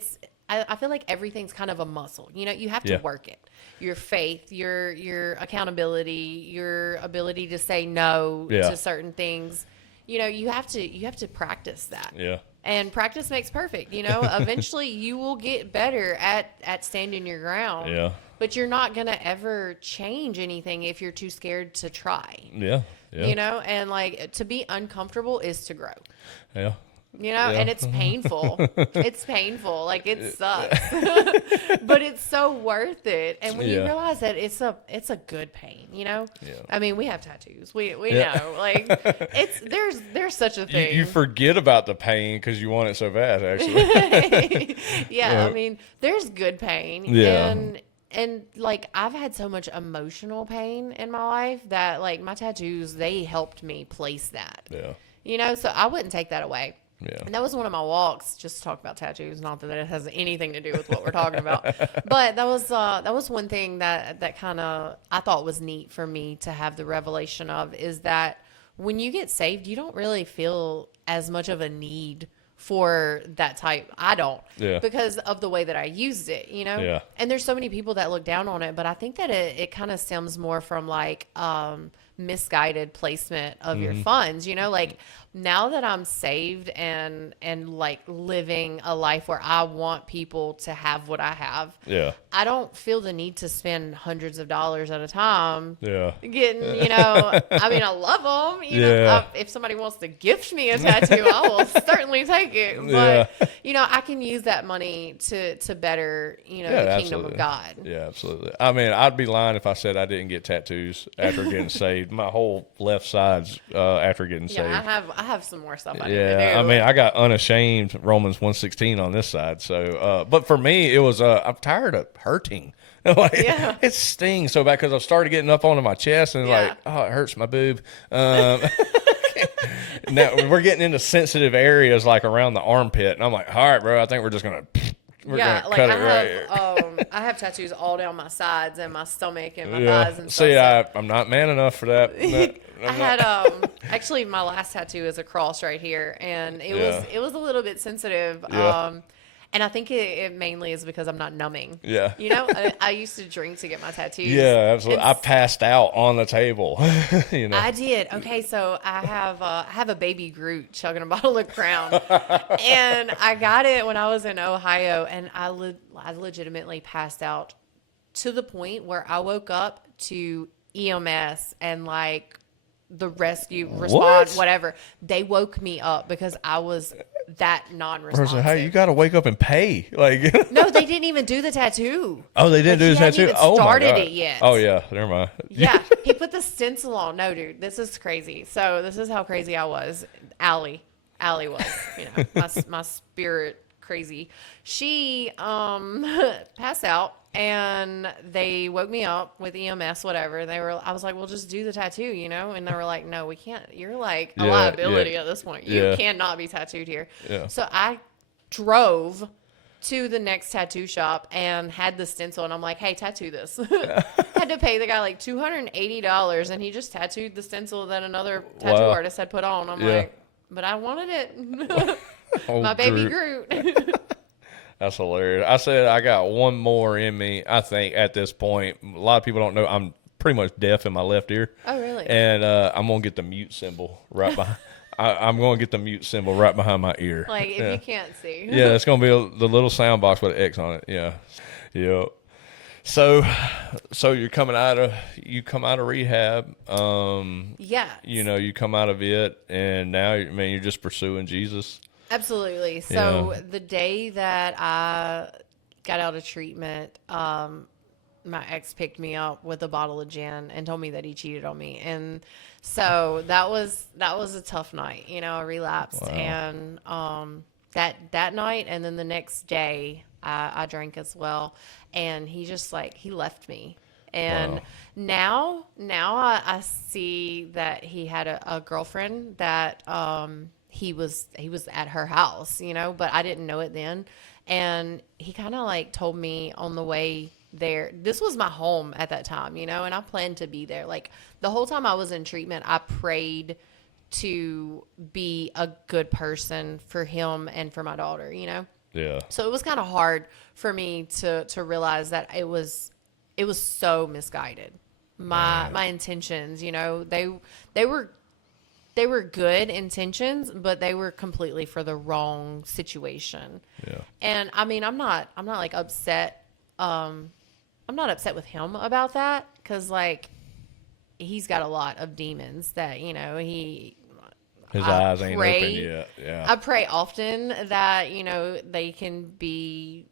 I feel like everything's kind of a muscle. You have to Yeah. work it. Your faith, your accountability, your ability to say no Yeah. to certain things. You have to practice that. Yeah. And practice makes perfect. Eventually you will get better at standing your ground. Yeah. But you're not going to ever change anything if you're too scared to try. Yeah. Yeah. And like, to be uncomfortable is to grow. Yeah. And it's painful. It's painful. Like, it sucks. But it's so worth it. And when you realize that it's a good pain, Yeah. I mean, we have tattoos. We Yeah. know. Like, there's such a thing. You forget about the pain because you want it so bad, actually. Yeah, I mean, there's good pain. Yeah. And like, I've had so much emotional pain in my life that like my tattoos, they helped me place that. Yeah. So I wouldn't take that away. Yeah. And that was one of my walks, just to talk about tattoos. Not that it has anything to do with what we're talking about, but that was one thing that kind of I thought was neat for me to have the revelation of, is that when you get saved, you don't really feel as much of a need for that type. I don't, because of the way that I used it, And there's so many people that look down on it, but I think that it kind of stems more from like misguided placement of your funds. You know, like now that I'm saved and like living a life where I want people to have what I have, I don't feel the need to spend hundreds of dollars at a time getting, you know, I mean, I love them, you know, if somebody wants to gift me a tattoo, I will certainly take it, but you know, I can use that money to better, you know, the kingdom of God. Yeah, absolutely. I mean, I'd be lying if I said I didn't get tattoos after getting saved. My whole left side's after getting saved. I have some more stuff I need to do. I mean, I got unashamed Romans 1:16 on this side. So, but for me, it was I'm tired of hurting. Like, it stings so bad because I started getting up onto my chest and like, oh, it hurts my boob. Now we're getting into sensitive areas like around the armpit, and I'm like, all right, bro, I think we're just gonna. Like I have tattoos all down my sides and my stomach and my thighs and stuff. See, I'm not man enough for that. I had actually my last tattoo is a cross right here, and it was a little bit sensitive. And I think it mainly is because I'm not numbing. Yeah. You know, I used to drink to get my tattoos. Yeah, absolutely. I passed out on the table. You know. I did. Okay, so I have a baby Groot chugging a bottle of Crown. And I got it when I was in Ohio, and I legitimately passed out to the point where I woke up to EMS and like the rescue respond, whatever. They woke me up because I was that non-responsive. Hey, you got to wake up and pay. Like, no, they didn't even do the tattoo. Oh, they didn't do the tattoo. Even started it yet. Oh yeah, never mind. Yeah, he put the stencil on. No, dude, this is crazy. So this is how crazy I was. Allie was, you know, my spirit crazy. She passed out. And they woke me up with EMS, whatever. I was like, well, just do the tattoo, you know? And they were like, no, we can't. You're like a liability at this point. You cannot be tattooed here. Yeah. So I drove to the next tattoo shop and had the stencil. And I'm like, hey, tattoo this. Had to pay the guy like $280. And he just tattooed the stencil that another tattoo artist had put on. I'm like, but I wanted it. My baby Groot. That's hilarious. I said I got one more in me, I think, at this point. A lot of people don't know I'm pretty much deaf in my left ear. Oh, really? And I'm going to get the mute symbol right behind. I'm going to get the mute symbol right behind my ear. Like, if you can't see. Yeah, it's going to be the little sound box with an X on it. Yeah. Yeah. So you come out of rehab. Yeah. You know, you come out of it, and now, you're just pursuing Jesus. Absolutely. So the day that I got out of treatment, my ex picked me up with a bottle of gin and told me that he cheated on me. And so that was a tough night. You know, I relapsed. Wow. And that night and then the next day I drank as well. And he just he left me. And now I see that he had a girlfriend that he was at her house, you know, but I didn't know it then. And he kind of told me on the way there, this was my home at that time, you know, and I planned to be there. Like the whole time I was in treatment, I prayed to be a good person for him and for my daughter, you know? Yeah. So it was kind of hard for me to realize that it was so misguided. My intentions, you know, they were good intentions, but they were completely for the wrong situation. Yeah. And I mean, I'm not upset. I'm not upset with him about that. 'Cause he's got a lot of demons that, you know, his eyes ain't open yet. Yeah. I pray often that, you know, they can be,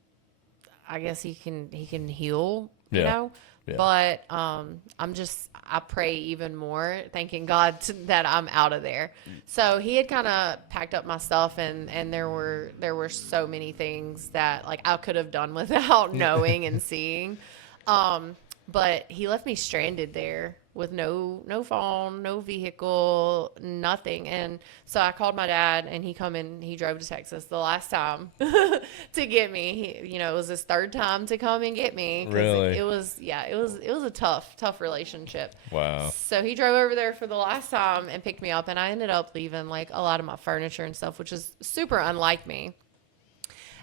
I guess he can heal, you know? Yeah. But I pray even more, thanking God that I'm out of there. So he had kind of packed up my stuff, and there were so many things that I could have done without knowing and seeing. But he left me stranded there with no phone, no vehicle, nothing. And so I called my dad, and he drove to Texas the last time to get me. It was his third time to come and get me. Really? It was a tough relationship. Wow. So he drove over there for the last time and picked me up, and I ended up leaving a lot of my furniture and stuff, which is super unlike me.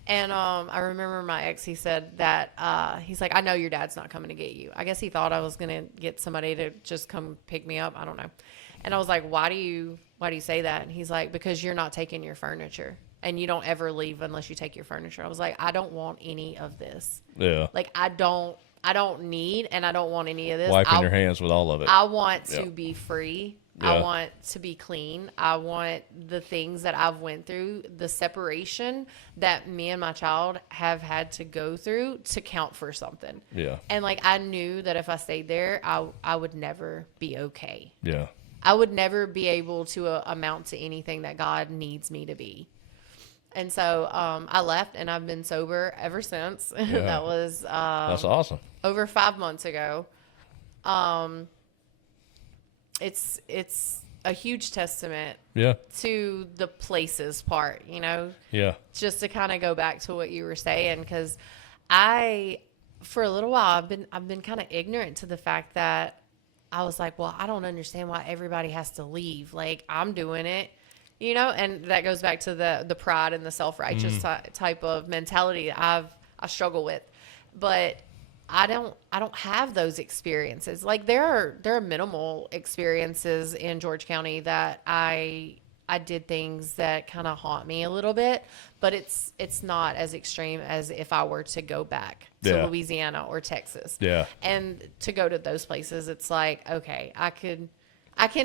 And I remember my ex, he said that he's like, I know your dad's not coming to get you. I guess he thought I was going to get somebody to just come pick me up. I don't know. And I was like, why do you say that? And he's like, because you're not taking your furniture and you don't ever leave unless you take your furniture. I was like, I don't want any of this. Yeah. Like, I don't need, and I don't want any of this. Wiping your hands with all of it. I want to be free. Yeah. I want to be clean. I want the things that I've went through, the separation that me and my child have had to go through to count for something. Yeah. And like, I knew that if I stayed there, I would never be okay. Yeah. I would never be able to amount to anything that God needs me to be. And so I left, and I've been sober ever since. Yeah. That was That's awesome. over 5 months ago. It's a huge testament Yeah. to the places part, you know, Yeah. just to kind of go back to what you were saying. Cause for a little while, I've been kind of ignorant to the fact that I was like, well, I don't understand why everybody has to leave. Like, I'm doing it, you know, and that goes back to the pride and the self-righteous type of mentality I struggle with. But I don't have those experiences. Like, there are minimal experiences in George County that I did things that kind of haunt me a little bit, but it's not as extreme as if I were to go back to Louisiana or Texas. Yeah. And to go to those places, it's like, okay, I can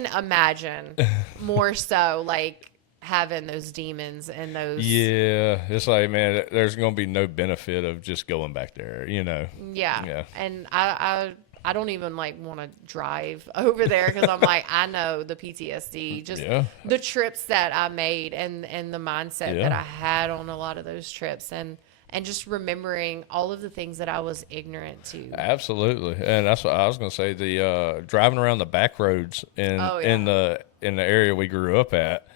imagine more so like having those demons and those. Yeah. It's like, man, there's going to be no benefit of just going back there, you know? Yeah. Yeah. And I don't even like want to drive over there because I'm like, I know the PTSD, just the trips that I made and the mindset that I had on a lot of those trips and just remembering all of the things that I was ignorant to. Absolutely. And that's what I was going to say. The driving around the back roads in the area we grew up at,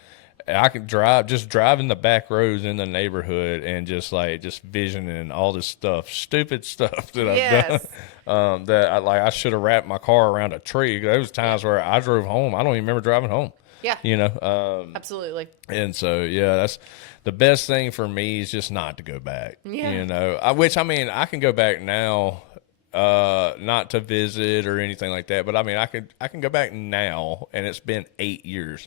I could drive in the back roads in the neighborhood and just visioning all this stuff, stupid stuff that I've done. That I should have wrapped my car around a tree. There was times where I drove home. I don't even remember driving home. Yeah. You know? Absolutely. And so, that's the best thing for me is just not to go back. Yeah. You know, I can go back now, not to visit or anything like that, but I mean, I can go back now, and it's been 8 years.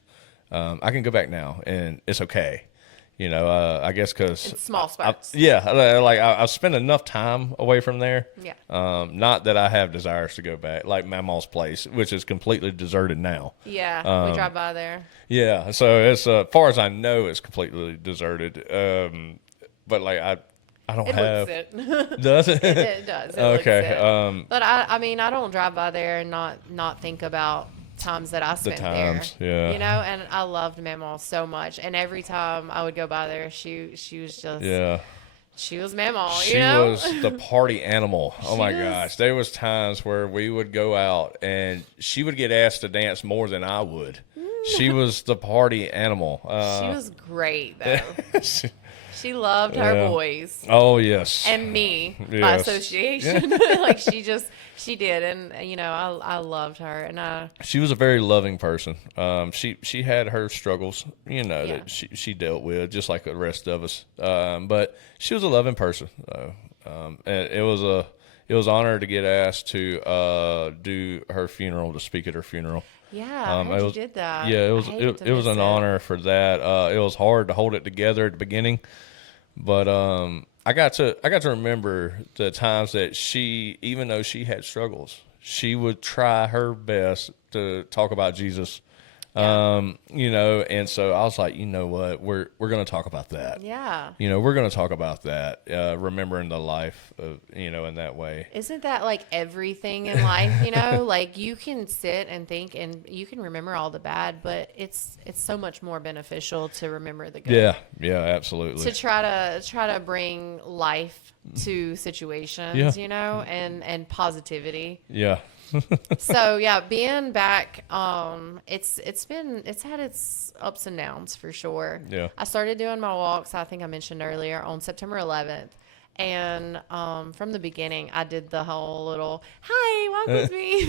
I can go back now, and it's okay. You know, I guess because it's small spurts. I've spent enough time away from there. Yeah. Not that I have desires to go back, like Mama's place, which is completely deserted now. Yeah, we drive by there. Yeah, so it's as far as I know, it's completely deserted. But like I don't have. Looks it. Does it? It does. It Okay. Looks it. But I mean, I don't drive by there and not think about times that I spent there. Yeah. You know, and I loved Mamaw so much. And every time I would go by there, she was just she was Mamaw, She you know? was the party animal. Oh my gosh. There was times where we would go out and she would get asked to dance more than I would. She was the party animal. She was great though. She loved her boys. Oh, yes. And me by association. Like she did. And, you know, I loved her. And she was a very loving person. She had her struggles, you know, that she dealt with just like the rest of us. But she was a loving person. And it was an honor to get asked to do her funeral, to speak at her funeral. Yeah, I heard you did that. Yeah, it was an honor for that. It was hard to hold it together at the beginning, but I got to remember the times that she, even though she had struggles, she would try her best to talk about Jesus. You know, and so I was like, you know what, we're going to talk about that. Yeah. You know, we're going to talk about that, remembering the life of, you know, in that way. Isn't that like everything in life, you know? Like you can sit and think and you can remember all the bad, but it's so much more beneficial to remember the good. Yeah, absolutely. To try to bring life to situations, you know, and positivity. Yeah. So yeah, being back, it's had its ups and downs for sure. Yeah. I started doing my walks, I think I mentioned earlier, on September 11th. And from the beginning, I did the whole little, hi, walk with me.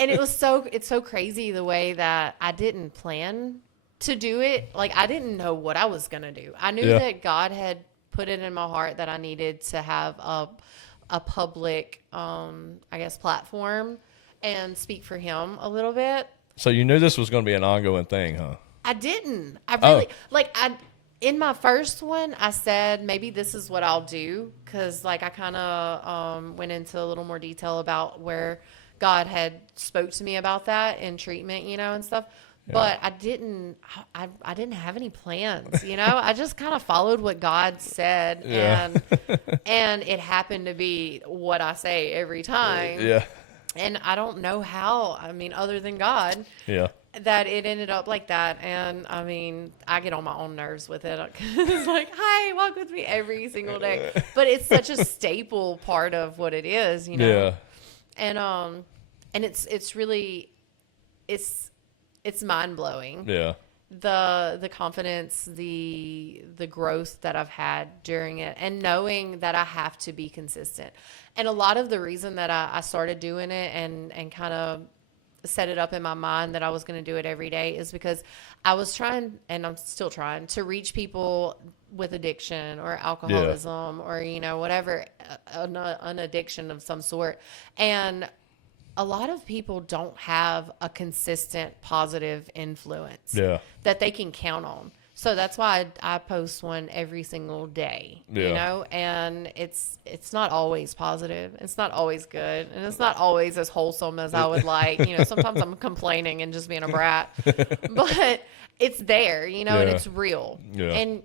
And it's so crazy the way that I didn't plan to do it. Like, I didn't know what I was going to do. I knew that God had put it in my heart that I needed to have a public, I guess, platform and speak for him a little bit. So you knew this was going to be an ongoing thing, huh? I didn't. I really in my first one, I said maybe this is what I'll do, because like I kind of went into a little more detail about where God had spoke to me about that in treatment, and stuff. Yeah. But I didn't have any plans, I just kind of followed what God said, and it happened to be what I say every time. Yeah. And I don't know how, other than God. Yeah. That it ended up like that. And I get on my own nerves with it. It's like, hi, walk with me every single day. But it's such a staple part of what it is, Yeah. And it's really, it's mind blowing. Yeah. The confidence, the growth that I've had during it, and knowing that I have to be consistent. And a lot of the reason that I started doing it and kind of set it up in my mind that I was going to do it every day is because I was trying, and I'm still trying, to reach people with addiction or alcoholism or, whatever, an addiction of some sort. And a lot of people don't have a consistent positive influence that they can count on. So that's why I post one every single day, and it's not always positive. It's not always good. And it's not always as wholesome as I would like. Sometimes I'm complaining and just being a brat, but it's there, and it's real. Yeah. And,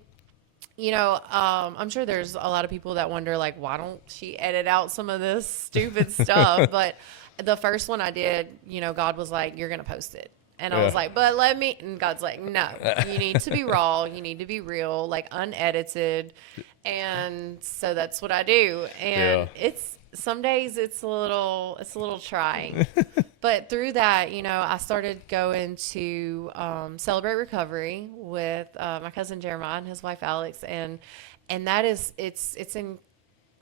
I'm sure there's a lot of people that wonder, like, why don't she edit out some of this stupid stuff? But the first one I did, God was like, you're going to post it. And I was like, but let me, and God's like, no, you need to be raw. You need to be real, like unedited. And so that's what I do. And some days it's a little trying, but through that, I started going to Celebrate Recovery with my cousin Jeremiah and his wife Alex. And that is, it's in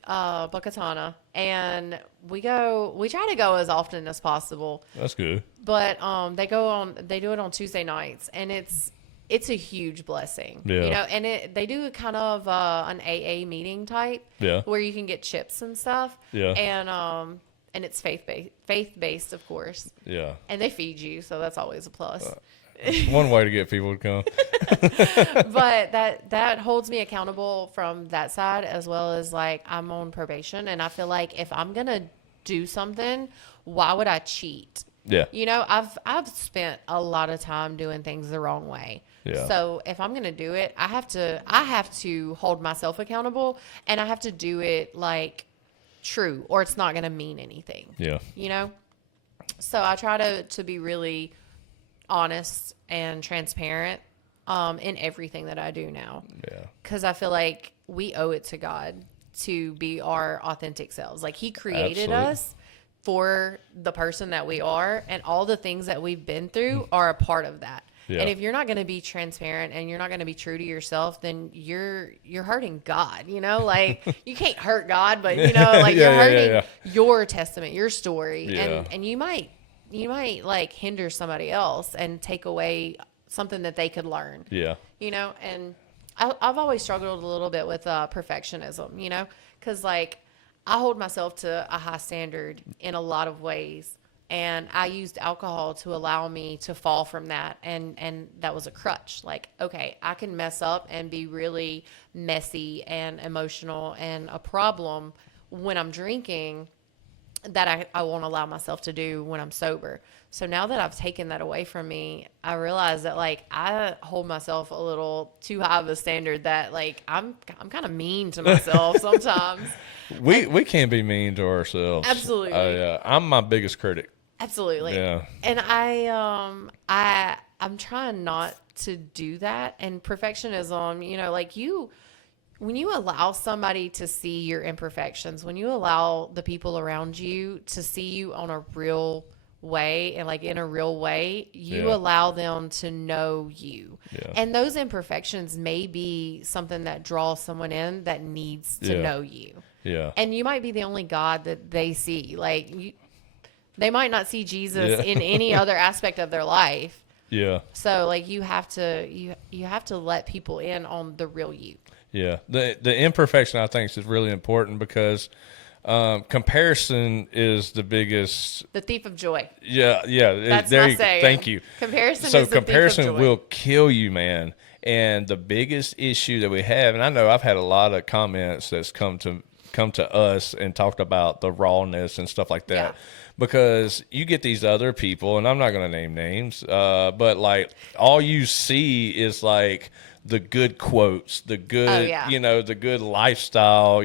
Buckatana, and we try to go as often as possible. That's good. But they do it on Tuesday nights, and it's a huge blessing. Yeah. And they do kind of an AA meeting type, where you can get chips and stuff. Yeah. And it's faith-based, of course. Yeah. And they feed you, so that's always a plus. One way to get people to come. But that holds me accountable from that side, as well as like I'm on probation, and I feel like if I'm gonna do something, why would I cheat? Yeah. I've spent a lot of time doing things the wrong way. Yeah. So if I'm gonna do it, I have to hold myself accountable, and I have to do it like true, or it's not gonna mean anything. Yeah. So I try to be really honest and transparent in everything that I do now. Yeah. Because I feel like we owe it to God to be our authentic selves. Like He created us for the person that we are, and all the things that we've been through are a part of that. Yeah. And if you're not going to be transparent and you're not going to be true to yourself, then you're hurting God, like you can't hurt God, but you're hurting your testament, your story. And you might like hinder somebody else and take away something that they could learn. Yeah. And I've always struggled a little bit with perfectionism, because like I hold myself to a high standard in a lot of ways. And I used alcohol to allow me to fall from that. And that was a crutch. Like, okay, I can mess up and be really messy and emotional and a problem when I'm drinking that I won't allow myself to do when I'm sober. So now that I've taken that away from me, I realize that like I hold myself a little too high of a standard, that like I'm kind of mean to myself sometimes. We can be mean to ourselves. Absolutely. I'm my biggest critic. Absolutely. Yeah. And I'm trying not to do that. And perfectionism, like when you allow somebody to see your imperfections, when you allow the people around you to see you on a real way and like in a real way, you allow them to know you. Yeah. And those imperfections may be something that draws someone in that needs to know you. Yeah. And you might be the only God that they see. Like they might not see Jesus in any other aspect of their life. Yeah. So like you have to let people in on the real you. Yeah. The imperfection, I think, is really important because comparison is the biggest. The thief of joy. Yeah, yeah. That's There my you, saying. thank you. Comparison So is the thief of comparison joy. will kill you, man. And the biggest issue that we have, and I know I've had a lot of comments that's come to us and talked about the rawness and stuff like that. Yeah. Because you get these other people, and I'm not going to name names, but like all you see is like the good quotes, the good, yeah. the good lifestyle,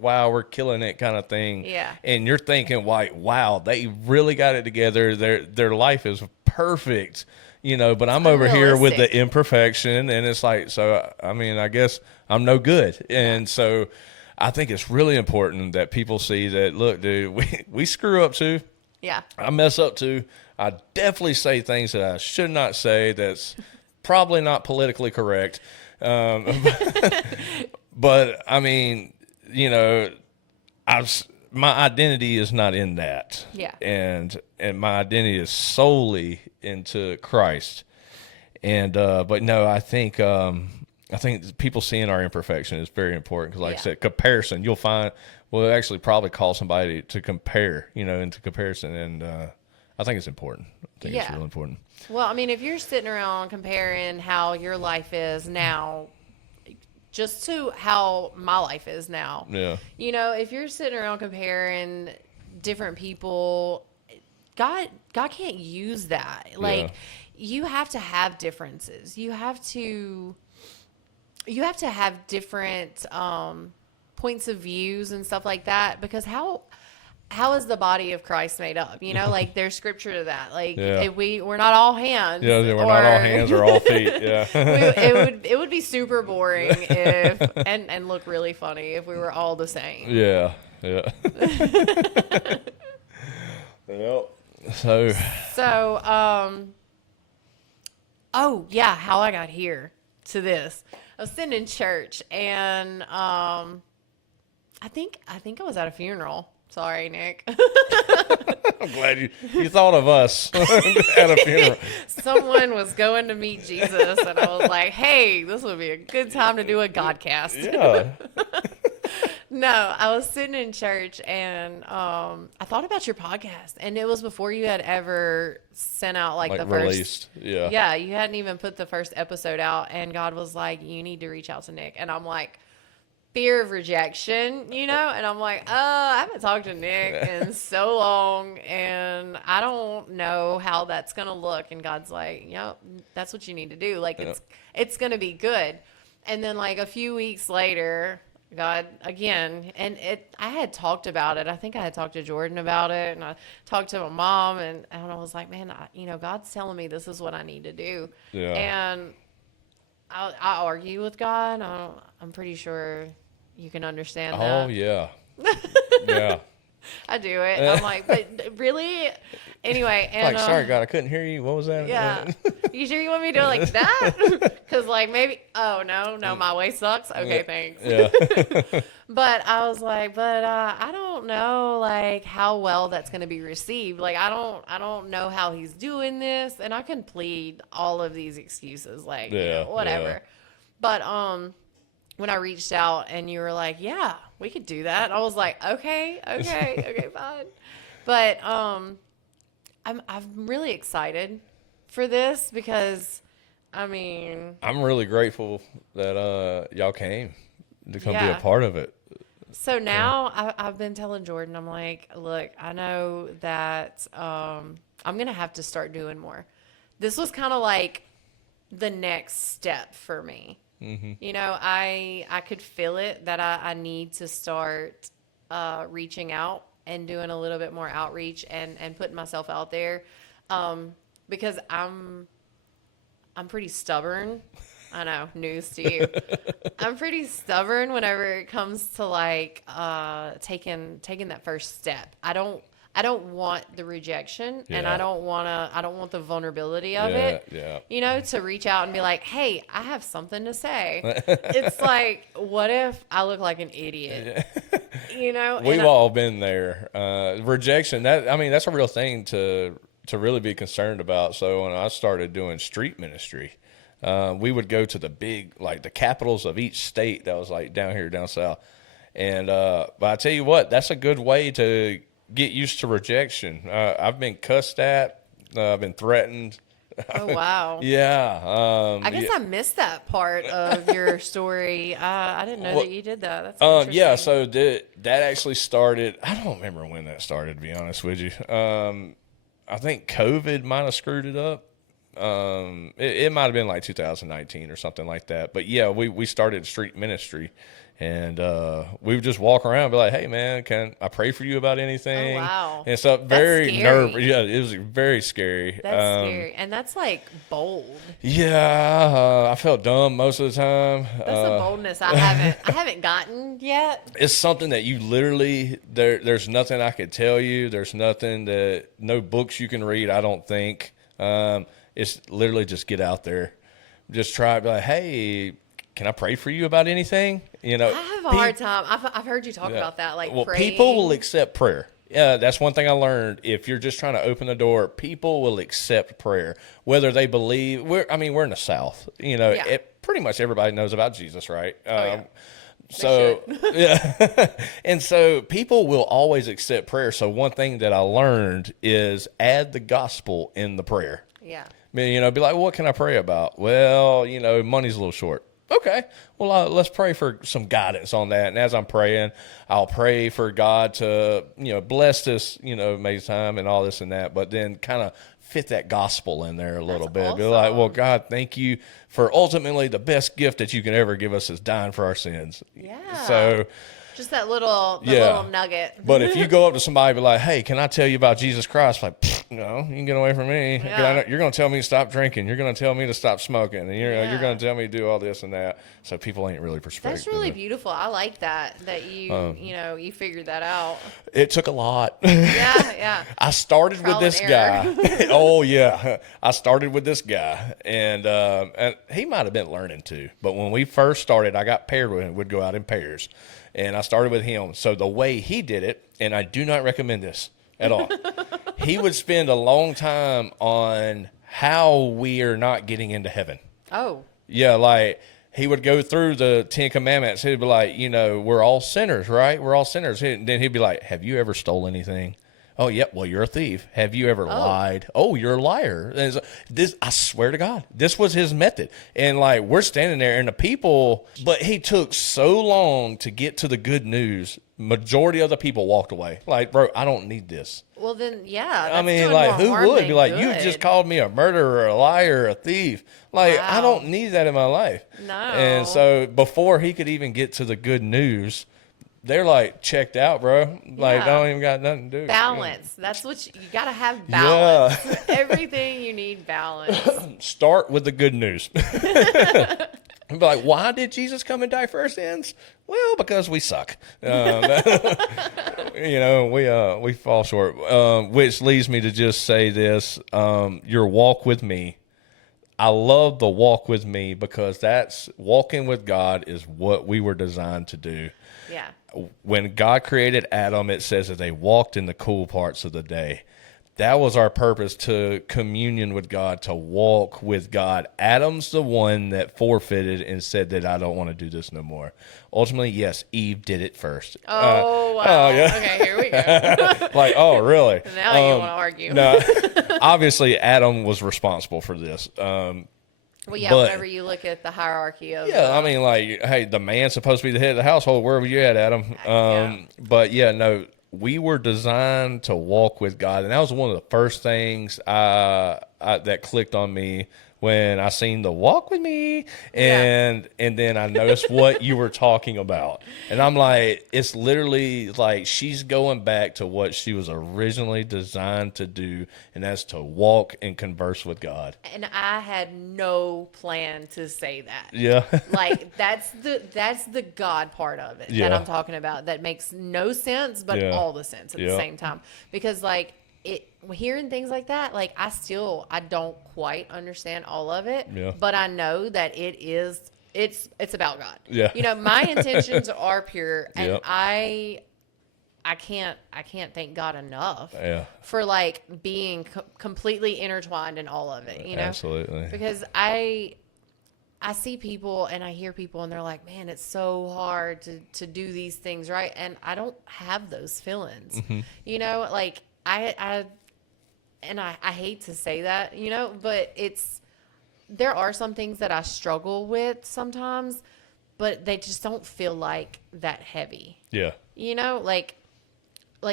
wow, we're killing it kind of thing. Yeah. And you're thinking, like, wow, they really got it together. Their life is perfect, but I'm over here with the imperfection, and it's like, so, I mean, I guess I'm no good. And so I think it's really important that people see that, look, dude, we screw up too. Yeah. I mess up too. I definitely say things that I should not say. That's probably not politically correct. But I mean, my identity is not in that. Yeah. And my identity is solely into Christ. And, but no, I think people seeing our imperfection is very important. Cause like I said, comparison, you'll find, will actually probably call somebody to compare, into comparison. And, I think it's important. I think it's really important. Well, I mean, if you're sitting around comparing how your life is now just to how my life is now, if you're sitting around comparing different people, God can't use that. Like, you have to have differences. You have to have different points of views and stuff like that, because how is the body of Christ made up? Like there's scripture to that. Like if we're not all hands. Yeah, we're not all hands or all feet. Yeah. it would be super boring if and look really funny if we were all the same. Yeah. Yeah. Yep. So oh yeah, how I got here to this. I was sitting in church and I think I was at a funeral. Sorry, Nick. I'm glad you thought of us at a funeral. Someone was going to meet Jesus, and I was like, hey, this would be a good time to do a Godcast. Yeah. No, I was sitting in church, and I thought about your podcast, and it was before you had ever sent out like the released. first. Yeah. Yeah, you hadn't even put the first episode out, and God was like, you need to reach out to Nick. And I'm like, fear of rejection, and I'm like, I haven't talked to Nick in so long, and I don't know how that's gonna look. And God's like, that's what you need to do. Like it's gonna be good. And then like a few weeks later, God again, and I had talked about it. I think I had talked to Jordan about it, and I talked to my mom, and I was like, man, God's telling me this is what I need to do. Yeah. And I argue with God. I'm pretty sure you can understand that. Oh, yeah. Yeah. I do it. I'm like, but really? Anyway. And, like, sorry, God, I couldn't hear you. What was that? Yeah. You sure you want me to do it like that? Because, like, maybe, oh, no, my way sucks. Okay, thanks. Yeah. But I was like, I don't know, like, how well that's going to be received. Like, I don't know how he's doing this. And I can plead all of these excuses, like, whatever. Yeah. But, when I reached out and you were like, yeah, we could do that. I was like, okay, fine. But, I'm really excited for this because, I mean, I'm really grateful that y'all came to come be a part of it. So now I've been telling Jordan, I'm like, look, I know that I'm going to have to start doing more. This was kind of like the next step for me. Mm-hmm. I could feel it that I need to start reaching out and doing a little bit more outreach and putting myself out there, because I'm pretty stubborn. I know, news to you. I'm pretty stubborn whenever it comes to like taking that first step. I don't want the rejection, and I don't want the vulnerability of it. Yeah. To reach out and be like, "Hey, I have something to say." It's like, what if I look like an idiot? We've all been there. Rejection. That's a real thing to really be concerned about. So when I started doing street ministry, We would go to the big, like the capitals of each state that was like down here, down south. And but I tell you what, that's a good way to get used to rejection. I've been cussed at. I've been threatened. Oh, wow. Yeah. I guess I missed that part of your story. I didn't know that you did that. That's interesting. Yeah, so that actually started, I don't remember when that started, to be honest with you. I think COVID might have screwed it up. It might have been like 2019 or something like that. But yeah, we started street ministry, and we would just walk around and be like, hey man, can I pray for you about anything? Oh, wow. And so very scary. nervous. Yeah, it was very scary. That's scary. And that's like bold. Yeah, I felt dumb most of the time. That's a boldness I haven't gotten yet. It's something that you literally, there's nothing I could tell you. There's nothing no books you can read, I don't think. It's literally just get out there. Just try it. Be like, hey, can I pray for you about anything? You know, I have a hard time. I've heard you talk about that, like praying. People will accept prayer. Yeah, that's one thing I learned. If you're just trying to open the door, people will accept prayer, whether they believe. We're in the South. You know, pretty much everybody knows about Jesus, right? So yeah, and so people will always accept prayer. So one thing that I learned is add the gospel in the prayer. Yeah. I mean, you know, be like, what can I pray about? Well, you know, money's a little short. Okay, well, let's pray for some guidance on that. And as I'm praying, I'll pray for God to, you know, bless this, you know, May time and all this and that, but then kind of fit that gospel in there a little bit. Awesome. Be like, well, God, thank you for ultimately the best gift that you can ever give us is dying for our sins. Yeah. So just that little nugget. But if you go up to somebody and be like, hey, can I tell you about Jesus Christ? Like, no, you can get away from me. Yeah. You're going to tell me to stop drinking. You're going to tell me to stop smoking. And you're going to tell me to do all this and that. So people ain't really persuaded. That's really beautiful. I like that you, you figured that out. It took a lot. Yeah. I started with this guy. Oh, yeah. I started with this guy. And he might have been learning too. But when we first started, I got paired with him. We'd go out in pairs. And I started with him. So the way he did it, and I do not recommend this at all, he would spend a long time on how we are not getting into heaven. Oh. Yeah, like he would go through the 10 Commandments. He'd be like, you know, we're all sinners, right? We're all sinners. Then he'd be like, have you ever stole anything? Oh, yeah, well, you're a thief. Have you ever lied? Oh, you're a liar. And so I swear to God, this was his method. And, like, we're standing there, and the people, but he took so long to get to the good news, majority of the people walked away. Like, bro, I don't need this. Well, then, yeah. I mean, like, who would be like, you just called me a murderer, a liar, a thief. Like, I don't need that in my life. No. And so before he could even get to the good news, they're like checked out, bro. Like, don't even got nothing to do. Balance. That's what you got to have balance. Yeah. Everything you need balance. Start with the good news. Be like, why did Jesus come and die for our sins? Well, because we suck. You know, we fall short. Which leads me to just say this: your walk with me. I love the walk with me because that's walking with God is what we were designed to do. Yeah. When God created Adam, it says that they walked in the cool parts of the day. That was our purpose, to communion with God, to walk with God. Adam's the one that forfeited and said that I don't want to do this no more. Ultimately, yes, Eve did it first. Oh, wow. Oh, yeah. Okay, here we go. Like, oh, really? Now you want to argue. No, obviously, Adam was responsible for this. Well, yeah, whenever you look at the hierarchy of... Yeah, I mean, like, hey, the man's supposed to be the head of the household. Where were you at, Adam? But, yeah, no, we were designed to walk with God. And that was one of the first things that clicked on me when I seen the walk with me. And then I noticed what you were talking about. And I'm like, it's literally like she's going back to what she was originally designed to do, and that's to walk and converse with God. And I had no plan to say that. Yeah. Like, that's the God part of it that I'm talking about. That makes no sense, but all the sense at the same time. Because, like, hearing things like that, like, I don't quite understand all of it, but I know that it's about God. Yeah. You know, my intentions are pure, and I can't thank God enough for, like, being completely intertwined in all of it, you know? Absolutely. Because I I see people and I hear people and they're like, man, it's so hard to do these things, right? And I don't have those feelings, you know, like I hate to say that, you know, but there are some things that I struggle with sometimes, but they just don't feel like that heavy. Yeah. You know, like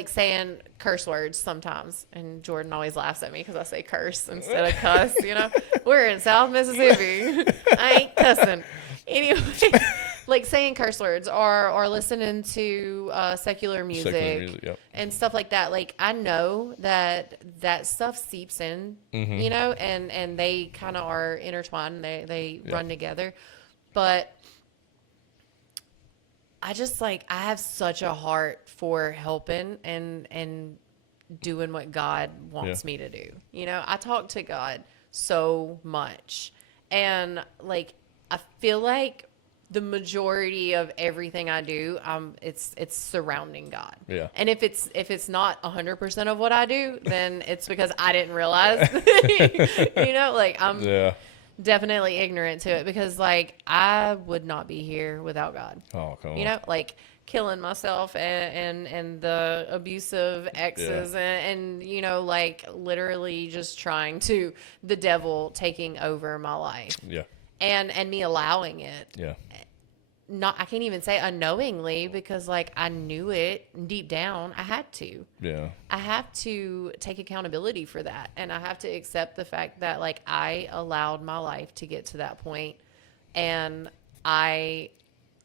saying curse words sometimes. And Jordan always laughs at me because I say curse instead of cuss, you know. We're in South Mississippi. I ain't cussing. Anyway, like saying curse words or listening to secular music, yep. and stuff like that. Like, I know that stuff seeps in, you know, and they kind of are intertwined. They run together. But I just, like, I have such a heart for helping and doing what God wants me to do. You know, I talk to God so much, and like, I feel like the majority of everything I do, it's surrounding God. Yeah. And if it's not 100% of what I do, then it's because I didn't realize, you know, like, I'm definitely ignorant to it, because like, I would not be here without God. Oh, come on. You know, like killing myself and the abusive exes and you know, like literally just the devil taking over my life. Yeah. And me allowing it. Yeah. I can't even say unknowingly, because like, I knew it deep down. I had to. Yeah. I have to take accountability for that. And I have to accept the fact that like, I allowed my life to get to that point, and I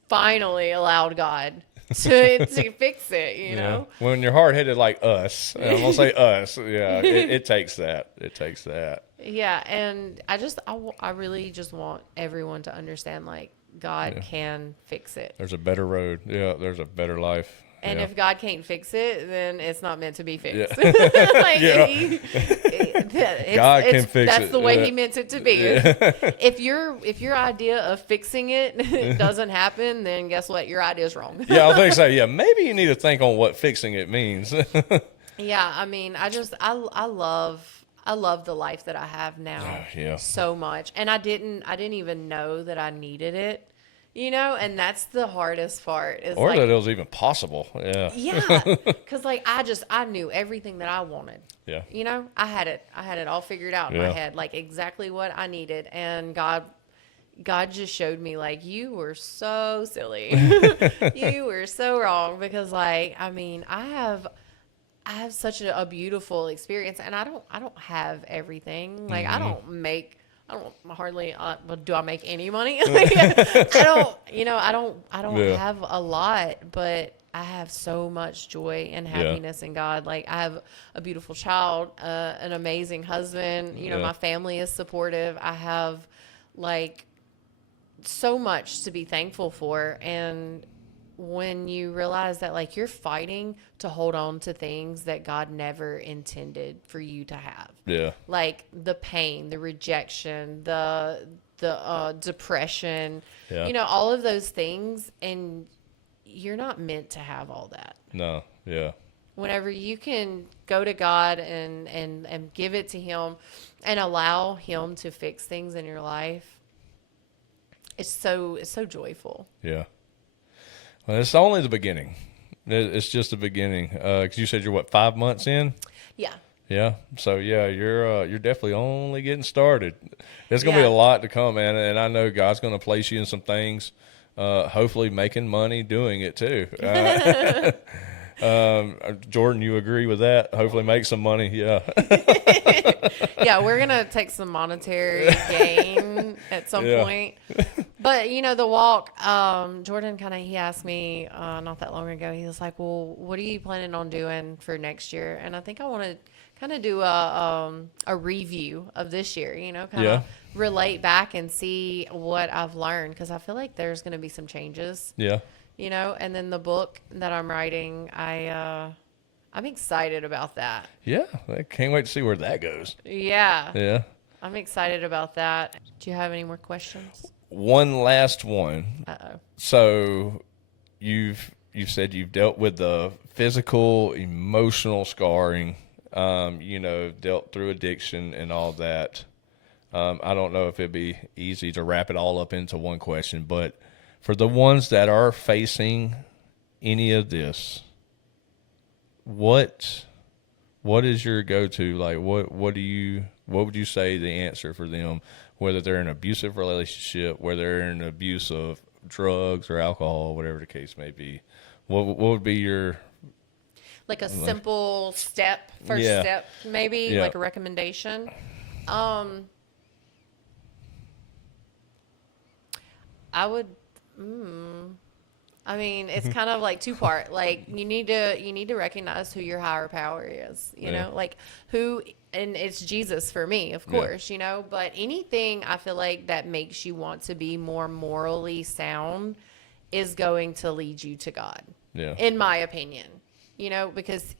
finally allowed God to fix it, you know? When you're hard-headed like us, and I'm going to say us, it takes that. It takes that. Yeah, and I really just want everyone to understand, like, God can fix it. There's a better road. Yeah, there's a better life. And if God can't fix it, then it's not meant to be fixed. Yeah. Like, God can fix it. That's the way He meant it to be. If your idea of fixing it doesn't happen, then guess what? Your idea is wrong. Yeah, I was going to say, maybe you need to think on what fixing it means. Yeah, I mean, I love the life that I have now so much. And I didn't even know that I needed it, you know, and that's the hardest part. Is or like, that it was even possible. Yeah. Yeah. Cause like, I knew everything that I wanted. Yeah. You know, I had it all figured out in my head, like exactly what I needed. And God just showed me, like, you were so silly. You were so wrong, because like, I mean, I have such a beautiful experience, and I don't have everything. Like, I don't hardly, do I make any money? Like, I don't have a lot, but I have so much joy and happiness in God. Like, I have a beautiful child, an amazing husband, you know, my family is supportive. I have like so much to be thankful for. And when you realize that, like, you're fighting to hold on to things that God never intended for you to have. Yeah. Like the pain, the rejection, the depression, you know, all of those things. And you're not meant to have all that. No. Yeah. Whenever you can go to God and give it to Him and allow Him to fix things in your life, it's so joyful. Yeah. Well, it's only the beginning. It's just the beginning. Because you said you're, what, 5 months in? Yeah. Yeah. So, you're definitely only getting started. There's going to be a lot to come, man. And I know God's going to place you in some things, hopefully making money doing it too. Jordan, you agree with that? Hopefully make some money. Yeah. Yeah, we're going to take some monetary gain at some point. But, you know, the walk, Jordan he asked me not that long ago, he was like, well, what are you planning on doing for next year? And I think I want to kind of do a review of this year, you know, kind of relate back and see what I've learned, because I feel like there's going to be some changes. Yeah. You know, and then the book that I'm writing, I'm excited about that. Yeah, I can't wait to see where that goes. Yeah. Yeah. I'm excited about that. Do you have any more questions? One last one. Uh-oh. So you've said you've dealt with the physical, emotional scarring, you know, dealt through addiction and all that. I don't know if it'd be easy to wrap it all up into one question, but for the ones that are facing any of this, what is your go-to? Like, what would you say the answer for them, whether they're in an abusive relationship, whether they're in abuse of drugs or alcohol, whatever the case may be? What would be your, like a simple first step, maybe like a recommendation? I would, I mean, it's kind of like two-part. Like you need to recognize who your higher power is, you know, like who, and it's Jesus for me, of course, you know, but anything I feel like that makes you want to be more morally sound is going to lead you to God. Yeah. In my opinion, you know, because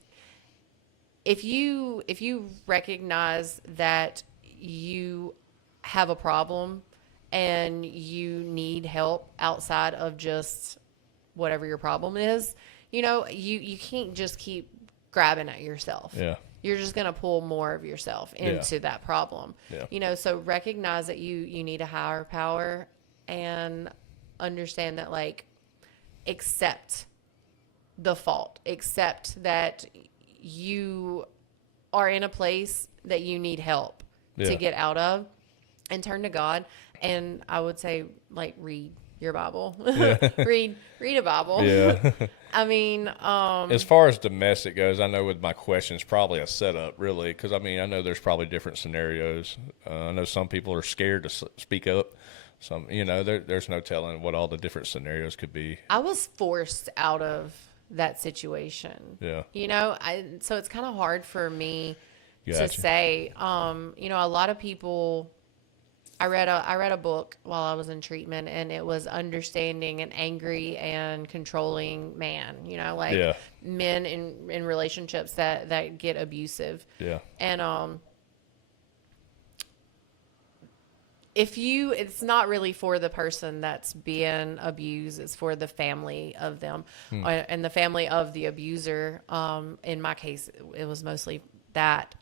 if you recognize that you have a problem and you need help outside of just whatever your problem is, you know, you can't just keep grabbing at yourself. Yeah. You're just going to pull more of yourself into that problem. Yeah. You know, so recognize that you need a higher power and understand that, like, accept the fault, accept that you are in a place that you need help to get out of, and turn to God. And I would say, like, read your Bible. read a Bible. Yeah. I mean, as far as domestic goes, I know with my questions, probably a setup, really, because I mean, I know there's probably different scenarios. I know some people are scared to speak up. Some, you know, there's no telling what all the different scenarios could be. I was forced out of that situation. Yeah. You know, so it's kind of hard for me to say. You know, a lot of people. I read a book while I was in treatment, and it was Understanding an Angry and Controlling Man, you know, like men in relationships that get abusive. Yeah. And it's not really for the person that's being abused, it's for the family of them and the family of the abuser. In my case, it was mostly that.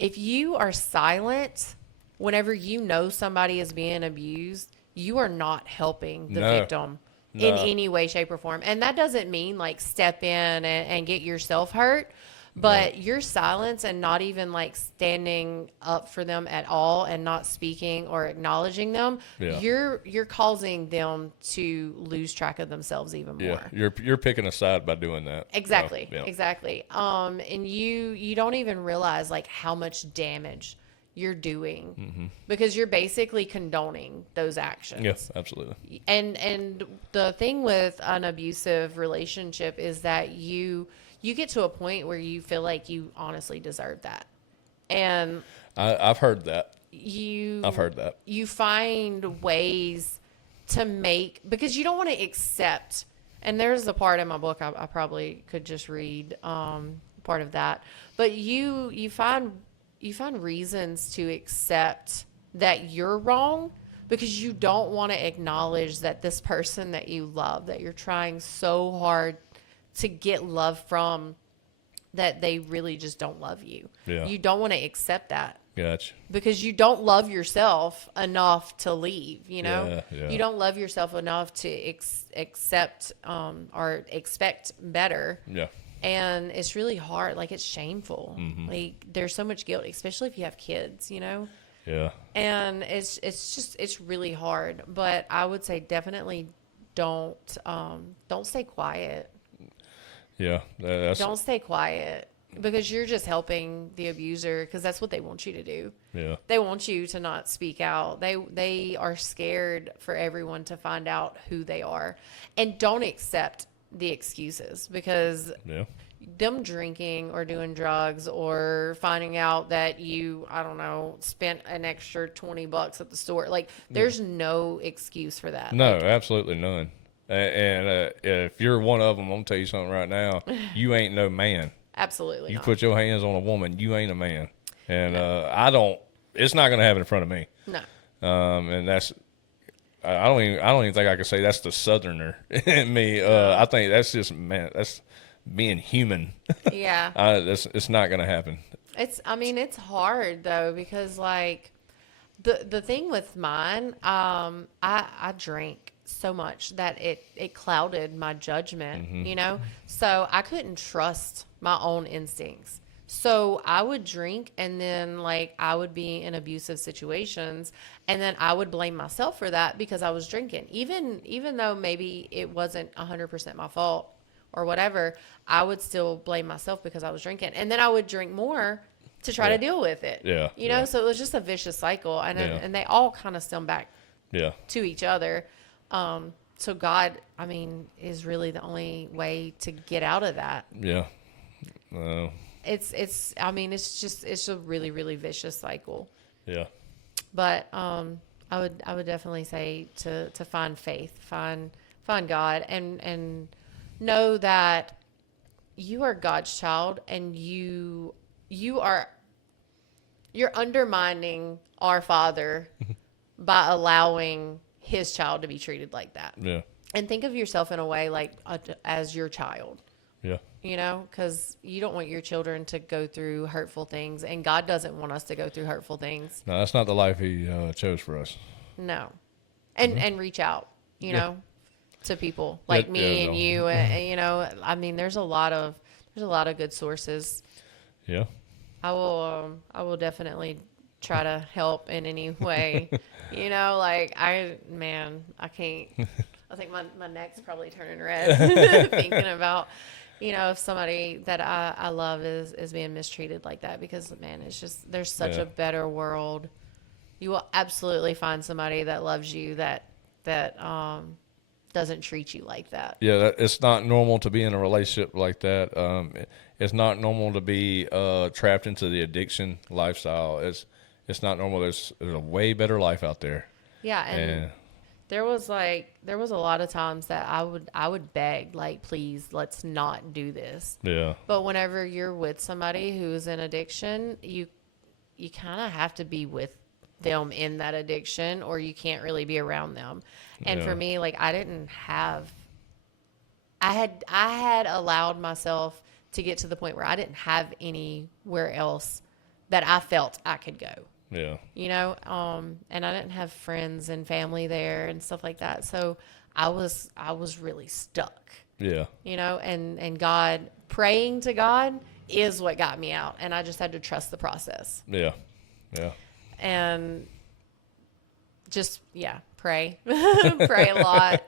If you are silent whenever you know somebody is being abused, you are not helping the victim in any way, shape, or form. And that doesn't mean, like, step in and get yourself hurt, but your silence and not even, like, standing up for them at all and not speaking or acknowledging them, you're causing them to lose track of themselves even more. You're picking a side by doing that. Exactly. Exactly. And you don't even realize, like, how much damage you're doing because you're basically condoning those actions. Yes, absolutely. And the thing with an abusive relationship is that you get to a point where you feel like you honestly deserve that. And I've heard that. I've heard that. You find ways to make, because you don't want to accept, and there's a part in my book I probably could just read part of that, but you find reasons to accept that you're wrong because you don't want to acknowledge that this person that you love, that you're trying so hard to get love from, that they really just don't love you. Yeah. You don't want to accept that. Gotcha. Because you don't love yourself enough to leave, you know? Yeah. You don't love yourself enough to accept or expect better. Yeah. And it's really hard. Like, it's shameful. Like, there's so much guilt, especially if you have kids, you know? Yeah. And it's really hard. But I would say definitely don't stay quiet. Yeah. Don't stay quiet, because you're just helping the abuser, because that's what they want you to do. Yeah. They want you to not speak out. They are scared for everyone to find out who they are. And don't accept the excuses, because them drinking or doing drugs or finding out that you, I don't know, spent an extra $20 at the store, like, there's no excuse for that. No, like, absolutely none. And if you're one of them, I'm gonna tell you something right now, you ain't no man. Absolutely you not. Put your hands on a woman, you ain't a man. And it's not gonna happen in front of me. No. And that's, I don't even think I can say that's the Southerner in me. I think that's just, man, that's being human. Yeah. It's not going to happen. It's hard though, because like the thing with mine, I drank so much that it clouded my judgment, you know? So I couldn't trust my own instincts. So I would drink, and then like I would be in abusive situations, and then I would blame myself for that because I was drinking. Even though maybe it wasn't 100% my fault or whatever, I would still blame myself because I was drinking. And then I would drink more to try to deal with it. Yeah. You know, so it was just a vicious cycle, and they all kind of stem back to each other. So God, I mean, is really the only way to get out of that. Yeah. It's a really, really vicious cycle. Yeah. But I would definitely say to find faith, find God, and know that you are God's child, and you're undermining our Father by allowing his child to be treated like that. Yeah. And think of yourself in a way like as your child. Yeah. You know, because you don't want your children to go through hurtful things, and God doesn't want us to go through hurtful things. No, that's not the life he chose for us. No. And reach out, you know, to people like me and you, and, you know, I mean, there's a lot of good sources. Yeah. I will definitely try to help in any way, you know, like I can't, I think my neck's probably turning red thinking about, you know, if somebody that I love is being mistreated like that, because man, it's just, there's such a better world. You will absolutely find somebody that loves you, that doesn't treat you like that. Yeah, it's not normal to be in a relationship like that. It's not normal to be trapped into the addiction lifestyle. It's not normal. There's a way better life out there. Yeah, and there was a lot of times that I would beg, like, please, let's not do this. Yeah. But whenever you're with somebody who's in addiction, you kind of have to be with them in that addiction, or you can't really be around them. And for me, like, I had allowed myself to get to the point where I didn't have anywhere else that I felt I could go. Yeah. You know, and I didn't have friends and family there and stuff like that. So I was really stuck. Yeah. You know, and God, praying to God is what got me out. And I just had to trust the process. Yeah. Yeah. And just, pray. Pray a lot.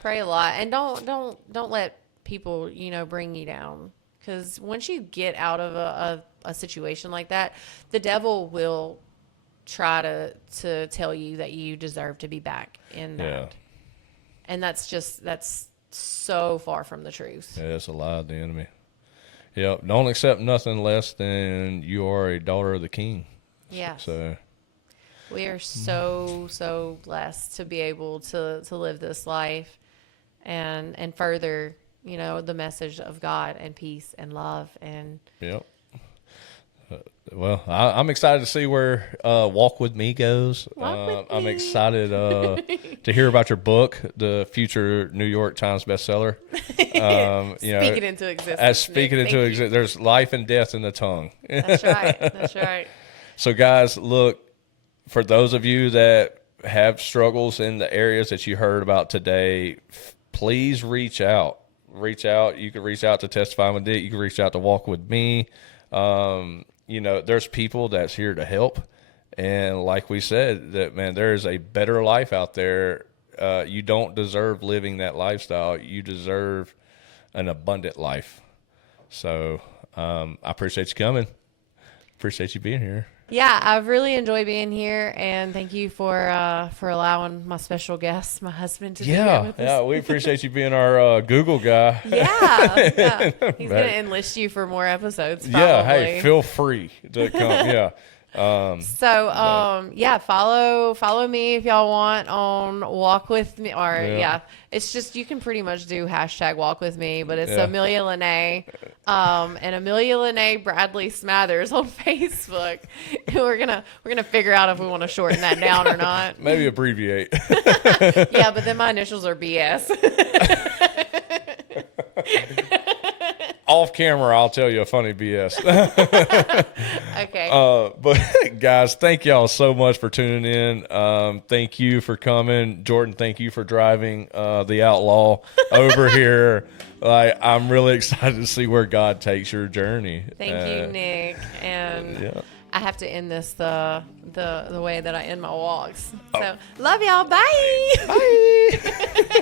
Pray a lot. And don't let people, you know, bring you down. Because once you get out of a situation like that, the devil will try to tell you that you deserve to be back in that. Yeah. And that's so far from the truth. Yeah, it's a lie of the enemy. Yeah, don't accept nothing less than you are a daughter of the King. Yeah. So we are so blessed to be able to live this life and further, you know, the message of God and peace and love. And yep. Well, I'm excited to see where Walk With Me goes. I'm excited to hear about your book, the future New York Times bestseller. Speak it into existence. Speak it into existence. There's life and death in the tongue. That's right. That's right. So, guys, look, for those of you that have struggles in the areas that you heard about today, please reach out. Reach out. You can reach out to Testifying with Dick. You can reach out to Walk With Me. You know, there's people that's here to help. And like we said, that, man, there is a better life out there. You don't deserve living that lifestyle. You deserve an abundant life. So I appreciate you coming. Appreciate you being here. Yeah, I've really enjoyed being here, and thank you for allowing my special guest, my husband, to be here with us. Yeah, we appreciate you being our Google guy. Yeah. He's going to enlist you for more episodes, probably. Yeah, hey, feel free to come. Yeah. Follow me if y'all want on Walk With Me, or it's just, you can pretty much do hashtag Walk With Me, but it's Amellia Lene, and Amellia Lene Bradley-Smathers on Facebook. We're gonna figure out if we want to shorten that down or not. Maybe abbreviate. Yeah, but then my initials are BS. off camera, I'll tell you a funny BS. Okay. But guys, thank y'all so much for tuning in. Thank you for coming. Jordan, thank you for driving the Outlaw over here. Like, I'm really excited to see where God takes your journey. Thank you, Nick. And Yeah. I have to end this the way that I end my walks. So love y'all. Bye. Bye.